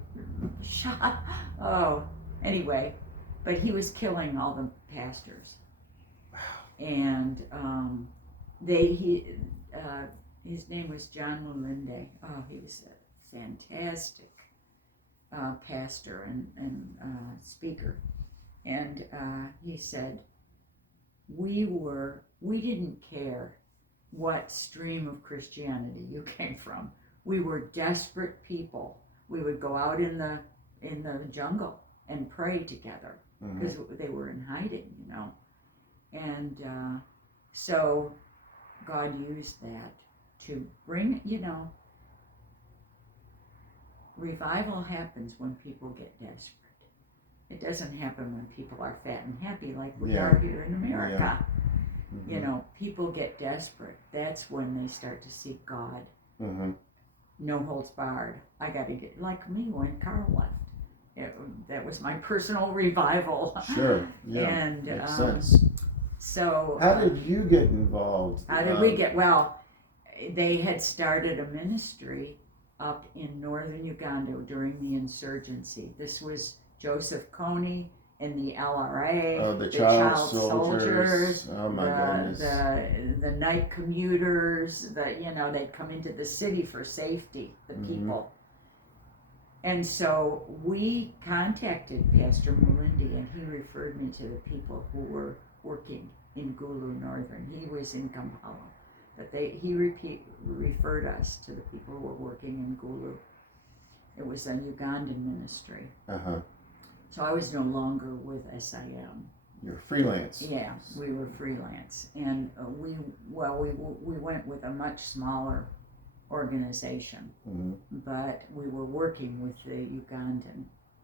shot. Oh, anyway, but he was killing all the pastors, and his name was John Lulinde. Oh, he was a fantastic pastor and speaker, and he said, we didn't care what stream of Christianity you came from. We were desperate people. We would go out in the jungle and pray together because they were in hiding, and so God used that to bring, revival happens when people get desperate. It doesn't happen when people are fat and happy like we Yeah. are here in America. You know, people get desperate. That's when they start to seek God. Mm-hmm. No holds barred. I got to get, like me when Carl left. That was my personal revival. Sure. Yeah. And Makes sense. so. How did you get involved? How did we get? Well, they had started a ministry up in northern Uganda during the insurgency. This was Joseph Kony and the LRA, Oh, the child soldiers, oh my goodness. the night commuters. They'd come into the city for safety. The people. And so we contacted Pastor Mulindi, and he referred me to the people who were working in Gulu Northern. He was in Kampala, but he referred us to the people who were working in Gulu. It was a Ugandan ministry. So I was no longer with SIM. You're freelance. Yeah, we were freelance, and we went with a much smaller organization, but we were working with the Ugandan,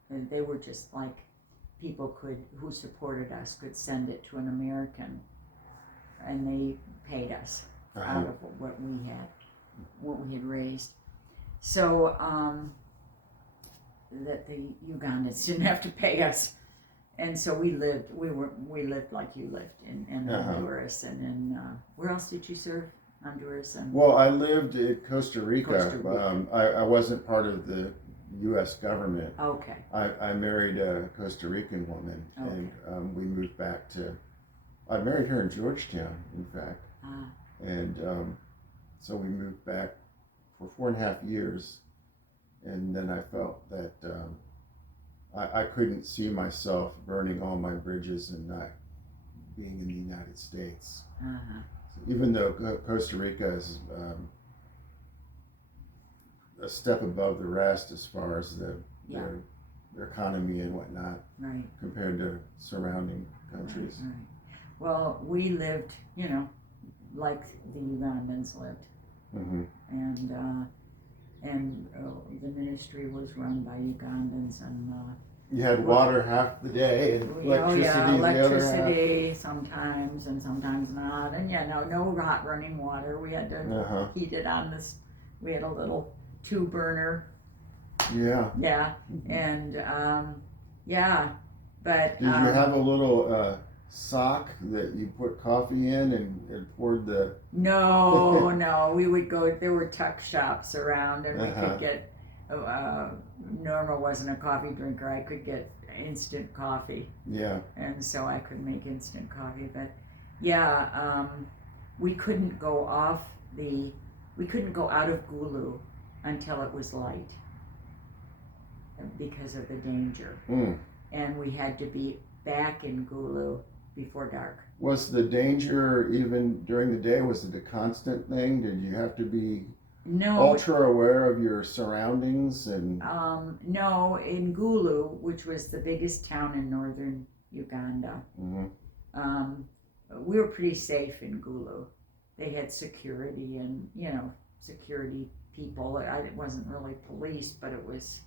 and they were just like people who supported us could send it to an American, and they paid us out of what we had raised. So that the Ugandans didn't have to pay us, and so we lived like you lived in Honduras, and in where else did you serve? Honduras and. Well, I lived in Costa Rica. Costa Rica. I wasn't part of the U.S. government. Okay. I married a Costa Rican woman, and we moved back to. I married her in Georgetown, in fact, and so we moved back for 4.5 years, and then I felt that I couldn't see myself burning all my bridges and not being in the United States. Even though Costa Rica is a step above the rest as far as their economy and whatnot, right, compared to surrounding countries. Right. Well, we lived, like the Ugandans lived, and the ministry was run by Ugandans, and you had water half the day and electricity the other half. Sometimes and sometimes not, and no hot running water. We had to heat it on this. We had a little 2-burner. Yeah. Yeah, and but. Did you have a little sock that you put coffee in and poured the? No. We would go. There were tuck shops around, and we could get. Norma wasn't a coffee drinker. I could get instant coffee. Yeah. And so I could make instant coffee, but we couldn't go out of Gulu until it was light because of the danger. And we had to be back in Gulu before dark. Was the danger even during the day? Was it a constant thing? Did you have to be ultra aware of your surroundings? And no, in Gulu, which was the biggest town in northern Uganda, we were pretty safe in Gulu. They had security and security people. It wasn't really police, but it was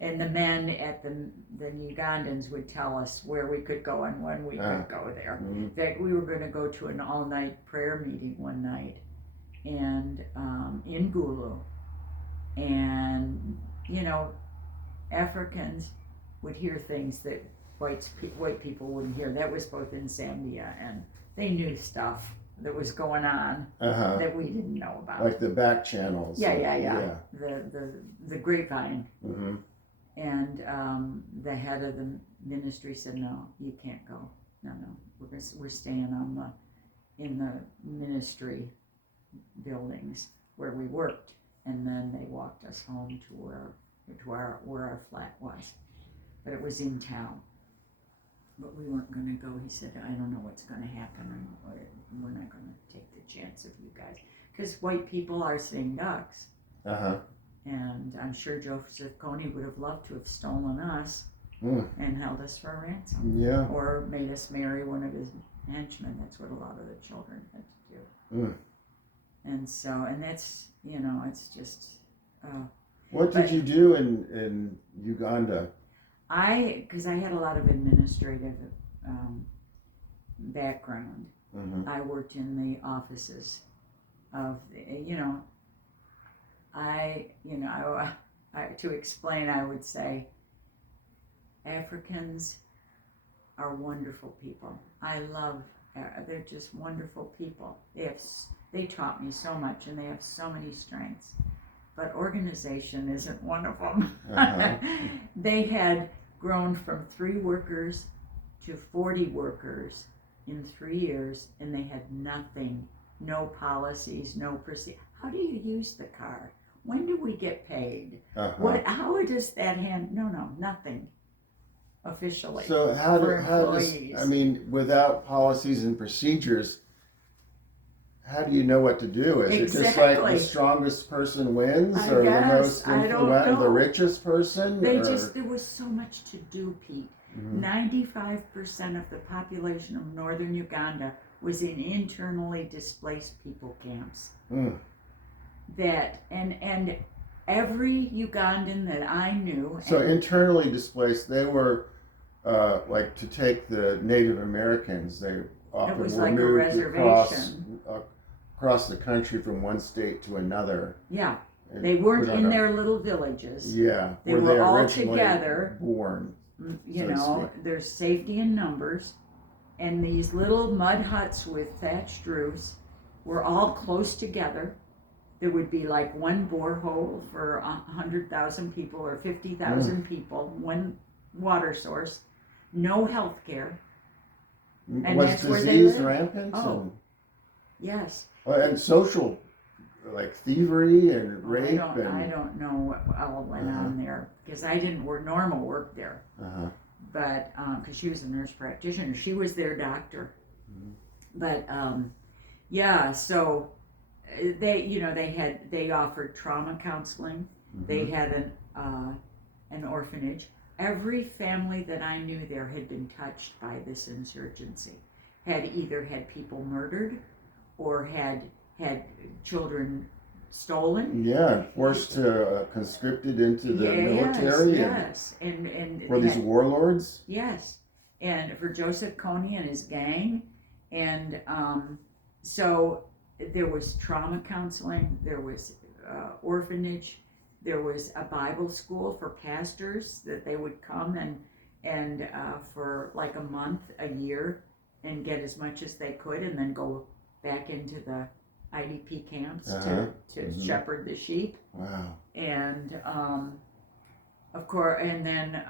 and the men at the Ugandans would tell us where we could go and when we could go there. In fact, we were going to go to an all-night prayer meeting one night, and in Gulu, and Africans would hear things that white people wouldn't hear. That was both in Zambia, and they knew stuff that was going on that we didn't know about, like the back channels. Yeah. The grapevine. And the head of the ministry said, "No, you can't go. No, we're staying in the ministry buildings where we worked." And then they walked us home to where our flat was, but it was in town. But we weren't going to go. He said, "I don't know what's going to happen, and we're not going to take the chance of you guys, because white people are sitting ducks." And I'm sure Joseph Kony would have loved to have stolen us and held us for a ransom. Yeah. Or made us marry one of his henchmen. That's what a lot of the children had to do. And so, and that's, it's just... what did you do in Uganda? Because I had a lot of administrative background, Mm-hmm. I worked in the offices of, to explain, I would say Africans are wonderful people. I love, they're just wonderful people. They taught me so much, and they have so many strengths. But organization isn't one of them. Uh-huh. They had grown from 3 workers to 40 workers in 3 years, and they had nothing, no policies, no procedure. How do you use the card? When do we get paid? Uh-huh. How does that no, nothing officially. So for how does, employees. I mean, without policies and procedures, how do you know what to do? Is it just like Exactly. the strongest person wins, I or guess. the most I don't influential, know. the richest person? There or? was so much to do, Pete. Mhm. 95% of the population of northern Uganda was in internally displaced people camps. Mm. That and every Ugandan that I knew. So internally displaced, they were like, to take the Native Americans, they often was were like a moved reservation. across the country from one state to another. Yeah, and they weren't put on in a- their little villages. Yeah, They were were they all originally together. born. You so to know, there's safety in numbers, and these little mud huts with thatched roofs were all close together. There would be like one borehole for 100,000 people or 50,000 people, one water source, no health care. And Was that's where they disease lived. rampant? Oh. Yes. And social, like thievery and rape? I don't know what all went on there, because I didn't work, Norma worked there. Uh-huh. But because she was a nurse practitioner, she was their doctor. Mhm. But yeah, so they offered trauma counseling. Mhm. They had an orphanage. Every family that I knew there had been touched by this insurgency, had either had people murdered or had children stolen. Yeah, forced to conscripted into the military. Yes, and were these warlords? Yes, and for Joseph Kony and his gang, and so there was trauma counseling, there was orphanage, there was a Bible school for pastors that they would come and for like a month, a year, and get as much as they could, and then go back into the IDP camps to shepherd the sheep. Wow. And of course, and then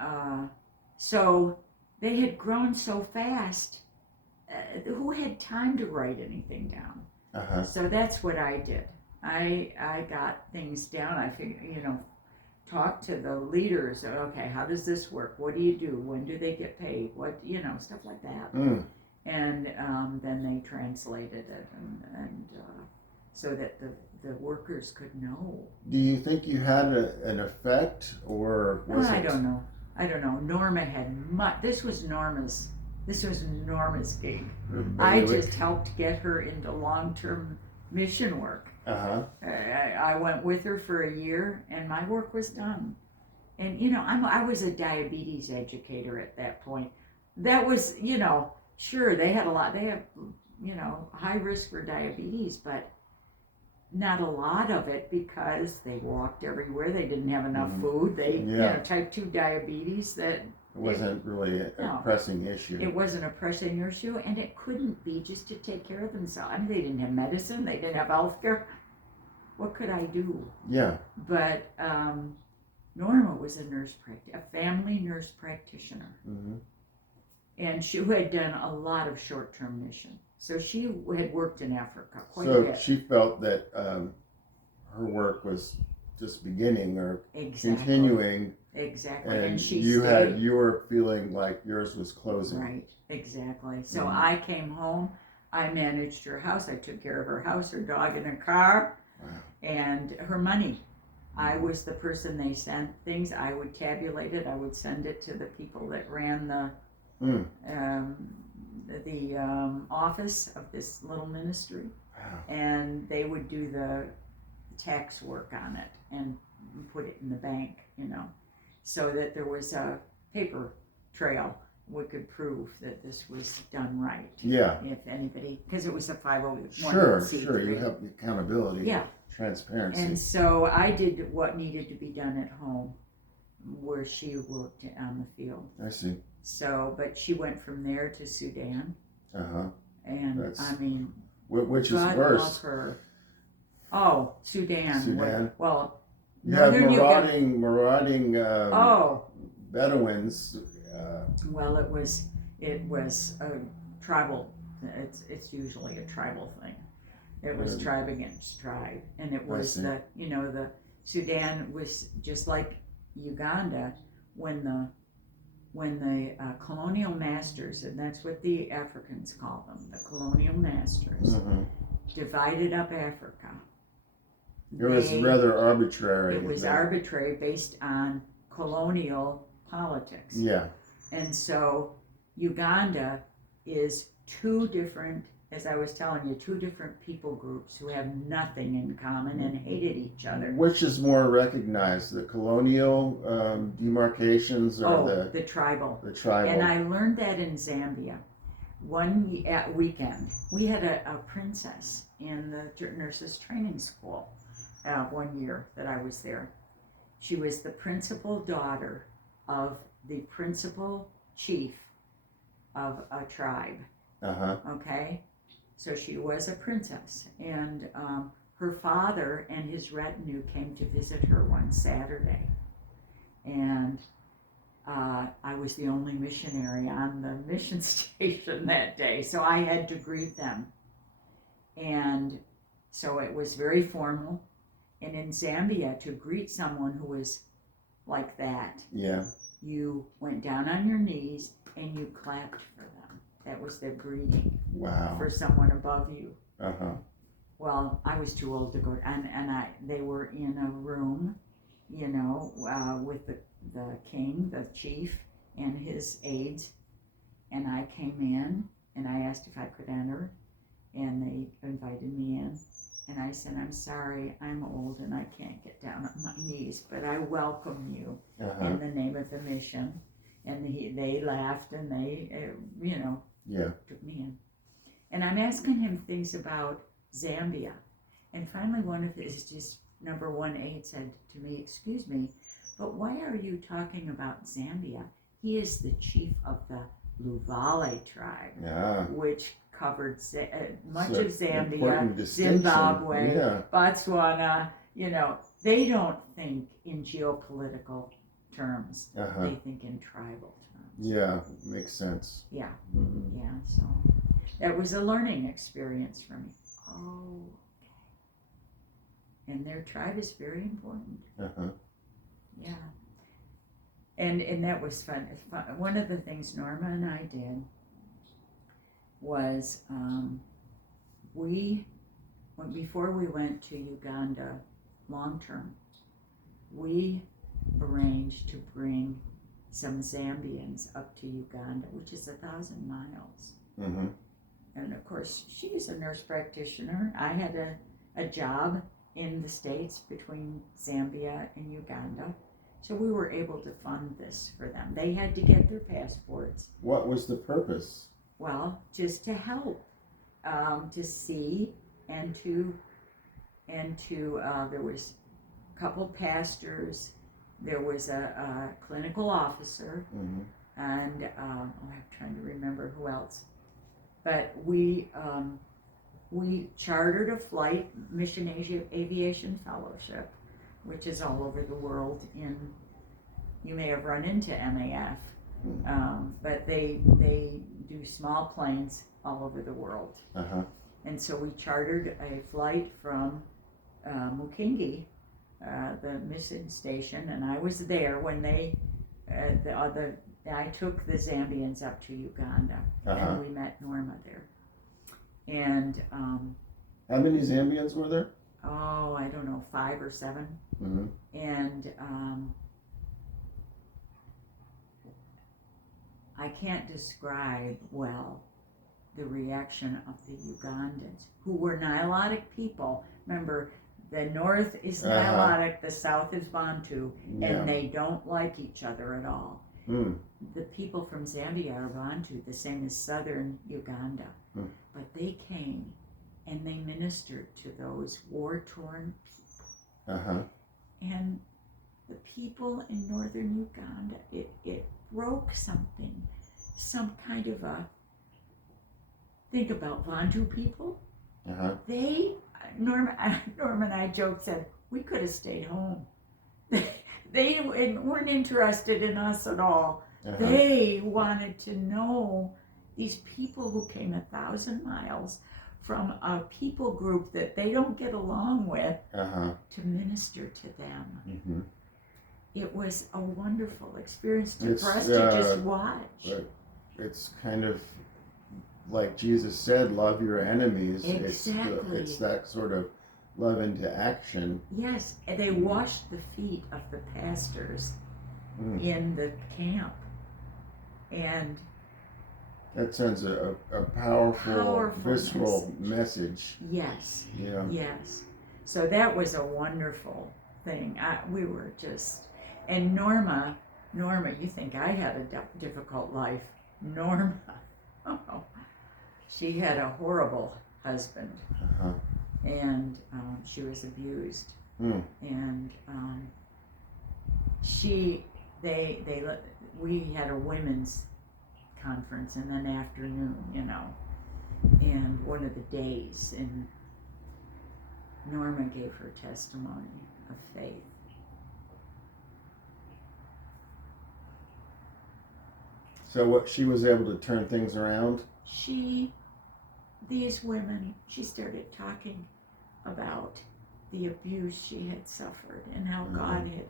so they had grown so fast. Who had time to write anything down? Uh-huh. So that's what I did. I got things down. I figured, talk to the leaders. Okay, how does this work? What do you do? When do they get paid? What, stuff like that. Mm. And then they translated it, and so that the workers could know. Do you think you had an effect, or was it? I don't know. Norma had this was Norma's gig. I just helped get her into long-term mission work. Uh-huh. I went with her for a year, and my work was done. And I was a diabetes educator at that point. That was, sure, they have high risk for diabetes, but not a lot of it, because they walked everywhere. They didn't have enough food. They, type 2 diabetes, that it wasn't really a pressing issue. It wasn't a pressing issue, and it couldn't be, just to take care of themselves. I mean, they didn't have medicine. They didn't have health care. What could I do? Yeah. But Norma was a family nurse practitioner. Mm-hmm. And she had done a lot of short-term mission. So she had worked in Africa quite a So bit. she felt that her work was just beginning or continuing. Exactly. And she you stayed. you were feeling like yours was closing. Right, exactly. So I came home, I managed her house, I took care of her house, her dog, and her car, and her money. I was the person they sent things. I would tabulate it. I would send it to the people that ran the office of this little ministry, and they would do the tax work on it and put it in the bank, so that there was a paper trail we could prove that this was done right. Yeah. If anybody, because it was a 501c3. Sure. You have accountability. Yeah. Transparency. And so I did what needed to be done at home, where she worked on the field. I see. So, but she went from there to Sudan, and That's- I mean, Which is God worse? love her. Oh, Sudan. Sudan. Well, You have Northern marauding oh, Bedouins. well, it was a tribal. It's usually a tribal thing. It was tribe against tribe, and it was see. the Sudan was just like Uganda when the colonial masters, and that's what the Africans call them, the colonial masters, divided up Africa. It was rather arbitrary. It was arbitrary based on colonial politics. Yeah. And so Uganda is two different, as I was telling you, two different people groups who have nothing in common and hated each other. Which is more recognized, the colonial demarcations or the tribal. the tribal? And I learned that in Zambia. One weekend, we had a princess in the nurses training school 1 year that I was there. She was the principal daughter of the principal chief of a tribe. Okay? So she was a princess. And her father and his retinue came to visit her one Saturday. And I was the only missionary on the mission station that day, so I had to greet them. And so it was very formal. And in Zambia, to greet someone who was like that, you went down on your knees and you clapped for them. That was their greeting. Wow. For someone above you. Well, I was too old to go, and they were in a room, with the king, the chief, and his aides, and I came in, and I asked if I could enter, and they invited me in, and I said, I'm sorry, I'm old, and I can't get down on my knees, but I welcome you in the name of the mission, and they laughed, and they, took me in. And I'm asking him things about Zambia. And finally, one of his, just number 1 aide said to me, excuse me, but why are you talking about Zambia? He is the chief of the Luvale tribe, which covered much of Zambia, Zimbabwe, Botswana. They don't think in geopolitical terms. They think in tribal terms. Yeah, makes sense. Yeah, Mm-hmm. yeah, so that was a learning experience for me. Oh, okay. And their tribe is very important. Yeah. And that was fun. One of the things Norma and I did was before we went to Uganda long term, we arranged to bring some Zambians up to Uganda, which is 1,000 miles. And of course, she's a nurse practitioner. I had a job in the States between Zambia and Uganda. So we were able to fund this for them. They had to get their passports. What was the purpose? Well, just to help, to see and to there was a couple pastors, there was a clinical officer, and I'm trying to remember who else. But we chartered a flight, Mission Aviation Fellowship, which is all over the world. You may have run into MAF, but they do small planes all over the world. And so we chartered a flight from Mukingi, the mission station, and I was there when I took the Zambians up to Uganda, and we met Norma there. And how many Zambians were there? Oh, I don't know, 5 or 7. And I can't describe well the reaction of the Ugandans, who were Nilotic people. Remember, the north is Nilotic, the south is Bantu, and they don't like each other at all. Hmm. The people from Zambia are Bantu, the same as southern Uganda. But they came and they ministered to those war-torn people. Uh-huh. And the people in northern Uganda, it broke something, some kind of a, think about Bantu people. Uh-huh. Norm and I joked, said, we could have stayed home. They weren't interested in us at all. Uh-huh. They wanted to know these people who came 1,000 miles from a people group that they don't get along with Uh-huh. to minister to them. Mm-hmm. It was a wonderful experience It's, for us to just watch. But it's kind of like Jesus said, love your enemies. Exactly. It's that sort of love into action. Yes, and they washed the feet of the pastors in the camp. And that sends a powerful visceral message. Yes. Yeah. Yes. So that was a wonderful thing. We were just, and Norma, you think I had a difficult life. Norma, oh, she had a horrible husband. Uh-huh. And she was abused. Mm. And we had a women's conference in an afternoon, and one of the days, and Norma gave her testimony of faith. So what, she was able to turn things around? These women, she started talking about the abuse she had suffered and how God had,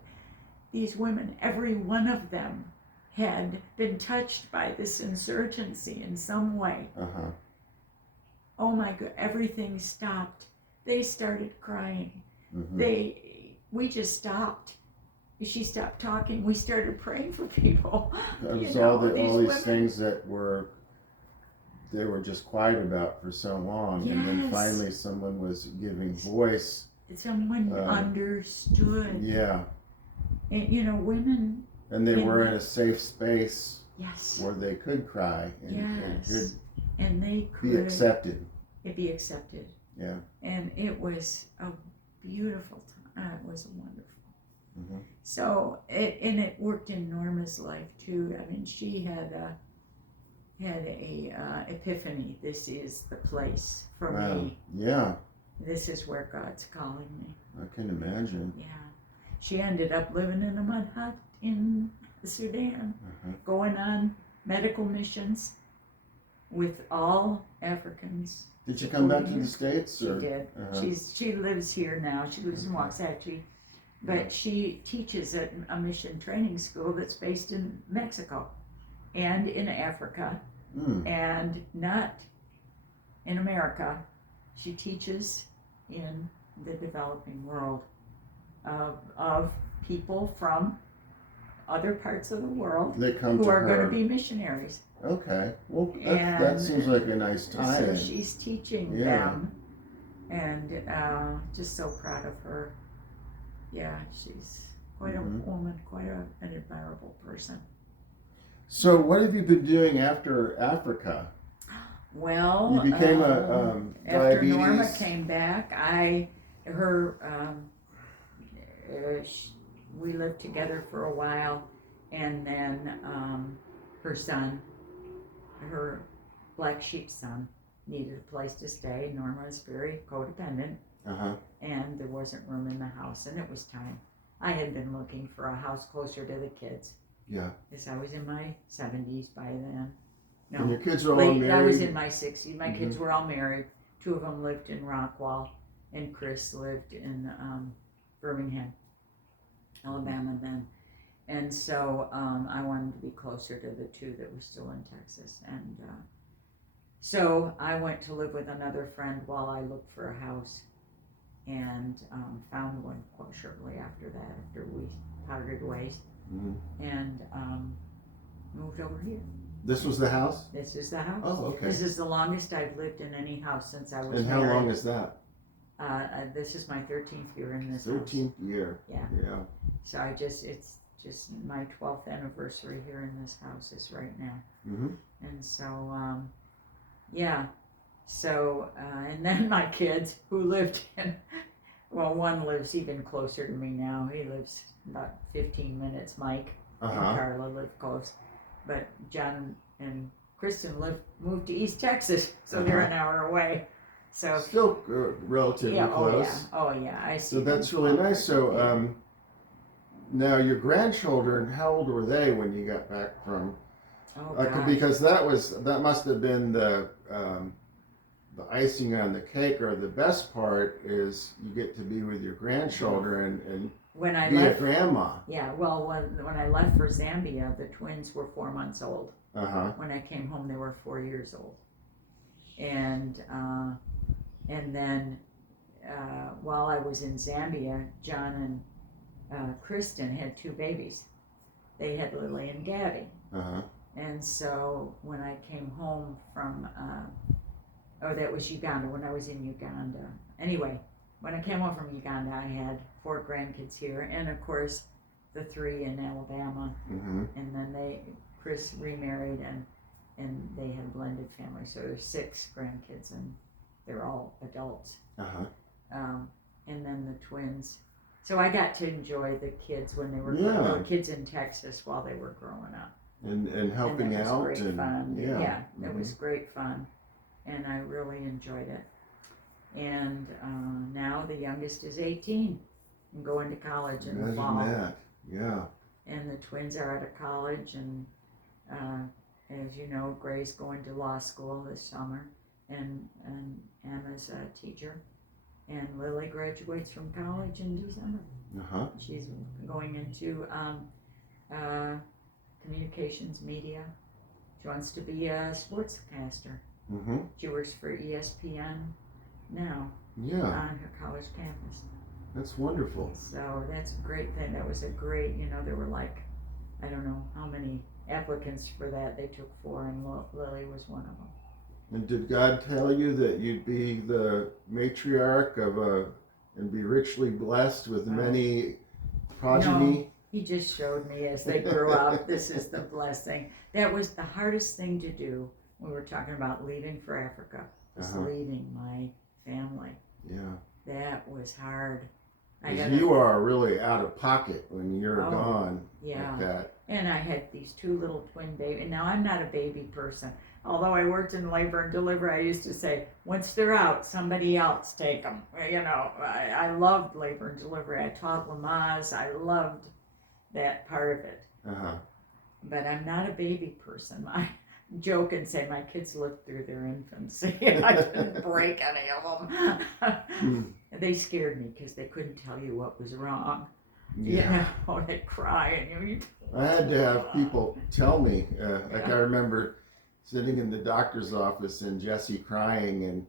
these women, every one of them had been touched by this insurgency in some way. Uh-huh. Oh my God, everything stopped. They started crying. Mm-hmm. We just stopped. She stopped talking. We started praying for people. That was these all these women, things that they were just quiet about for so long, and then Yes. finally someone was giving voice. someone understood. Yeah, And women, and they In were that- in a safe space yes, where they could cry and yes, could and they be could accepted. be accepted. Yeah. And it was a beautiful time. It was wonderful. Mm-hmm. So it worked in Norma's life too. I mean, she had a epiphany. This is the place for me. Yeah, This is where God's calling me. I can imagine. Yeah. She ended up living in a mud hut in Sudan, Uh-huh. going on medical missions with all Africans. Did you come back to supporting the her. States? She Or? did. Uh-huh. She lives here now. She lives in Waxahachie, but she teaches at a mission training school that's based in Mexico and in Africa Mm. and not in America. She teaches in the developing world of people from other parts of the world They come who to are her. going to be missionaries. Okay. Well, that And seems like a nice So tie-in. she's teaching Yeah. them, and just so proud of her. Yeah, she's quite Mhm. a woman, quite an admirable person. So, what have you been doing after Africa? Well, You became after Norma diabetes. came back, we lived together for a while, and then her son, her black sheep son, needed a place to stay. Norma is very codependent, Uh-huh. and there wasn't room in the house, and it was time. I had been looking for a house closer to the kids, Yeah. because I was in my 70s by then. And No, your kids are all late. married. I was in my 60s. My kids were all married. 2 of them lived in Rockwall, and Chris lived in Birmingham, Alabama then. And so I wanted to be closer to the 2 that were still in Texas. And so I went to live with another friend while I looked for a house, and found one quite shortly after that, after we parted ways, Mhm. and moved over here. This was the house? This is the house. Oh, okay. This is the longest I've lived in any house since I was And how married. long is that? This is my 13th year in this house. 13th year. Yeah. Yeah. So it's just my 12th anniversary here in this house is right now. Mm-hmm. And so, yeah. So, and then my kids who lived in, well, one lives even closer to me now. He lives about 15 minutes, Mike. And Carla live close. But John and Kristen moved to East Texas, so they're an hour away. So Still relatively yeah, close. oh yeah, I see. So that's really nice. So now your grandchildren, how old were they when you got back from? Oh, gosh. Because that must have been the icing on the cake, or the best part is you get to be with your grandchildren and when I be left, a grandma. yeah, well, when I left for Zambia, the twins were 4 months old. When I came home, they were 4 years old, and then while I was in Zambia, John and Kristen had 2 babies. They had Lily and Gabby. And so when I came home from, that was Uganda, when I was in Uganda. Anyway, when I came home from Uganda, I had 4 grandkids here, and of course, the 3 in Alabama. And then Chris remarried, and they had a blended family, so there's 6 grandkids, and they're all adults. And then the twins. So I got to enjoy the kids when they were kids in Texas while they were growing up. And helping and that was out. Great and fun. yeah, It was great fun, and I really enjoyed it. And now the youngest is 18 and going to college in the fall. Imagine that. Yeah. And the twins are out of college, and as you know, Gray's going to law school this summer, and Emma's a teacher, and Lily graduates from college in December. She's going into communications media. She wants to be a sportscaster. She works for ESPN now on her college campus. That's wonderful. So that's a great thing. That was a great, there were like, I don't know how many applicants for that. They took 4, and Lily was one of them. And did God tell you that you'd be the matriarch and be richly blessed with many progeny? No, he just showed me as they grew up, this is the blessing. That was the hardest thing to do when we were talking about leaving for Africa, was leaving my family. Yeah. That was hard. Because you are really out of pocket when you're gone yeah. like that. And I had these 2 little twin babies. Now, I'm not a baby person. Although I worked in labor and delivery, I used to say, once they're out, somebody else take them. I loved labor and delivery. I taught Lamaze. I loved that part of it. But I'm not a baby person. I joke and say my kids lived through their infancy. I didn't break any of them. They scared me because they couldn't tell you what was wrong. Yeah. They'd cry and you I had to have people tell me. I remember sitting in the doctor's office and Jesse crying, and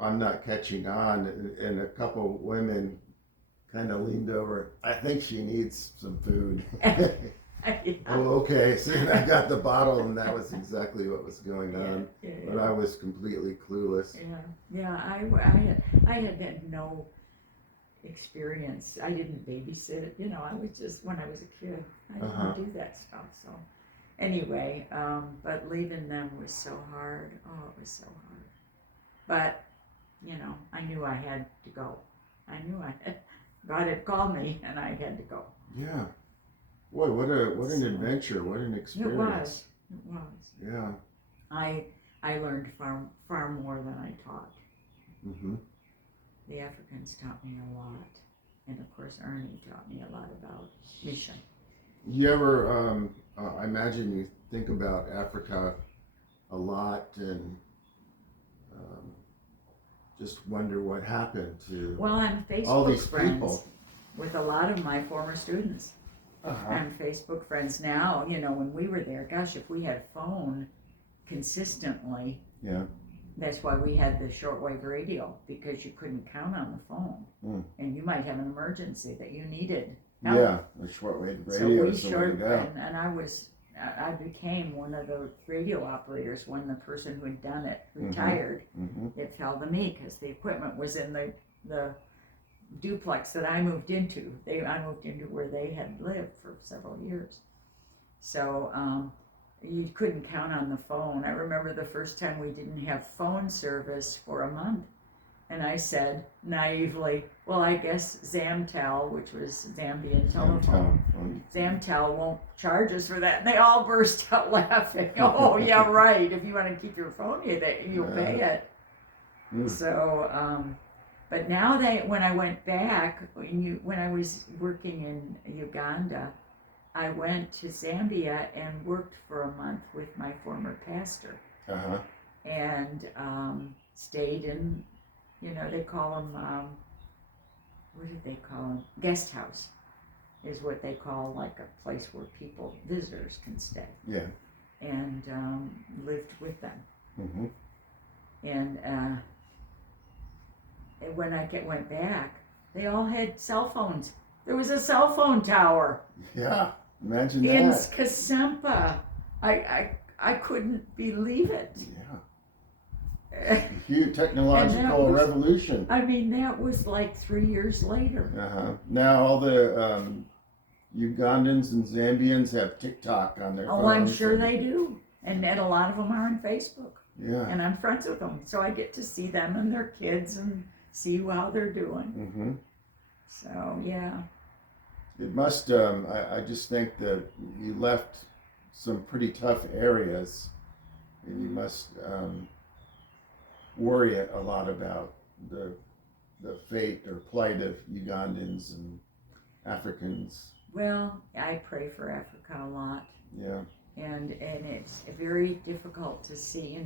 I'm not catching on, and a couple women kind of leaned over. I think she needs some food. Oh, okay. So I got the bottle, and that was exactly what was going on. But I was completely clueless. I had no experience. I didn't babysit. I was just, when I was a kid, I didn't do that stuff. So anyway, but leaving them was so hard. Oh, it was so hard. But I knew I had to go. I knew God had called me, and I had to go. Yeah. Boy, what an adventure! What an experience! It was. Yeah. I learned far more than I taught. The Africans taught me a lot, and of course Ernie taught me a lot about mission. You ever? I imagine you think about Africa a lot, and just wonder what happened to I'm Facebook all these friends people with a lot of my former students. I'm Facebook friends now. When we were there, gosh, if we had a phone consistently, that's why we had the shortwave radio, because you couldn't count on the phone, and you might have an emergency that you needed help. Yeah, the shortwave radio. So we is the way to go. and I became one of the radio operators when the person who had done it retired. It fell to me because the equipment was in the duplex that I moved into. I moved into where they had lived for several years. So you couldn't count on the phone. I remember the first time we didn't have phone service for a month. And I said naively, well, I guess Zamtel, which was Zambian telephone, Zamtel won't charge us for that. And they all burst out laughing. Oh, yeah, right. If you want to keep your phone, you'll pay it. So, but now when I went back, when I was working in Uganda, I went to Zambia and worked for a month with my former pastor. Uh-huh. And stayed in, they call them, what did they call them? Guest house is what they call like a place where visitors can stay. Yeah. And lived with them. Mm-hmm. And when I went back, they all had cell phones. There was a cell phone tower. Yeah, imagine in that. Kasempa. I couldn't believe it. Yeah. Huge technological revolution. I mean, that was like 3 years later. Uh-huh. Now all the Ugandans and Zambians have TikTok on their phones. Oh, I'm sure they do. And a lot of them are on Facebook. Yeah. And I'm friends with them. So I get to see them and their kids and see how they're doing. Mm-hmm. So, yeah. It must, I just think that you left some pretty tough areas, and you must worry a lot about the fate or plight of Ugandans and Africans. Well, I pray for Africa a lot. Yeah. And it's very difficult to see,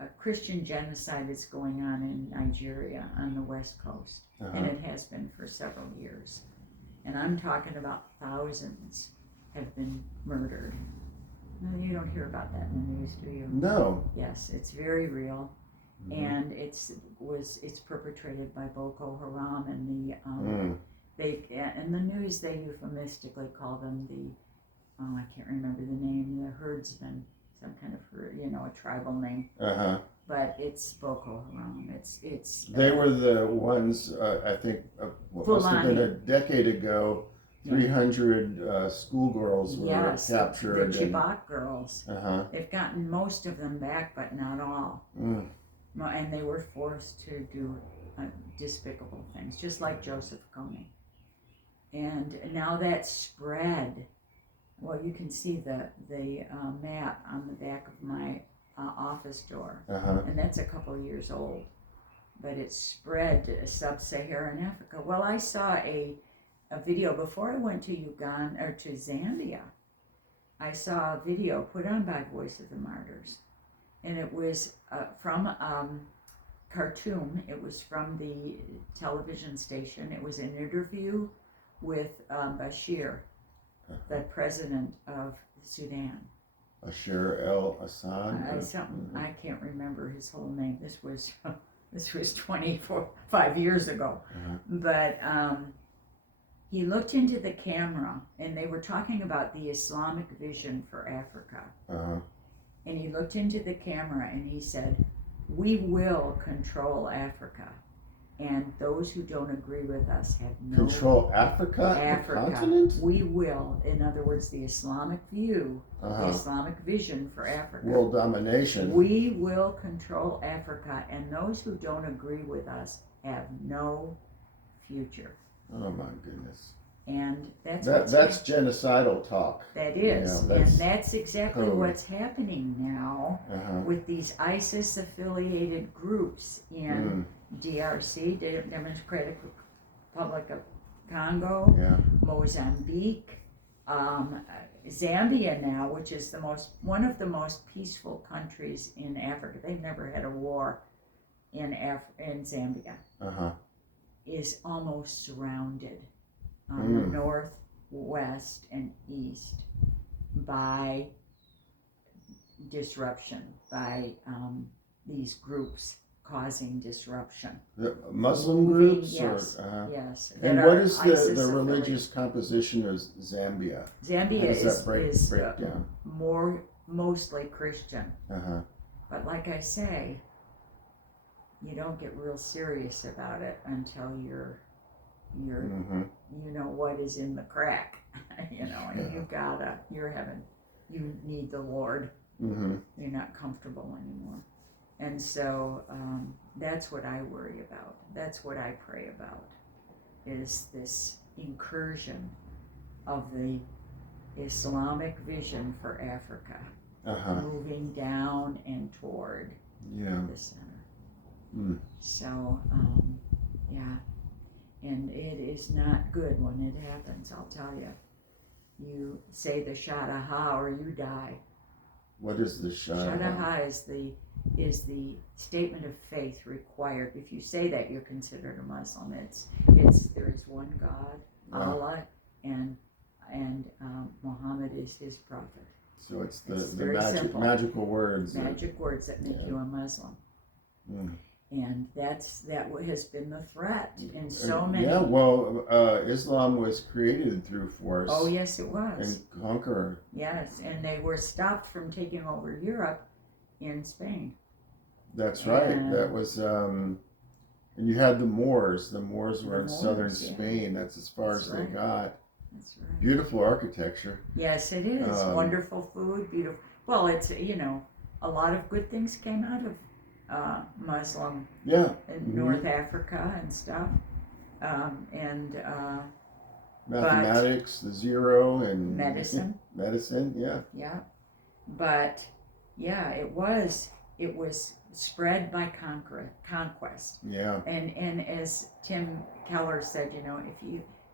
a Christian genocide is going on in Nigeria on the West Coast. Uh-huh. And it has been for several years. And I'm talking about thousands have been murdered. No, you don't hear about that in the news, do you? No. Yes, it's very real. Mm-hmm. And it's perpetrated by Boko Haram, and in the news they euphemistically call them I can't remember the name, the herdsmen, some kind of a tribal name. Uh-huh. But it's Boko Haram. It's They were the ones, I think, what must have been a decade ago, 300 schoolgirls were captured. The Chibok girls. Uh-huh. They've gotten most of them back, but not all. Mm. And they were forced to do despicable things, just like Joseph Kony. And now that's spread. Well, you can see the map on the back of my office door. Uh-huh. And that's a couple years old. But it's spread to sub-Saharan Africa. Well, I saw a video before I went to Uganda, or to Zambia. I saw a video put on by Voice of the Martyrs. And it was from Khartoum. It was from the television station. It was an interview with Bashir, the president of Sudan. Bashir el-Assad? I can't remember his whole name. This was 25 years ago. Uh-huh. But he looked into the camera, and they were talking about the Islamic vision for Africa. Uh-huh. And he looked into the camera and he said, "We will control Africa. And those who don't agree with us have no..." Control Africa? The continent? We will. In other words, the Islamic view, Uh-huh. the Islamic vision for Africa. World domination. We will control Africa, and those who don't agree with us have no future. Oh my goodness. And that's genocidal talk. That is. Yeah, and that's exactly totally what's happening now Uh-huh. with these ISIS-affiliated groups in DRC, Democratic Republic of Congo, Yeah. Mozambique, Zambia now, which is one of the most peaceful countries in Africa. They've never had a war in Zambia. Uh-huh. Is almost surrounded on the north, west, and east by disruption, by these groups causing disruption. The Muslim groups? Yes, or, yes. And that what are is the ISIS religious composition of Zambia? Zambia How does that is break down? mostly Christian. Uh-huh. But like I say, you don't get real serious about it until you're you're Mm-hmm. you know what is in the crack, you know, and you need the Lord. Mm-hmm. You're not comfortable anymore. And so that's what I worry about. That's what I pray about, is this incursion of the Islamic vision for Africa, Uh-huh. moving down and toward Yeah. the center. Mm. So, yeah. And it is not good when it happens, I'll tell you. You say the Shadaha or you die. What is the Shadaha? Shadaha is the statement of faith required. If you say that, you're considered a Muslim. It's there is one God, Allah, and Muhammad is his prophet. So it's It's the very simple. magical words. Magic words that make Yeah. you a Muslim. Mm. And that has been the threat in so many. Yeah, well, Islam was created through force. Oh yes, it was. And conquer. Yes, and they were stopped from taking over Europe in Spain. That's right. And- That was, and you had the Moors. The Moors were The in southern Moors, yeah. Spain. That's as far That's as they right. got. That's right. Beautiful architecture. Yes, it is. Wonderful food, beautiful. Well, it's, a lot of good things came out of Muslim Yeah. in Mhm. North Africa and stuff. And Mathematics, the zero, and medicine, medicine, yeah. yeah. But yeah, it was spread by conquest. Yeah. And as Tim Keller said,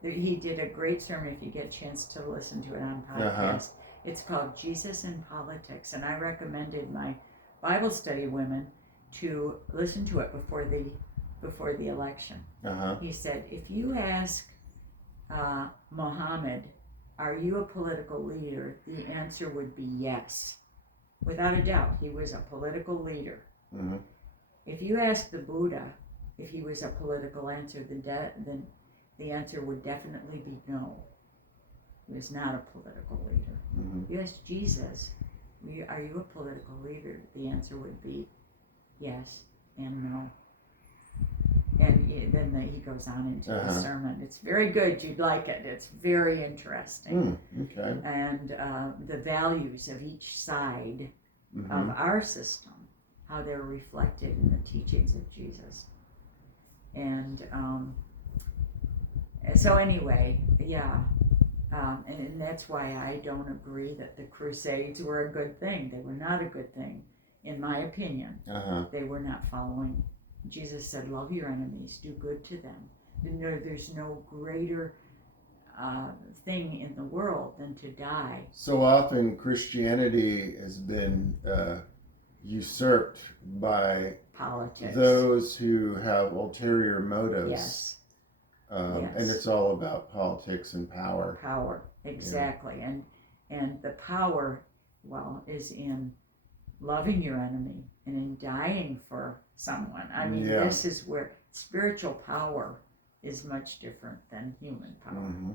he did a great sermon. If you get a chance to listen to it on podcast, It's called Jesus in Politics, and I recommended my Bible study women to listen to it before the election. Uh-huh. He said, if you ask Muhammad, are you a political leader? The answer would be yes, without a doubt. He was a political leader. Mm-hmm. If you ask the Buddha if he was a political answer, then the answer would definitely be no. He was not a political leader. Mm-hmm. If you ask Jesus, are you a political leader? The answer would be yes and no. And then he goes on into the sermon. It's very good. You'd like it. It's very interesting. Okay. And the values of each side Mm-hmm. of our system, how they're reflected in the teachings of Jesus. And so anyway, yeah. And that's why I don't agree that the Crusades were a good thing. They were not a good thing, in my opinion. Uh-huh. They were not following. Jesus said, love your enemies, do good to them. There's no greater thing in the world than to die. So often Christianity has been usurped by Politics. those who have ulterior motives. Yes. And Yes. it's all about politics and power. Power, exactly. And the power, is in loving your enemy and in dying for someone. I mean, Yeah. this is where spiritual power is much different than human power. Mm-hmm.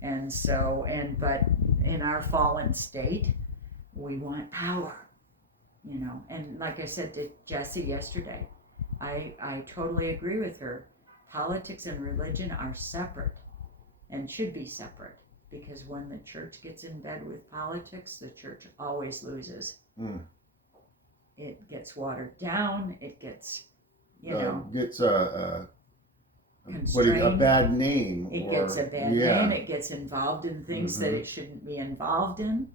And so, but in our fallen state, we want power, and like I said to Jessie yesterday, I totally agree with her. Politics and religion are separate and should be separate, because when the church gets in bed with politics, the church always loses. It gets watered down. It gets, Gets a constrained. bad name. It gets a bad yeah. name. It gets involved in things that it shouldn't be involved in.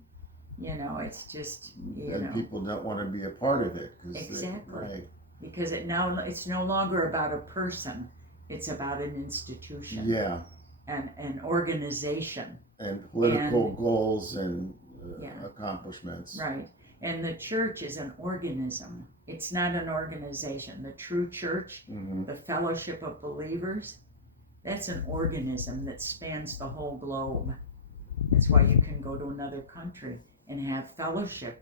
It's just, And people don't want to be a part of it. Exactly. Right. because it's no longer about a person. It's about an institution Yeah. and an organization. And political goals and Yeah. accomplishments. Right. And the church is an organism. It's not an organization. The true church, Mm-hmm. the fellowship of believers, that's an organism that spans the whole globe. That's why you can go to another country and have fellowship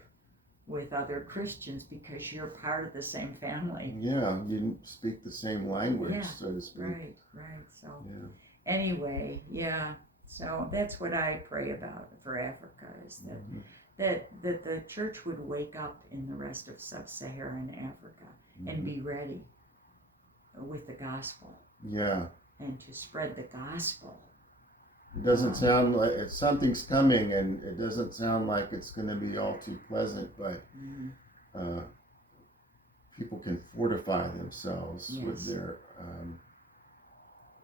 with other Christians, because you're part of the same family. Yeah, you speak the same language, Yeah. so to speak. Right. So Yeah. anyway, yeah. So that's what I pray about for Africa, is Mhm. that the church would wake up in the rest of sub-Saharan Africa and Mhm. be ready with the gospel. Yeah. and to spread the gospel. It doesn't sound like something's coming, and it doesn't sound like it's going to be all too pleasant, but people can fortify themselves with Yes. their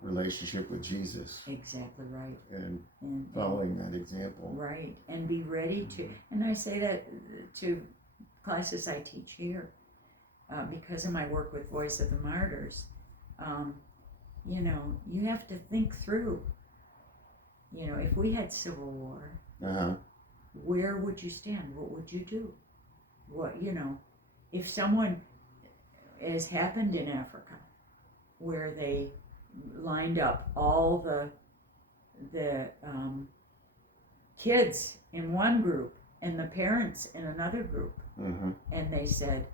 relationship with Jesus Exactly right. and And following that example. right, and be ready to, and I say that to classes I teach here, because of my work with Voice of the Martyrs. You know, you have to think through, you know, if we had civil war, Uh-huh. where would you stand? What would you do? What, you know, if someone, as happened in Africa, where they lined up all the kids in one group and the parents in another group, Mm-hmm. and they said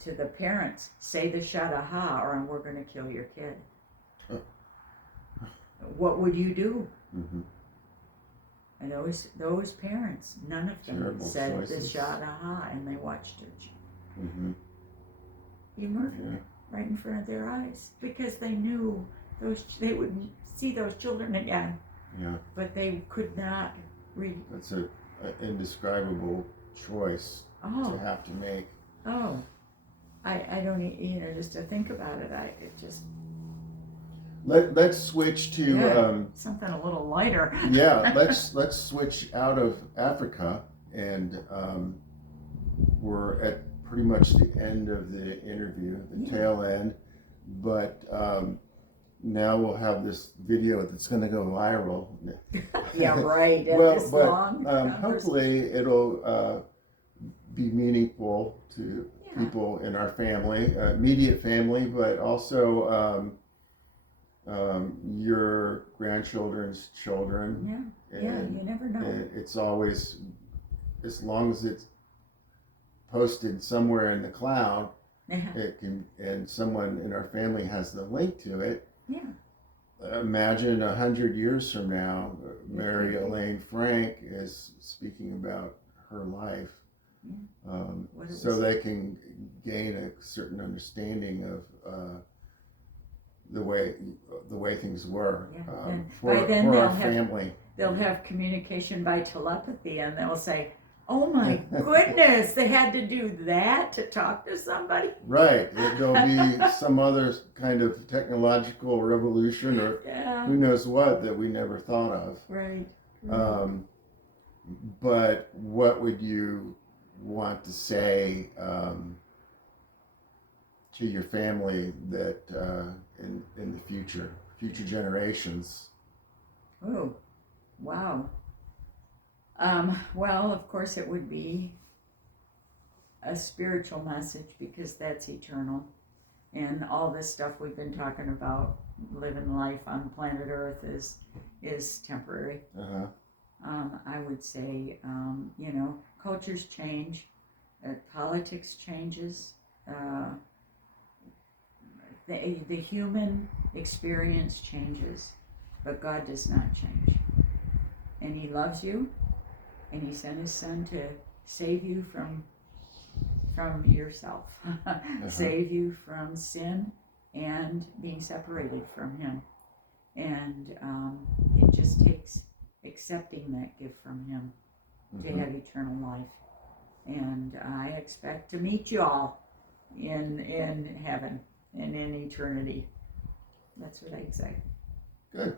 to the parents, say the Shadaha or we're going to kill your kid. What would you do? Mm-hmm. And those parents, none of them Terrible said choices. the Shadaha, and they watched it Mm-hmm. be murdered right in front of their eyes because they knew they would see those children again, Yeah. but they could not read. That's an indescribable choice to have to make. I don't, you know, just to think about it, it just Let's switch to something a little lighter. yeah. Let's switch out of Africa, and we're at pretty much the end of the interview, the tail end. But now we'll have this video that's going to go viral. Yeah, right. Hopefully it'll be meaningful to people in our family, immediate family, but also your grandchildren's children. Yeah, you never know. It's always, as long as it's posted somewhere in the cloud, it can, and someone in our family has the link to it. Yeah. Imagine 100 years from now, Mary Elaine Frank is speaking about her life, so they can gain a certain understanding of the way things were for our family. They'll have communication by telepathy, and they'll say, "Oh my goodness, they had to do that to talk to somebody." Right. There'll be some other kind of technological revolution, or who knows what, that we never thought of. Right. But what would you want to say to your family that in the future generations? Oh, wow. Well, of course, it would be a spiritual message, because that's eternal. And all this stuff we've been talking about, living life on planet Earth, is temporary. I would say, you know, cultures change, politics changes, the human experience changes, but God does not change. And He loves you, and He sent His Son to save you from yourself, save you from sin and being separated from Him. And it just takes accepting that gift from Him to have eternal life. And I expect to meet you all in heaven and in eternity. That's what I'd say. Good.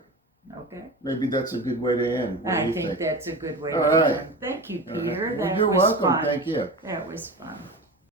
Okay. Maybe that's a good way to end. I think that's a good way All to right. end. Thank you, Peter. Well, That you're was welcome. fun. Thank you. That was fun.